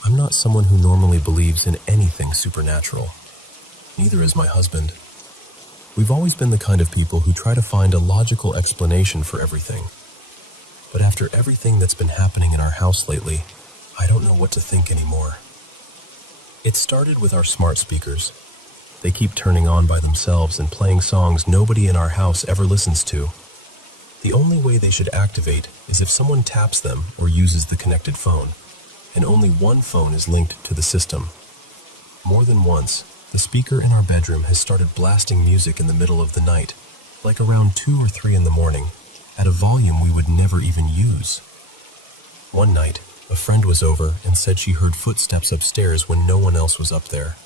I'm not someone who normally believes in anything supernatural. Neither is my husband. We've always been the kind of people who try to find a logical explanation for everything. But after everything that's been happening in our house lately, I don't know what to think anymore. It started with our smart speakers. They keep turning on by themselves and playing songs nobody in our house ever listens to. The only way they should activate is if someone taps them or uses the connected phone, and only one phone is linked to the system. More than once, the speaker in our bedroom has started blasting music in the middle of the night, like around 2 or 3 in the morning, at a volume we would never even use. One night, a friend was over and said she heard footsteps upstairs when no one else was up there.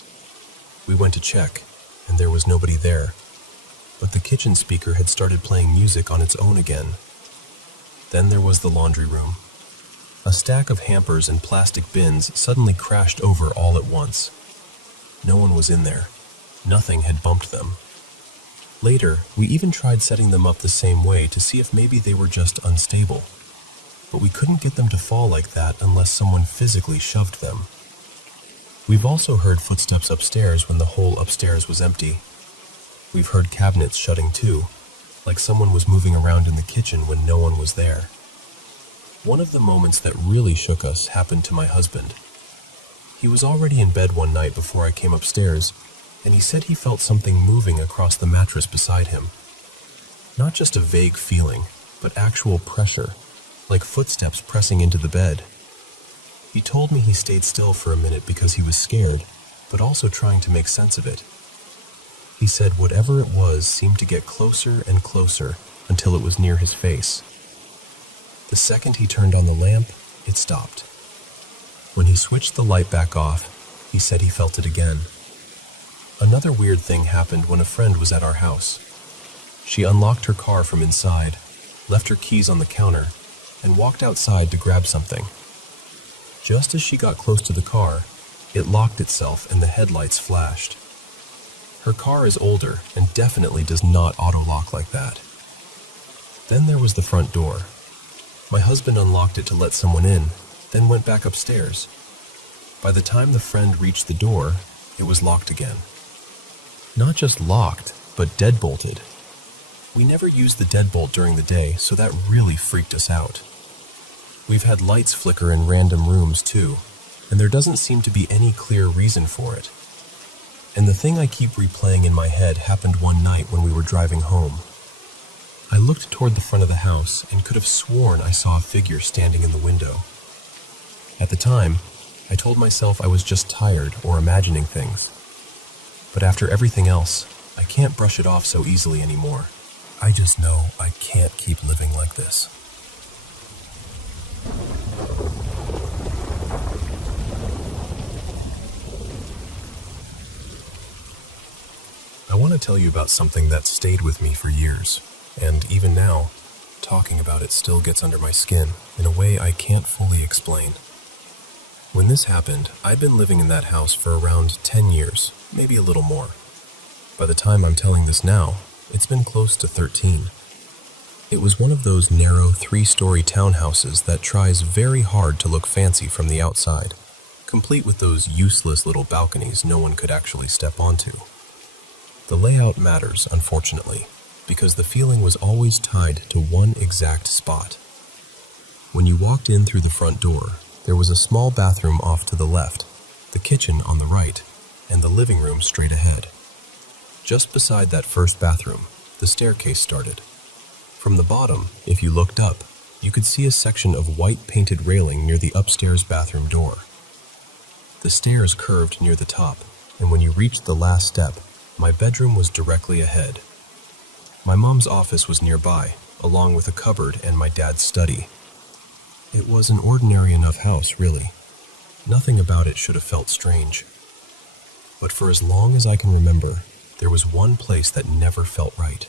We went to check, and there was nobody there. But the kitchen speaker had started playing music on its own again. Then there was the laundry room. A stack of hampers and plastic bins suddenly crashed over all at once. No one was in there. Nothing had bumped them. Later, we even tried setting them up the same way to see if maybe they were just unstable. But we couldn't get them to fall like that unless someone physically shoved them. We've also heard footsteps upstairs when the whole upstairs was empty. We've heard cabinets shutting too, like someone was moving around in the kitchen when no one was there. One of the moments that really shook us happened to my husband. He was already in bed one night before I came upstairs, and he said he felt something moving across the mattress beside him. Not just a vague feeling, but actual pressure, like footsteps pressing into the bed. He told me he stayed still for a minute because he was scared, but also trying to make sense of it. He said whatever it was seemed to get closer and closer until it was near his face. The second he turned on the lamp, it stopped. When he switched the light back off, he said he felt it again. Another weird thing happened when a friend was at our house. She unlocked her car from inside, left her keys on the counter, and walked outside to grab something. Just as she got close to the car, it locked itself and the headlights flashed. Her car is older and definitely does not auto-lock like that. Then there was the front door. My husband unlocked it to let someone in, then went back upstairs. By the time the friend reached the door, it was locked again. Not just locked, but deadbolted. We never used the deadbolt during the day, so that really freaked us out. We've had lights flicker in random rooms too, and there doesn't seem to be any clear reason for it. And the thing I keep replaying in my head happened one night when we were driving home. I looked toward the front of the house and could have sworn I saw a figure standing in the window. At the time, I told myself I was just tired or imagining things. But after everything else, I can't brush it off so easily anymore. I just know I can't keep living like this. I want to tell you about something that stayed with me for years, and even now, talking about it still gets under my skin in a way I can't fully explain. When this happened, I'd been living in that house for around 10 years, maybe a little more. By the time I'm telling this now, it's been close to 13. It was one of those narrow 3-story townhouses that tries very hard to look fancy from the outside, complete with those useless little balconies no one could actually step onto. The layout matters, unfortunately, because the feeling was always tied to one exact spot. When you walked in through the front door, there was a small bathroom off to the left, the kitchen on the right, and the living room straight ahead. Just beside that first bathroom, the staircase started. From the bottom, if you looked up, you could see a section of white painted railing near the upstairs bathroom door. The stairs curved near the top, and when you reached the last step, my bedroom was directly ahead. My mom's office was nearby, along with a cupboard and my dad's study. It was an ordinary enough house, really. Nothing about it should have felt strange. But for as long as I can remember, there was one place that never felt right.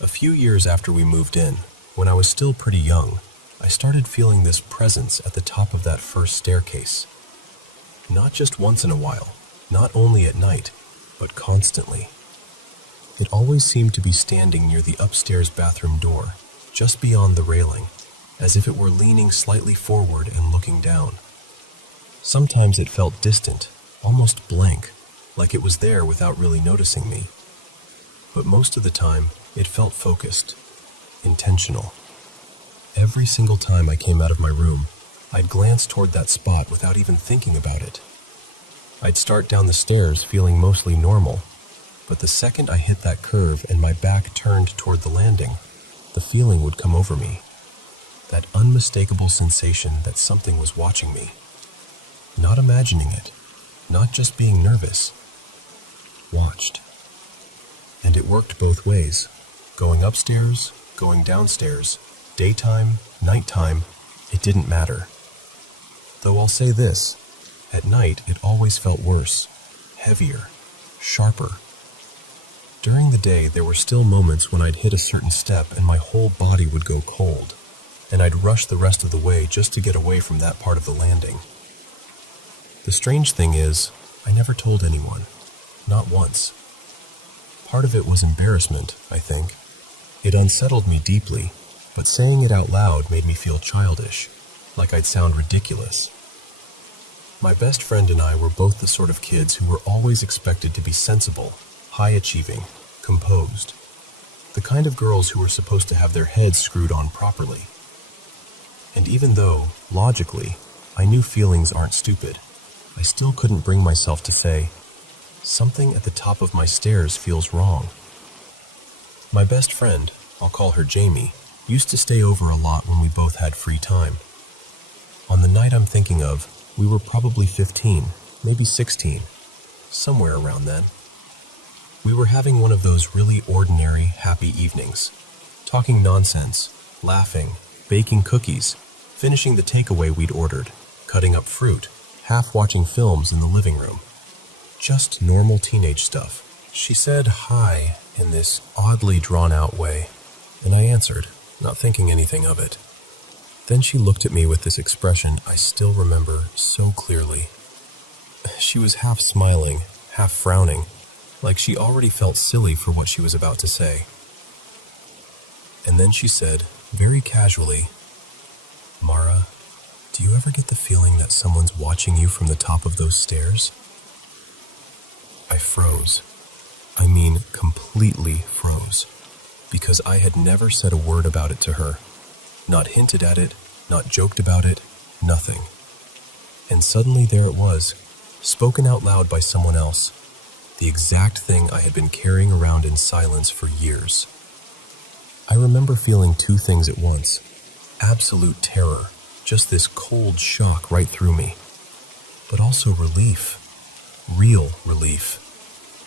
A few years after we moved in, when I was still pretty young, I started feeling this presence at the top of that first staircase. Not just once in a while, not only at night, but constantly. It always seemed to be standing near the upstairs bathroom door, just beyond the railing, as if it were leaning slightly forward and looking down. Sometimes it felt distant, almost blank, like it was there without really noticing me. But most of the time, it felt focused, intentional. Every single time I came out of my room, I'd glance toward that spot without even thinking about it. I'd start down the stairs feeling mostly normal, but the second I hit that curve and my back turned toward the landing, the feeling would come over me. That unmistakable sensation that something was watching me. Not imagining it, not just being nervous. Watched. And it worked both ways. Going upstairs, going downstairs, daytime, nighttime, It didn't matter. Though I'll say this, at night it always felt worse, heavier, sharper. During the day there were still moments when I'd hit a certain step and my whole body would go cold, and I'd rush the rest of the way just to get away from that part of the landing. The strange thing is, I never told anyone, not once. Part of it was embarrassment, I think. It unsettled me deeply, but saying it out loud made me feel childish, like I'd sound ridiculous. My best friend and I were both the sort of kids who were always expected to be sensible, high-achieving, composed. The kind of girls who were supposed to have their heads screwed on properly. And even though, logically, I knew feelings aren't stupid, I still couldn't bring myself to say, something at the top of my stairs feels wrong. My best friend, I'll call her Jamie, used to stay over a lot when we both had free time. On the night I'm thinking of, we were probably 15, maybe 16, somewhere around then. We were having one of those really ordinary, happy evenings, talking nonsense, laughing, baking cookies, finishing the takeaway we'd ordered, cutting up fruit, half watching films in the living room. Just normal teenage stuff. She said hi in this oddly drawn-out way, and I answered, not thinking anything of it. Then she looked at me with this expression I still remember so clearly. She was half smiling, half frowning, like she already felt silly for what she was about to say. And then she said, very casually, "Mara, do you ever get the feeling that someone's watching you from the top of those stairs?" I froze. I mean, completely froze, because I had never said a word about it to her. Not hinted at it, not joked about it, nothing. And suddenly there it was, spoken out loud by someone else, the exact thing I had been carrying around in silence for years. I remember feeling two things at once. Absolute terror, just this cold shock right through me. But also relief, real relief.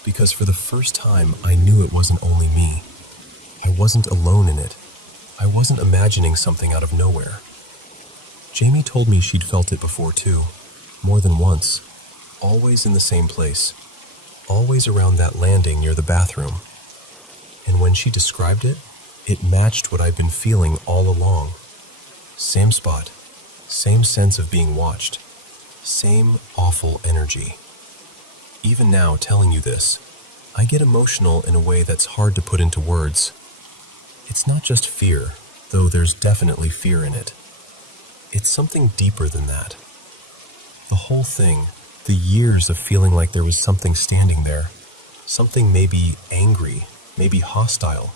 Because for the first time I knew it wasn't only me. I wasn't alone in it. I wasn't imagining something out of nowhere. Jamie told me she'd felt it before too, more than once, always in the same place, always around that landing near the bathroom. And when she described it, it matched what I'd been feeling all along. Same spot, same sense of being watched, same awful energy. Even now, telling you this, I get emotional in a way that's hard to put into words. It's not just fear, though there's definitely fear in it. It's something deeper than that. The whole thing, the years of feeling like there was something standing there, something maybe angry, maybe hostile,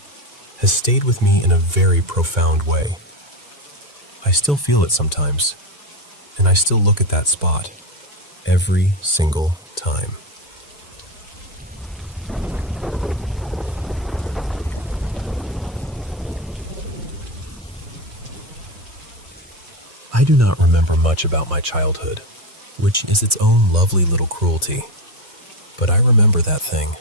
has stayed with me in a very profound way. I still feel it sometimes, and I still look at that spot, every single time. I do not remember much about my childhood, which is its own lovely little cruelty. But I remember that thing.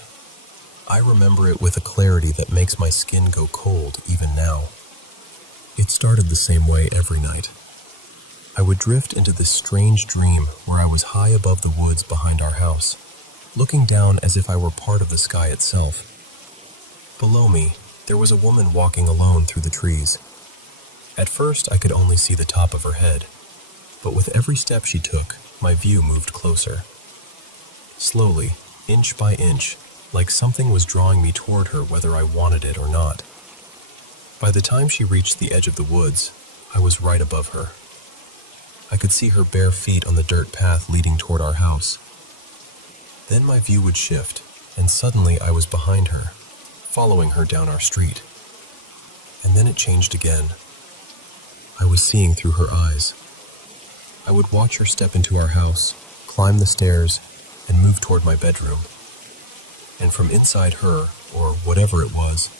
I remember it with a clarity that makes my skin go cold even now. It started the same way every night. I would drift into this strange dream where I was high above the woods behind our house, looking down as if I were part of the sky itself. Below me, there was a woman walking alone through the trees. At first, I could only see the top of her head, but with every step she took, my view moved closer. Slowly, inch by inch, like something was drawing me toward her whether I wanted it or not. By the time she reached the edge of the woods, I was right above her. I could see her bare feet on the dirt path leading toward our house. Then my view would shift, and suddenly I was behind her, following her down our street. And then it changed again. I was seeing through her eyes. I would watch her step into our house, climb the stairs, and move toward my bedroom. And from inside her, or whatever it was,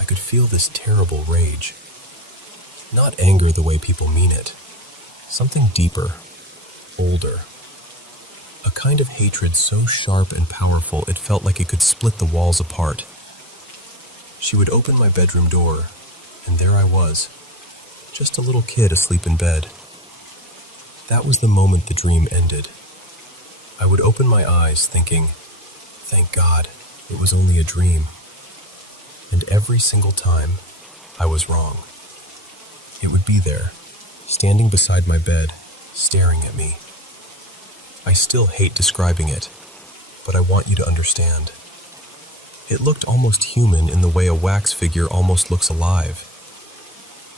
I could feel this terrible rage. Not anger the way people mean it. Something deeper, older. A kind of hatred so sharp and powerful it felt like it could split the walls apart. She would open my bedroom door, and there I was, just a little kid asleep in bed. That was the moment the dream ended. I would open my eyes thinking, thank God, it was only a dream. And every single time, I was wrong. It would be there, standing beside my bed, staring at me. I still hate describing it, but I want you to understand. It looked almost human in the way a wax figure almost looks alive.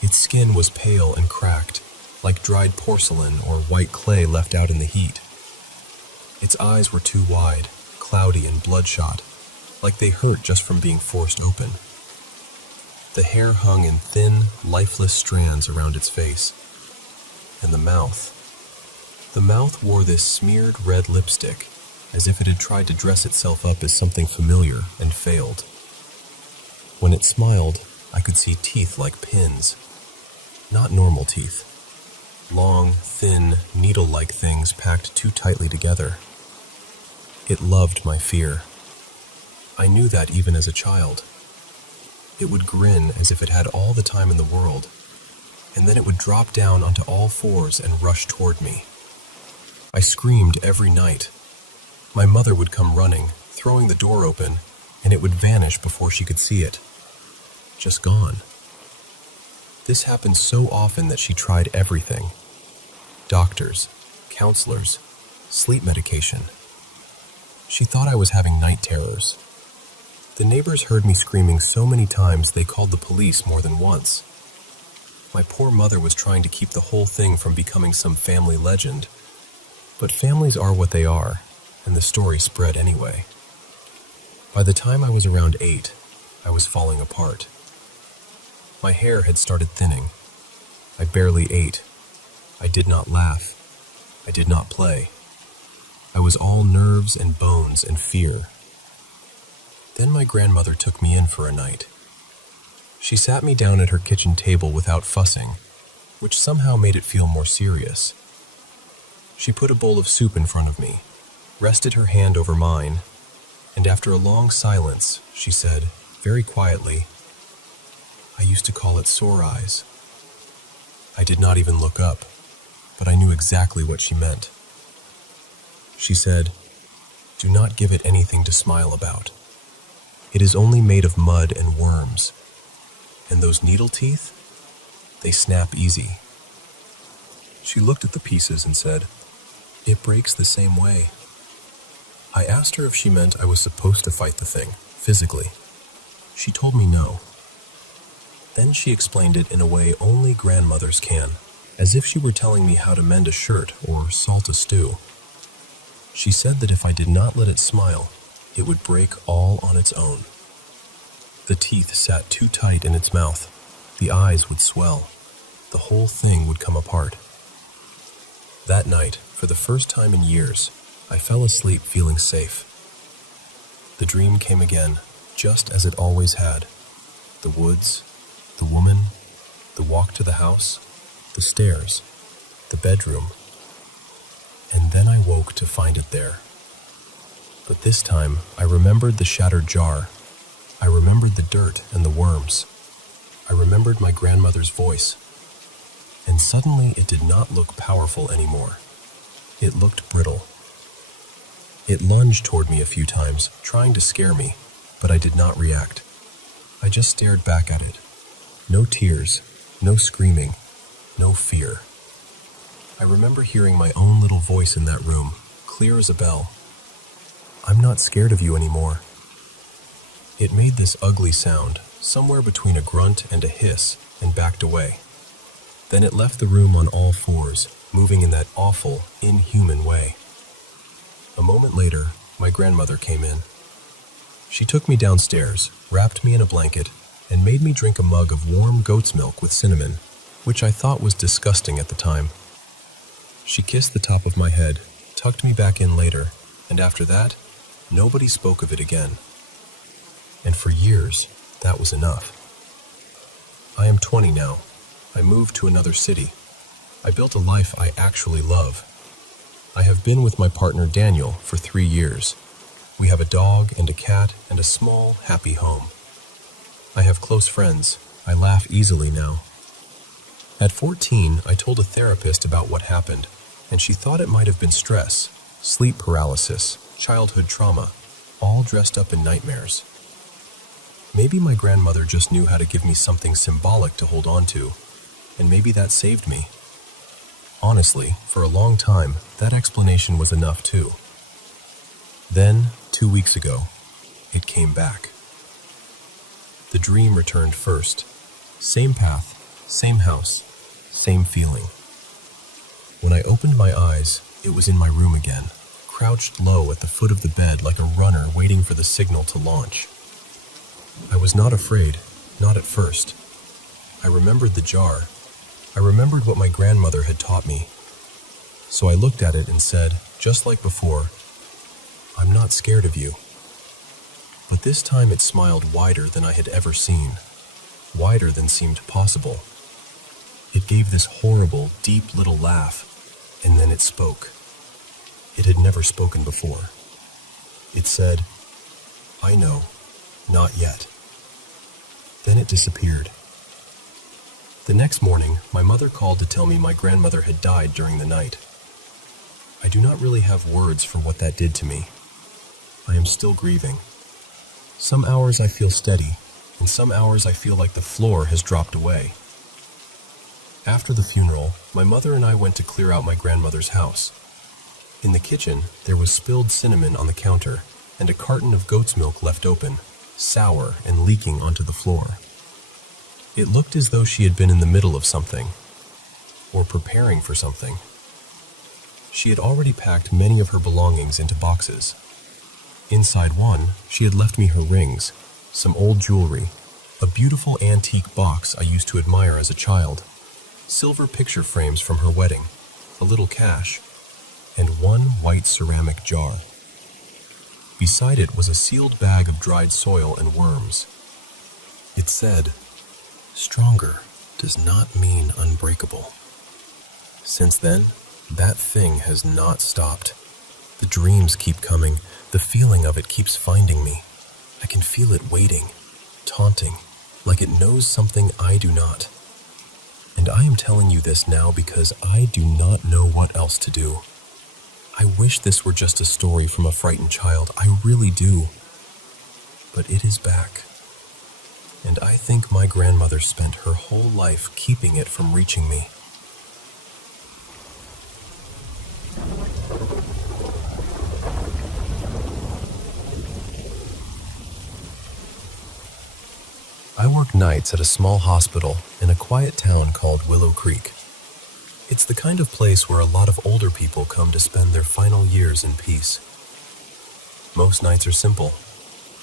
Its skin was pale and cracked, like dried porcelain or white clay left out in the heat. Its eyes were too wide, cloudy and bloodshot, like they hurt just from being forced open. The hair hung in thin, lifeless strands around its face. And the mouth. The mouth wore this smeared red lipstick, as if it had tried to dress itself up as something familiar and failed. When it smiled, I could see teeth like pins. Not normal teeth. Long, thin, needle-like things packed too tightly together. It loved my fear. I knew that even as a child. It would grin as if it had all the time in the world, and then it would drop down onto all fours and rush toward me. I screamed every night. My mother would come running, throwing the door open, and it would vanish before she could see it. Just gone. This happened so often that she tried everything. Doctors, counselors, sleep medication. She thought I was having night terrors. The neighbors heard me screaming so many times they called the police more than once. My poor mother was trying to keep the whole thing from becoming some family legend. But families are what they are, and the story spread anyway. By the time I was around 8, I was falling apart. My hair had started thinning. I barely ate. I did not laugh. I did not play. I was all nerves and bones and fear. Then my grandmother took me in for a night. She sat me down at her kitchen table without fussing, which somehow made it feel more serious. She put a bowl of soup in front of me, rested her hand over mine, and after a long silence, she said, very quietly, I used to call it sore eyes. I did not even look up, but I knew exactly what she meant. She said, do not give it anything to smile about. It is only made of mud and worms. And those needle teeth, they snap easy. She looked at the pieces and said, it breaks the same way. I asked her if she meant I was supposed to fight the thing, physically. She told me no. Then she explained it in a way only grandmothers can, as if she were telling me how to mend a shirt or salt a stew. She said that if I did not let it smile, it would break all on its own. The teeth sat too tight in its mouth. The eyes would swell. The whole thing would come apart. That night, for the first time in years, I fell asleep feeling safe. The dream came again, just as it always had. The woods, the woman, the walk to the house, the stairs, the bedroom. And then I woke to find it there. But this time, I remembered the shattered jar. I remembered the dirt and the worms. I remembered my grandmother's voice. And suddenly it did not look powerful anymore. It looked brittle. It lunged toward me a few times, trying to scare me, but I did not react. I just stared back at it. No tears, no screaming, no fear. I remember hearing my own little voice in that room, clear as a bell. I'm not scared of you anymore. It made this ugly sound, somewhere between a grunt and a hiss, and backed away. Then it left the room on all fours, moving in that awful, inhuman way. A moment later, my grandmother came in. She took me downstairs, wrapped me in a blanket, and made me drink a mug of warm goat's milk with cinnamon, which I thought was disgusting at the time. She kissed the top of my head, tucked me back in later, and after that, nobody spoke of it again. And for years, that was enough. I am 20 now. I moved to another city. I built a life I actually love. I have been with my partner Daniel for 3 years. We have a dog and a cat and a small, happy home. I have close friends. I laugh easily now. At 14, I told a therapist about what happened, and she thought it might have been stress, sleep paralysis, childhood trauma, all dressed up in nightmares. Maybe my grandmother just knew how to give me something symbolic to hold on to, and maybe that saved me. Honestly, for a long time, that explanation was enough too. Then, 2 weeks ago, it came back. The dream returned first. Same path, same house, same feeling. When I opened my eyes, it was in my room again, crouched low at the foot of the bed like a runner waiting for the signal to launch. I was not afraid, not at first. I remembered the jar. I remembered what my grandmother had taught me. So I looked at it and said, just like before, "I'm not scared of you." But this time it smiled wider than I had ever seen, wider than seemed possible. It gave this horrible, deep little laugh, and then it spoke. It had never spoken before. It said, "I know, not yet." Then it disappeared. The next morning, my mother called to tell me my grandmother had died during the night. I do not really have words for what that did to me. I am still grieving. Some hours I feel steady, and some hours I feel like the floor has dropped away. After the funeral, my mother and I went to clear out my grandmother's house. In the kitchen, there was spilled cinnamon on the counter, and a carton of goat's milk left open, sour and leaking onto the floor. It looked as though she had been in the middle of something, or preparing for something. She had already packed many of her belongings into boxes. Inside one, she had left me her rings, some old jewelry, a beautiful antique box I used to admire as a child, silver picture frames from her wedding, a little cash, and one white ceramic jar. Beside it was a sealed bag of dried soil and worms. It said, "Stronger does not mean unbreakable." Since then, that thing has not stopped. The dreams keep coming. The feeling of it keeps finding me. I can feel it waiting, taunting, like it knows something I do not. And I am telling you this now because I do not know what else to do. I wish this were just a story from a frightened child. I really do. But it is back. And I think my grandmother spent her whole life keeping it from reaching me. I work nights at a small hospital in a quiet town called Willow Creek. It's the kind of place where a lot of older people come to spend their final years in peace. Most nights are simple.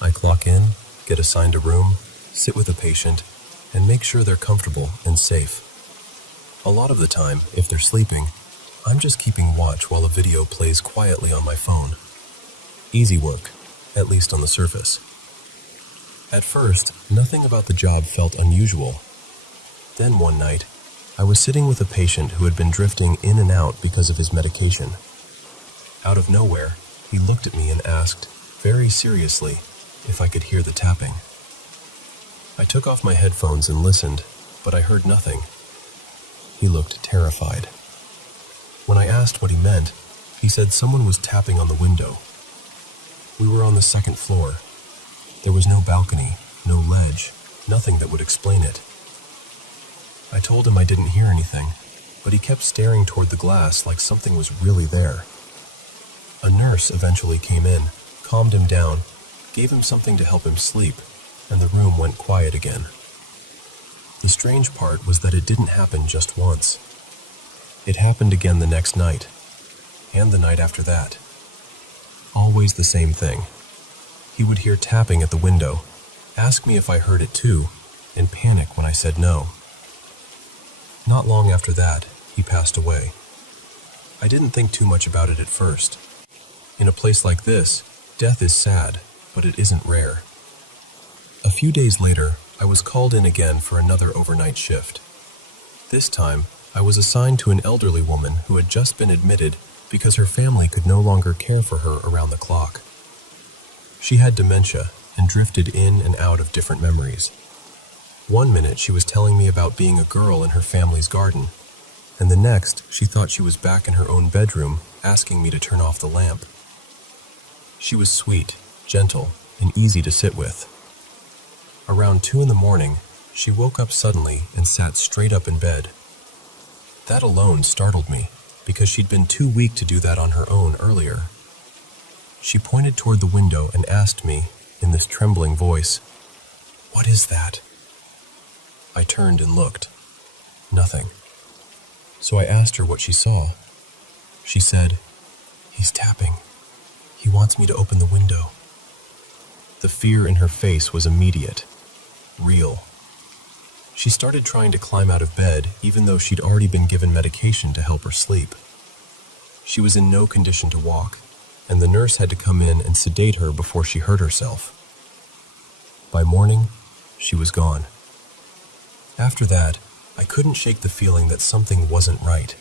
I clock in, get assigned a room, sit with a patient, and make sure they're comfortable and safe. A lot of the time, if they're sleeping, I'm just keeping watch while a video plays quietly on my phone. Easy work, at least on the surface. At first, nothing about the job felt unusual. Then one night, I was sitting with a patient who had been drifting in and out because of his medication. Out of nowhere, he looked at me and asked, very seriously, if I could hear the tapping. I took off my headphones and listened, but I heard nothing. He looked terrified. When I asked what he meant, he said someone was tapping on the window. We were on the second floor. There was no balcony, no ledge, nothing that would explain it. I told him I didn't hear anything, but he kept staring toward the glass like something was really there. A nurse eventually came in, calmed him down, gave him something to help him sleep, and the room went quiet again. The strange part was that it didn't happen just once. It happened again the next night, and the night after that. Always the same thing. He would hear tapping at the window, ask me if I heard it too, and panic when I said no. Not long after that, he passed away. I didn't think too much about it at first. In a place like this, death is sad, but it isn't rare. A few days later, I was called in again for another overnight shift. This time, I was assigned to an elderly woman who had just been admitted because her family could no longer care for her around the clock. She had dementia and drifted in and out of different memories. One minute she was telling me about being a girl in her family's garden, and the next she thought she was back in her own bedroom asking me to turn off the lamp. She was sweet, gentle, and easy to sit with. Around 2 in the morning, she woke up suddenly and sat straight up in bed. That alone startled me, because she'd been too weak to do that on her own earlier. She pointed toward the window and asked me, in this trembling voice, "What is that?" I turned and looked. Nothing. So I asked her what she saw. She said, "He's tapping. He wants me to open the window." The fear in her face was immediate, real. She started trying to climb out of bed, even though she'd already been given medication to help her sleep. She was in no condition to walk, and the nurse had to come in and sedate her before she hurt herself. By morning, she was gone. After that, I couldn't shake the feeling that something wasn't right.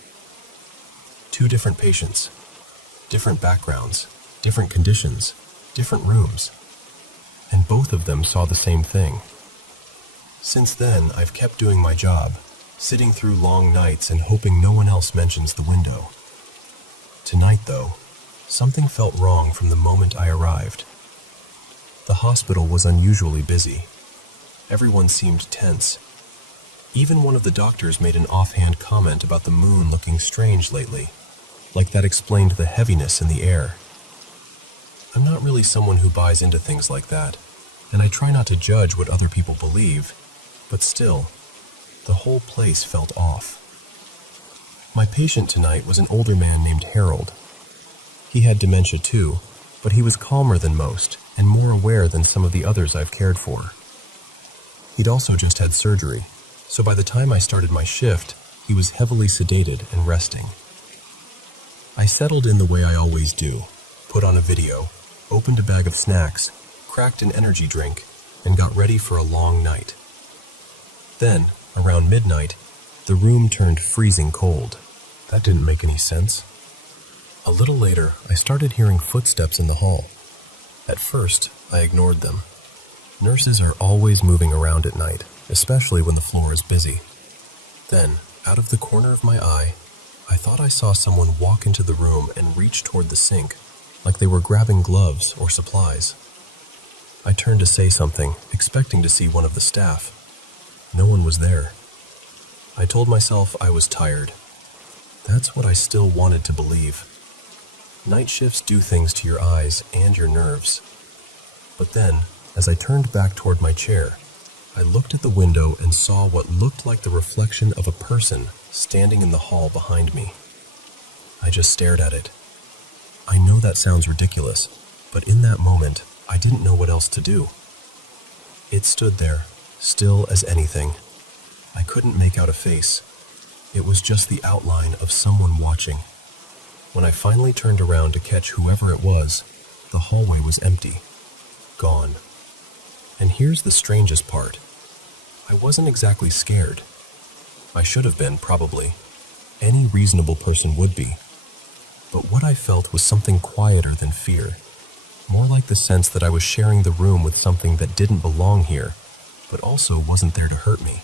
2 different patients, different backgrounds, different conditions, different rooms, and both of them saw the same thing. Since then, I've kept doing my job, sitting through long nights and hoping no one else mentions the window. Tonight, though, something felt wrong from the moment I arrived. The hospital was unusually busy. Everyone seemed tense. Even one of the doctors made an offhand comment about the moon looking strange lately, like that explained the heaviness in the air. I'm not really someone who buys into things like that, and I try not to judge what other people believe, but still, the whole place felt off. My patient tonight was an older man named Harold. He had dementia too, but he was calmer than most and more aware than some of the others I've cared for. He'd also just had surgery, so by the time I started my shift, he was heavily sedated and resting. I settled in the way I always do, put on a video, opened a bag of snacks, cracked an energy drink, and got ready for a long night. Then, around midnight, the room turned freezing cold. That didn't make any sense. A little later, I started hearing footsteps in the hall. At first, I ignored them. Nurses are always moving around at night, especially when the floor is busy. Then, out of the corner of my eye, I thought I saw someone walk into the room and reach toward the sink, like they were grabbing gloves or supplies. I turned to say something, expecting to see one of the staff. No one was there. I told myself I was tired. That's what I still wanted to believe. Night shifts do things to your eyes and your nerves. But then, as I turned back toward my chair, I looked at the window and saw what looked like the reflection of a person standing in the hall behind me. I just stared at it. I know that sounds ridiculous, but in that moment, I didn't know what else to do. It stood there, still as anything. I couldn't make out a face. It was just the outline of someone watching. When I finally turned around to catch whoever it was, the hallway was empty. Gone. And here's the strangest part. I wasn't exactly scared. I should have been, probably. Any reasonable person would be. But what I felt was something quieter than fear. More like the sense that I was sharing the room with something that didn't belong here, but also wasn't there to hurt me.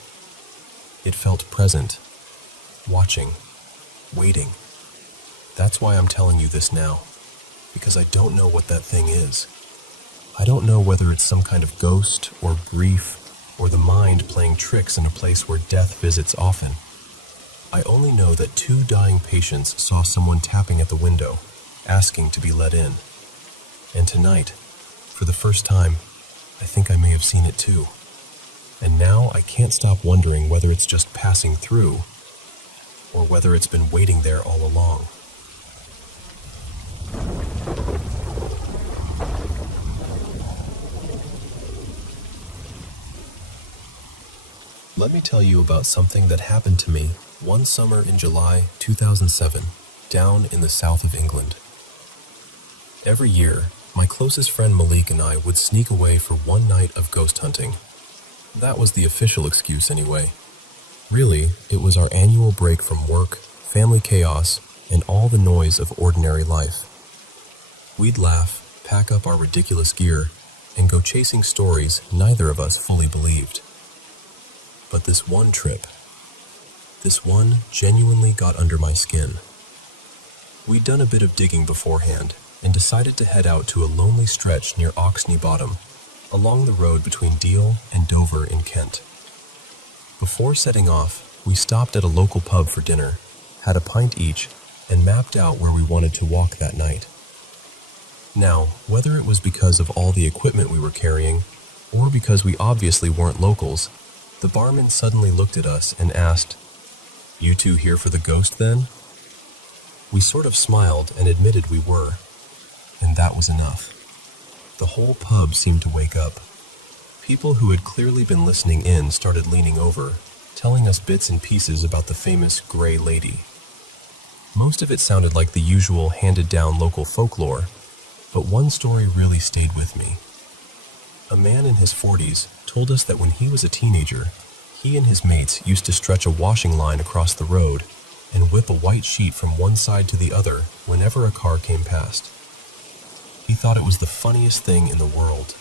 It felt present, watching, waiting. That's why I'm telling you this now, because I don't know what that thing is. I don't know whether it's some kind of ghost or grief or the mind playing tricks in a place where death visits often. I only know that 2 dying patients saw someone tapping at the window, asking to be let in. And tonight, for the first time, I think I may have seen it too. And now I can't stop wondering whether it's just passing through or whether it's been waiting there all along. Let me tell you about something that happened to me one summer in July 2007, down in the south of England. Every year, my closest friend Malik and I would sneak away for one night of ghost hunting. That was the official excuse anyway. Really, it was our annual break from work, family chaos, and all the noise of ordinary life. We'd laugh, pack up our ridiculous gear, and go chasing stories neither of us fully believed. But this one trip, this one genuinely got under my skin. We'd done a bit of digging beforehand and decided to head out to a lonely stretch near Oxney Bottom, along the road between Deal and Dover in Kent. Before setting off, we stopped at a local pub for dinner, had a pint each, and mapped out where we wanted to walk that night. Now, whether it was because of all the equipment we were carrying, or because we obviously weren't locals, the barman suddenly looked at us and asked, "You two here for the ghost then?" We sort of smiled and admitted we were, and that was enough. The whole pub seemed to wake up. People who had clearly been listening in started leaning over, telling us bits and pieces about the famous Grey Lady. Most of it sounded like the usual handed-down local folklore, but one story really stayed with me. A man in his 40s told us that when he was a teenager, he and his mates used to stretch a washing line across the road and whip a white sheet from one side to the other whenever a car came past. He thought it was the funniest thing in the world,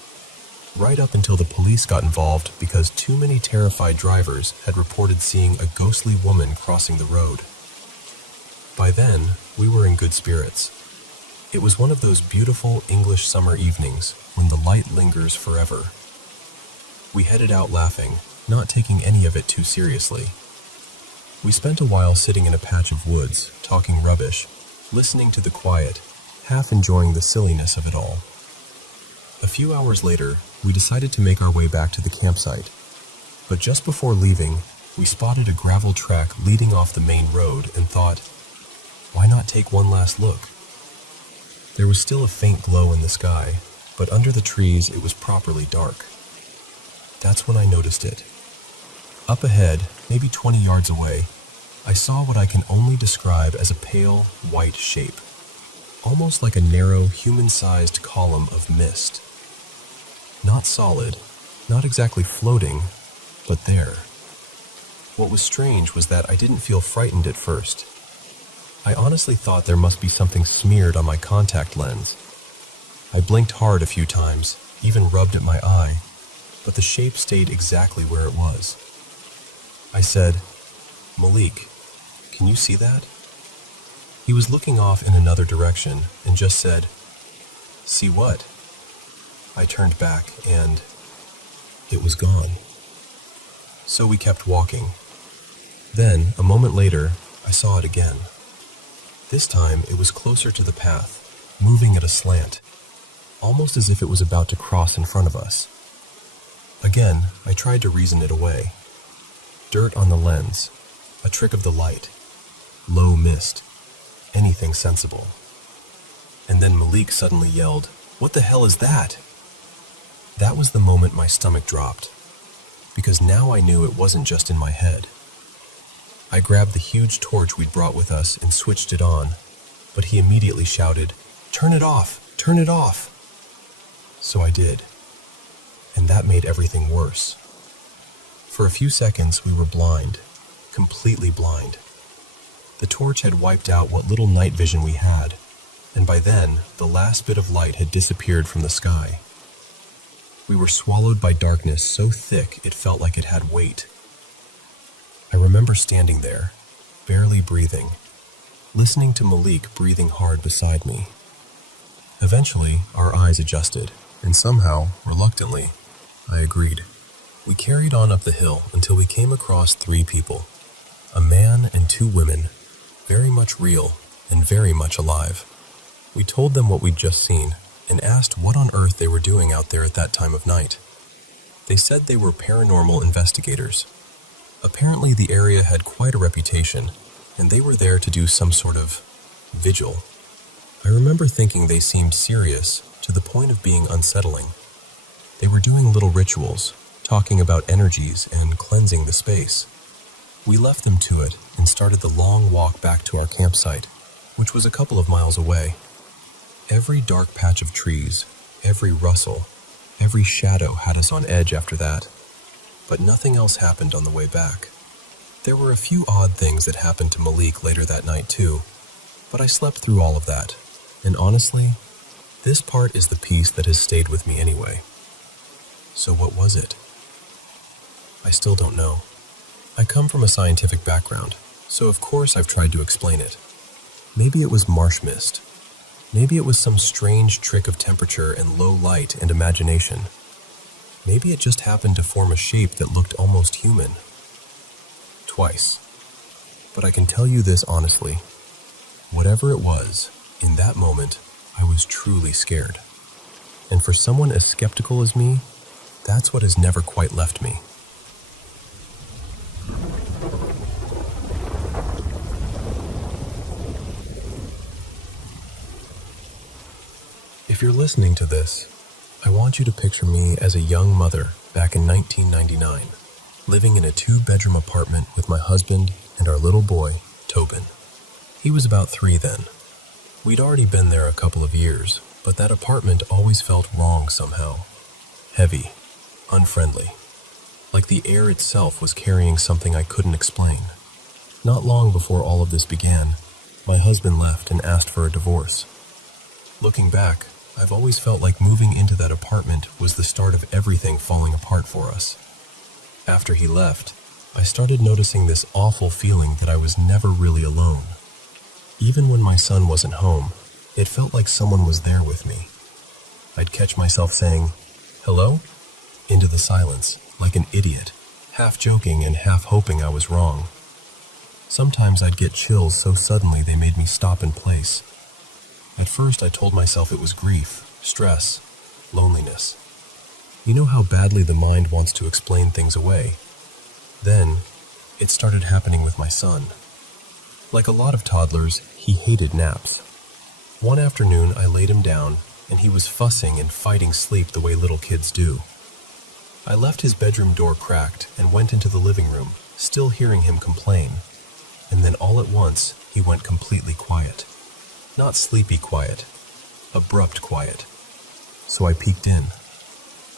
right up until the police got involved because too many terrified drivers had reported seeing a ghostly woman crossing the road. By then, we were in good spirits. It was one of those beautiful English summer evenings when the light lingers forever. We headed out laughing, not taking any of it too seriously. We spent a while sitting in a patch of woods, talking rubbish, listening to the quiet, half enjoying the silliness of it all. A few hours later, we decided to make our way back to the campsite. But just before leaving, we spotted a gravel track leading off the main road and thought, why not take one last look? There was still a faint glow in the sky, but under the trees it was properly dark. That's when I noticed it. Up ahead, maybe 20 yards away, I saw what I can only describe as a pale, white shape, almost like a narrow, human-sized column of mist. Not solid, not exactly floating, but there. What was strange was that I didn't feel frightened at first. I honestly thought there must be something smeared on my contact lens. I blinked hard a few times, even rubbed at my eye, but the shape stayed exactly where it was. I said, "Malik, can you see that?" He was looking off in another direction and just said, "See what?" I turned back and it was gone. So we kept walking. Then, a moment later, I saw it again. This time, it was closer to the path, moving at a slant, almost as if it was about to cross in front of us. Again, I tried to reason it away. Dirt on the lens, a trick of the light, low mist, anything sensible. And then Malik suddenly yelled, "What the hell is that?" That was the moment my stomach dropped, because now I knew it wasn't just in my head. I grabbed the huge torch we'd brought with us and switched it on, but he immediately shouted, "Turn it off! Turn it off!" So I did, and that made everything worse. For a few seconds we were blind, completely blind. The torch had wiped out what little night vision we had, and by then the last bit of light had disappeared from the sky. We were swallowed by darkness so thick it felt like it had weight. I remember standing there, barely breathing, listening to Malik breathing hard beside me. Eventually, our eyes adjusted, and somehow, reluctantly, I agreed. We carried on up the hill until we came across 3 people, a man and 2 women, very much real and very much alive. We told them what we'd just seen and asked what on earth they were doing out there at that time of night. They said they were paranormal investigators. Apparently the area had quite a reputation, and they were there to do some sort of vigil. I remember thinking they seemed serious to the point of being unsettling. They were doing little rituals, talking about energies and cleansing the space. We left them to it and started the long walk back to our campsite, which was a couple of miles away. Every dark patch of trees, every rustle, every shadow had us on edge after that. But nothing else happened on the way back. There were a few odd things that happened to Malik later that night too, but I slept through all of that, and honestly, this part is the piece that has stayed with me anyway. So what was it? I still don't know. I come from a scientific background, so of course I've tried to explain it. Maybe it was marsh mist. Maybe it was some strange trick of temperature and low light and imagination. Maybe it just happened to form a shape that looked almost human. Twice. But I can tell you this honestly. Whatever it was, in that moment, I was truly scared. And for someone as skeptical as me, that's what has never quite left me. If you're listening to this, I want you to picture me as a young mother back in 1999, living in a 2-bedroom apartment with my husband and our little boy, Tobin. He was about 3 then. We'd already been there a couple of years, but that apartment always felt wrong somehow. Heavy, unfriendly. Like the air itself was carrying something I couldn't explain. Not long before all of this began, my husband left and asked for a divorce. Looking back, I've always felt like moving into that apartment was the start of everything falling apart for us. After he left, I started noticing this awful feeling that I was never really alone. Even when my son wasn't home, it felt like someone was there with me. I'd catch myself saying, "Hello?" into the silence, like an idiot, half joking and half hoping I was wrong. Sometimes I'd get chills so suddenly they made me stop in place. At first I told myself it was grief, stress, loneliness. You know how badly the mind wants to explain things away. Then, it started happening with my son. Like a lot of toddlers, he hated naps. One afternoon I laid him down, and he was fussing and fighting sleep the way little kids do. I left his bedroom door cracked and went into the living room, still hearing him complain. And then all at once, he went completely quiet. Not sleepy quiet, abrupt quiet. So I peeked in.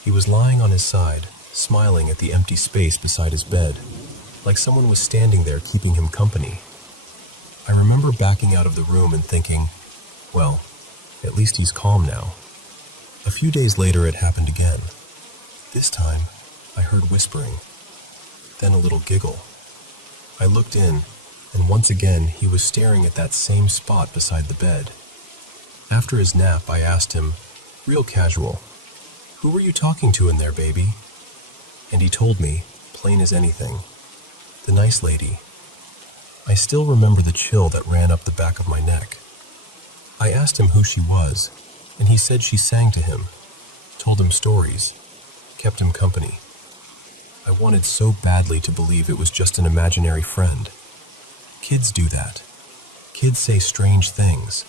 He was lying on his side, smiling at the empty space beside his bed, like someone was standing there keeping him company. I remember backing out of the room and thinking, well, at least he's calm now. A few days later it happened again. This time, I heard whispering, then a little giggle. I looked in, and once again he was staring at that same spot beside the bed. After his nap, I asked him, real casual, "Who were you talking to in there, baby?" And he told me, plain as anything, "The nice lady." I still remember the chill that ran up the back of my neck. I asked him who she was, and he said she sang to him, told him stories, kept him company. I wanted so badly to believe it was just an imaginary friend. Kids do that. Kids say strange things.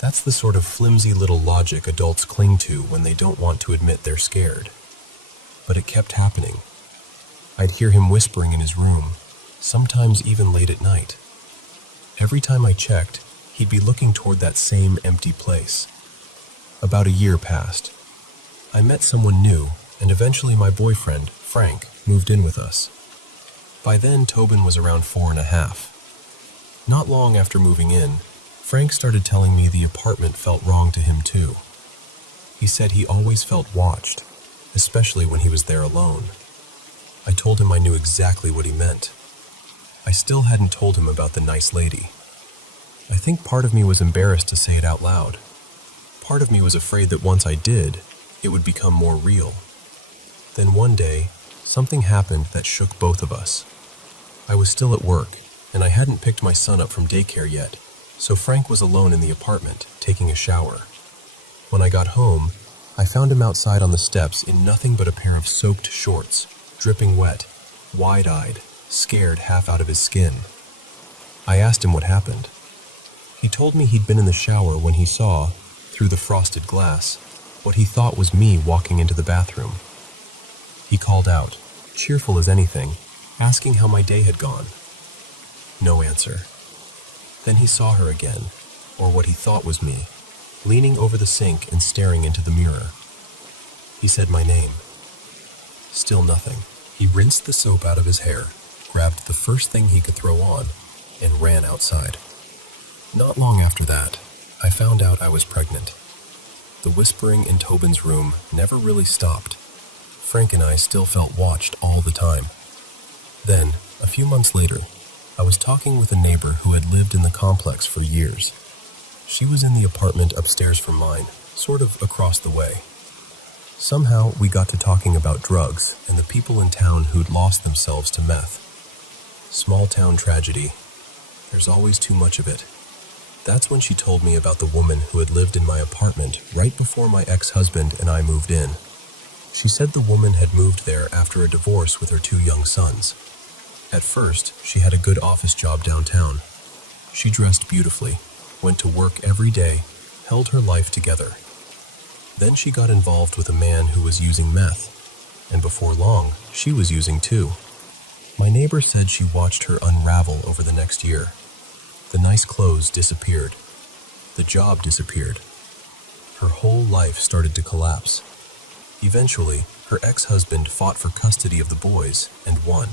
That's the sort of flimsy little logic adults cling to when they don't want to admit they're scared. But it kept happening. I'd hear him whispering in his room, sometimes even late at night. Every time I checked, he'd be looking toward that same empty place. About a year passed. I met someone new, and eventually my boyfriend, Frank, moved in with us. By then, Tobin was around 4.5. Not long after moving in, Frank started telling me the apartment felt wrong to him too. He said he always felt watched, especially when he was there alone. I told him I knew exactly what he meant. I still hadn't told him about the nice lady. I think part of me was embarrassed to say it out loud. Part of me was afraid that once I did, it would become more real. Then one day, something happened that shook both of us. I was still at work, and I hadn't picked my son up from daycare yet, so Frank was alone in the apartment, taking a shower. When I got home, I found him outside on the steps in nothing but a pair of soaked shorts, dripping wet, wide-eyed, scared half out of his skin. I asked him what happened. He told me he'd been in the shower when he saw, through the frosted glass, what he thought was me walking into the bathroom. He called out, cheerful as anything, asking how my day had gone. No answer. Then he saw her again, or what he thought was me, leaning over the sink and staring into the mirror. He said my name. Still nothing. He rinsed the soap out of his hair, grabbed the first thing he could throw on, and ran outside. Not long after that, I found out I was pregnant. The whispering in Tobin's room never really stopped. Frank and I still felt watched all the time. Then, A few months later, I was talking with a neighbor who had lived in the complex for years. She was in the apartment upstairs from mine, sort of across the way. Somehow, we got to talking about drugs and the people in town who'd lost themselves to meth. Small town tragedy. There's always too much of it. That's when she told me about the woman who had lived in my apartment right before my ex-husband and I moved in. She said the woman had moved there after a divorce with her 2 young sons. At first, she had a good office job downtown. She dressed beautifully, went to work every day, held her life together. Then she got involved with a man who was using meth, and before long, she was using too. My neighbor said she watched her unravel over the next year. The nice clothes disappeared. The job disappeared. Her whole life started to collapse. Eventually, her ex-husband fought for custody of the boys and won.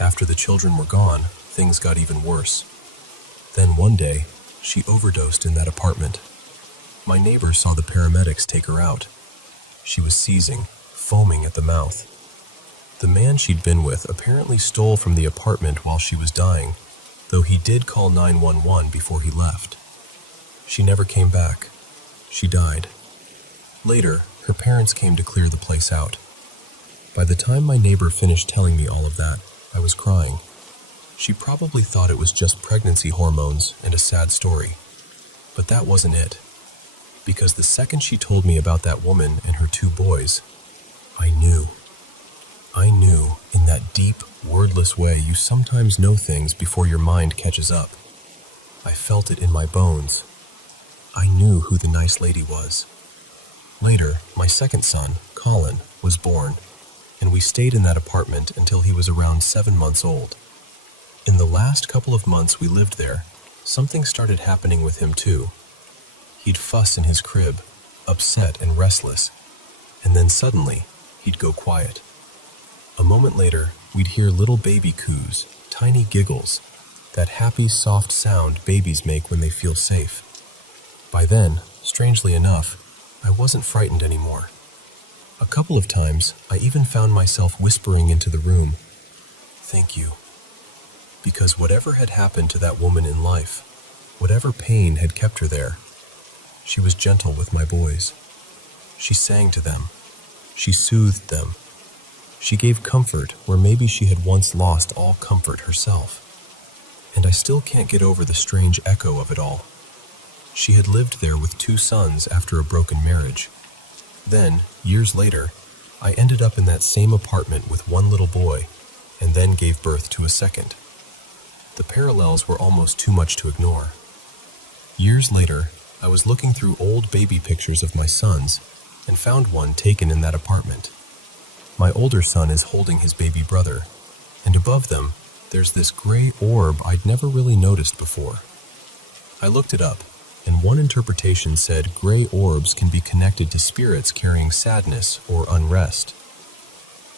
After the children were gone, things got even worse. Then one day, she overdosed in that apartment. My neighbor saw the paramedics take her out. She was seizing, foaming at the mouth. The man she'd been with apparently stole from the apartment while she was dying, though he did call 911 before he left. She never came back. She died. Later, her parents came to clear the place out. By the time my neighbor finished telling me all of that, I was crying. She probably thought it was just pregnancy hormones and a sad story. But that wasn't it. Because the second she told me about that woman and her 2 boys, I knew. I knew in that deep, wordless way you sometimes know things before your mind catches up. I felt it in my bones. I knew who the nice lady was. Later, my second son, Colin, was born, and we stayed in that apartment until he was around 7 months old. In the last couple of months we lived there, something started happening with him too. He'd fuss in his crib, upset and restless, and then suddenly, he'd go quiet. A moment later, we'd hear little baby coos, tiny giggles, that happy, soft sound babies make when they feel safe. By then, strangely enough, I wasn't frightened anymore. A couple of times, I even found myself whispering into the room, "Thank you." Because whatever had happened to that woman in life, whatever pain had kept her there, she was gentle with my boys. She sang to them. She soothed them. She gave comfort where maybe she had once lost all comfort herself. And I still can't get over the strange echo of it all. She had lived there with 2 sons after a broken marriage. Then, years later, I ended up in that same apartment with 1 little boy, and then gave birth to a second. The parallels were almost too much to ignore. Years later, I was looking through old baby pictures of my sons and found one taken in that apartment. My older son is holding his baby brother, and above them, there's this gray orb I'd never really noticed before. I looked it up, and one interpretation said gray orbs can be connected to spirits carrying sadness or unrest.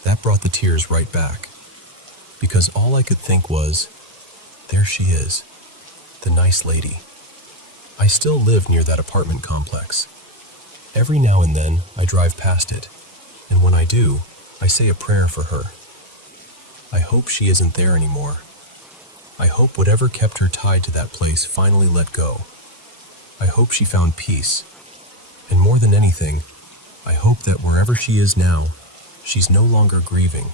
That brought the tears right back, because all I could think was, there she is, the nice lady. I still live near that apartment complex. Every now and then, I drive past it, and when I do, I say a prayer for her. I hope she isn't there anymore. I hope whatever kept her tied to that place finally let go. I hope she found peace. And more than anything, I hope that wherever she is now, she's no longer grieving,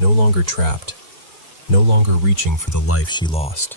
no longer trapped, no longer reaching for the life she lost.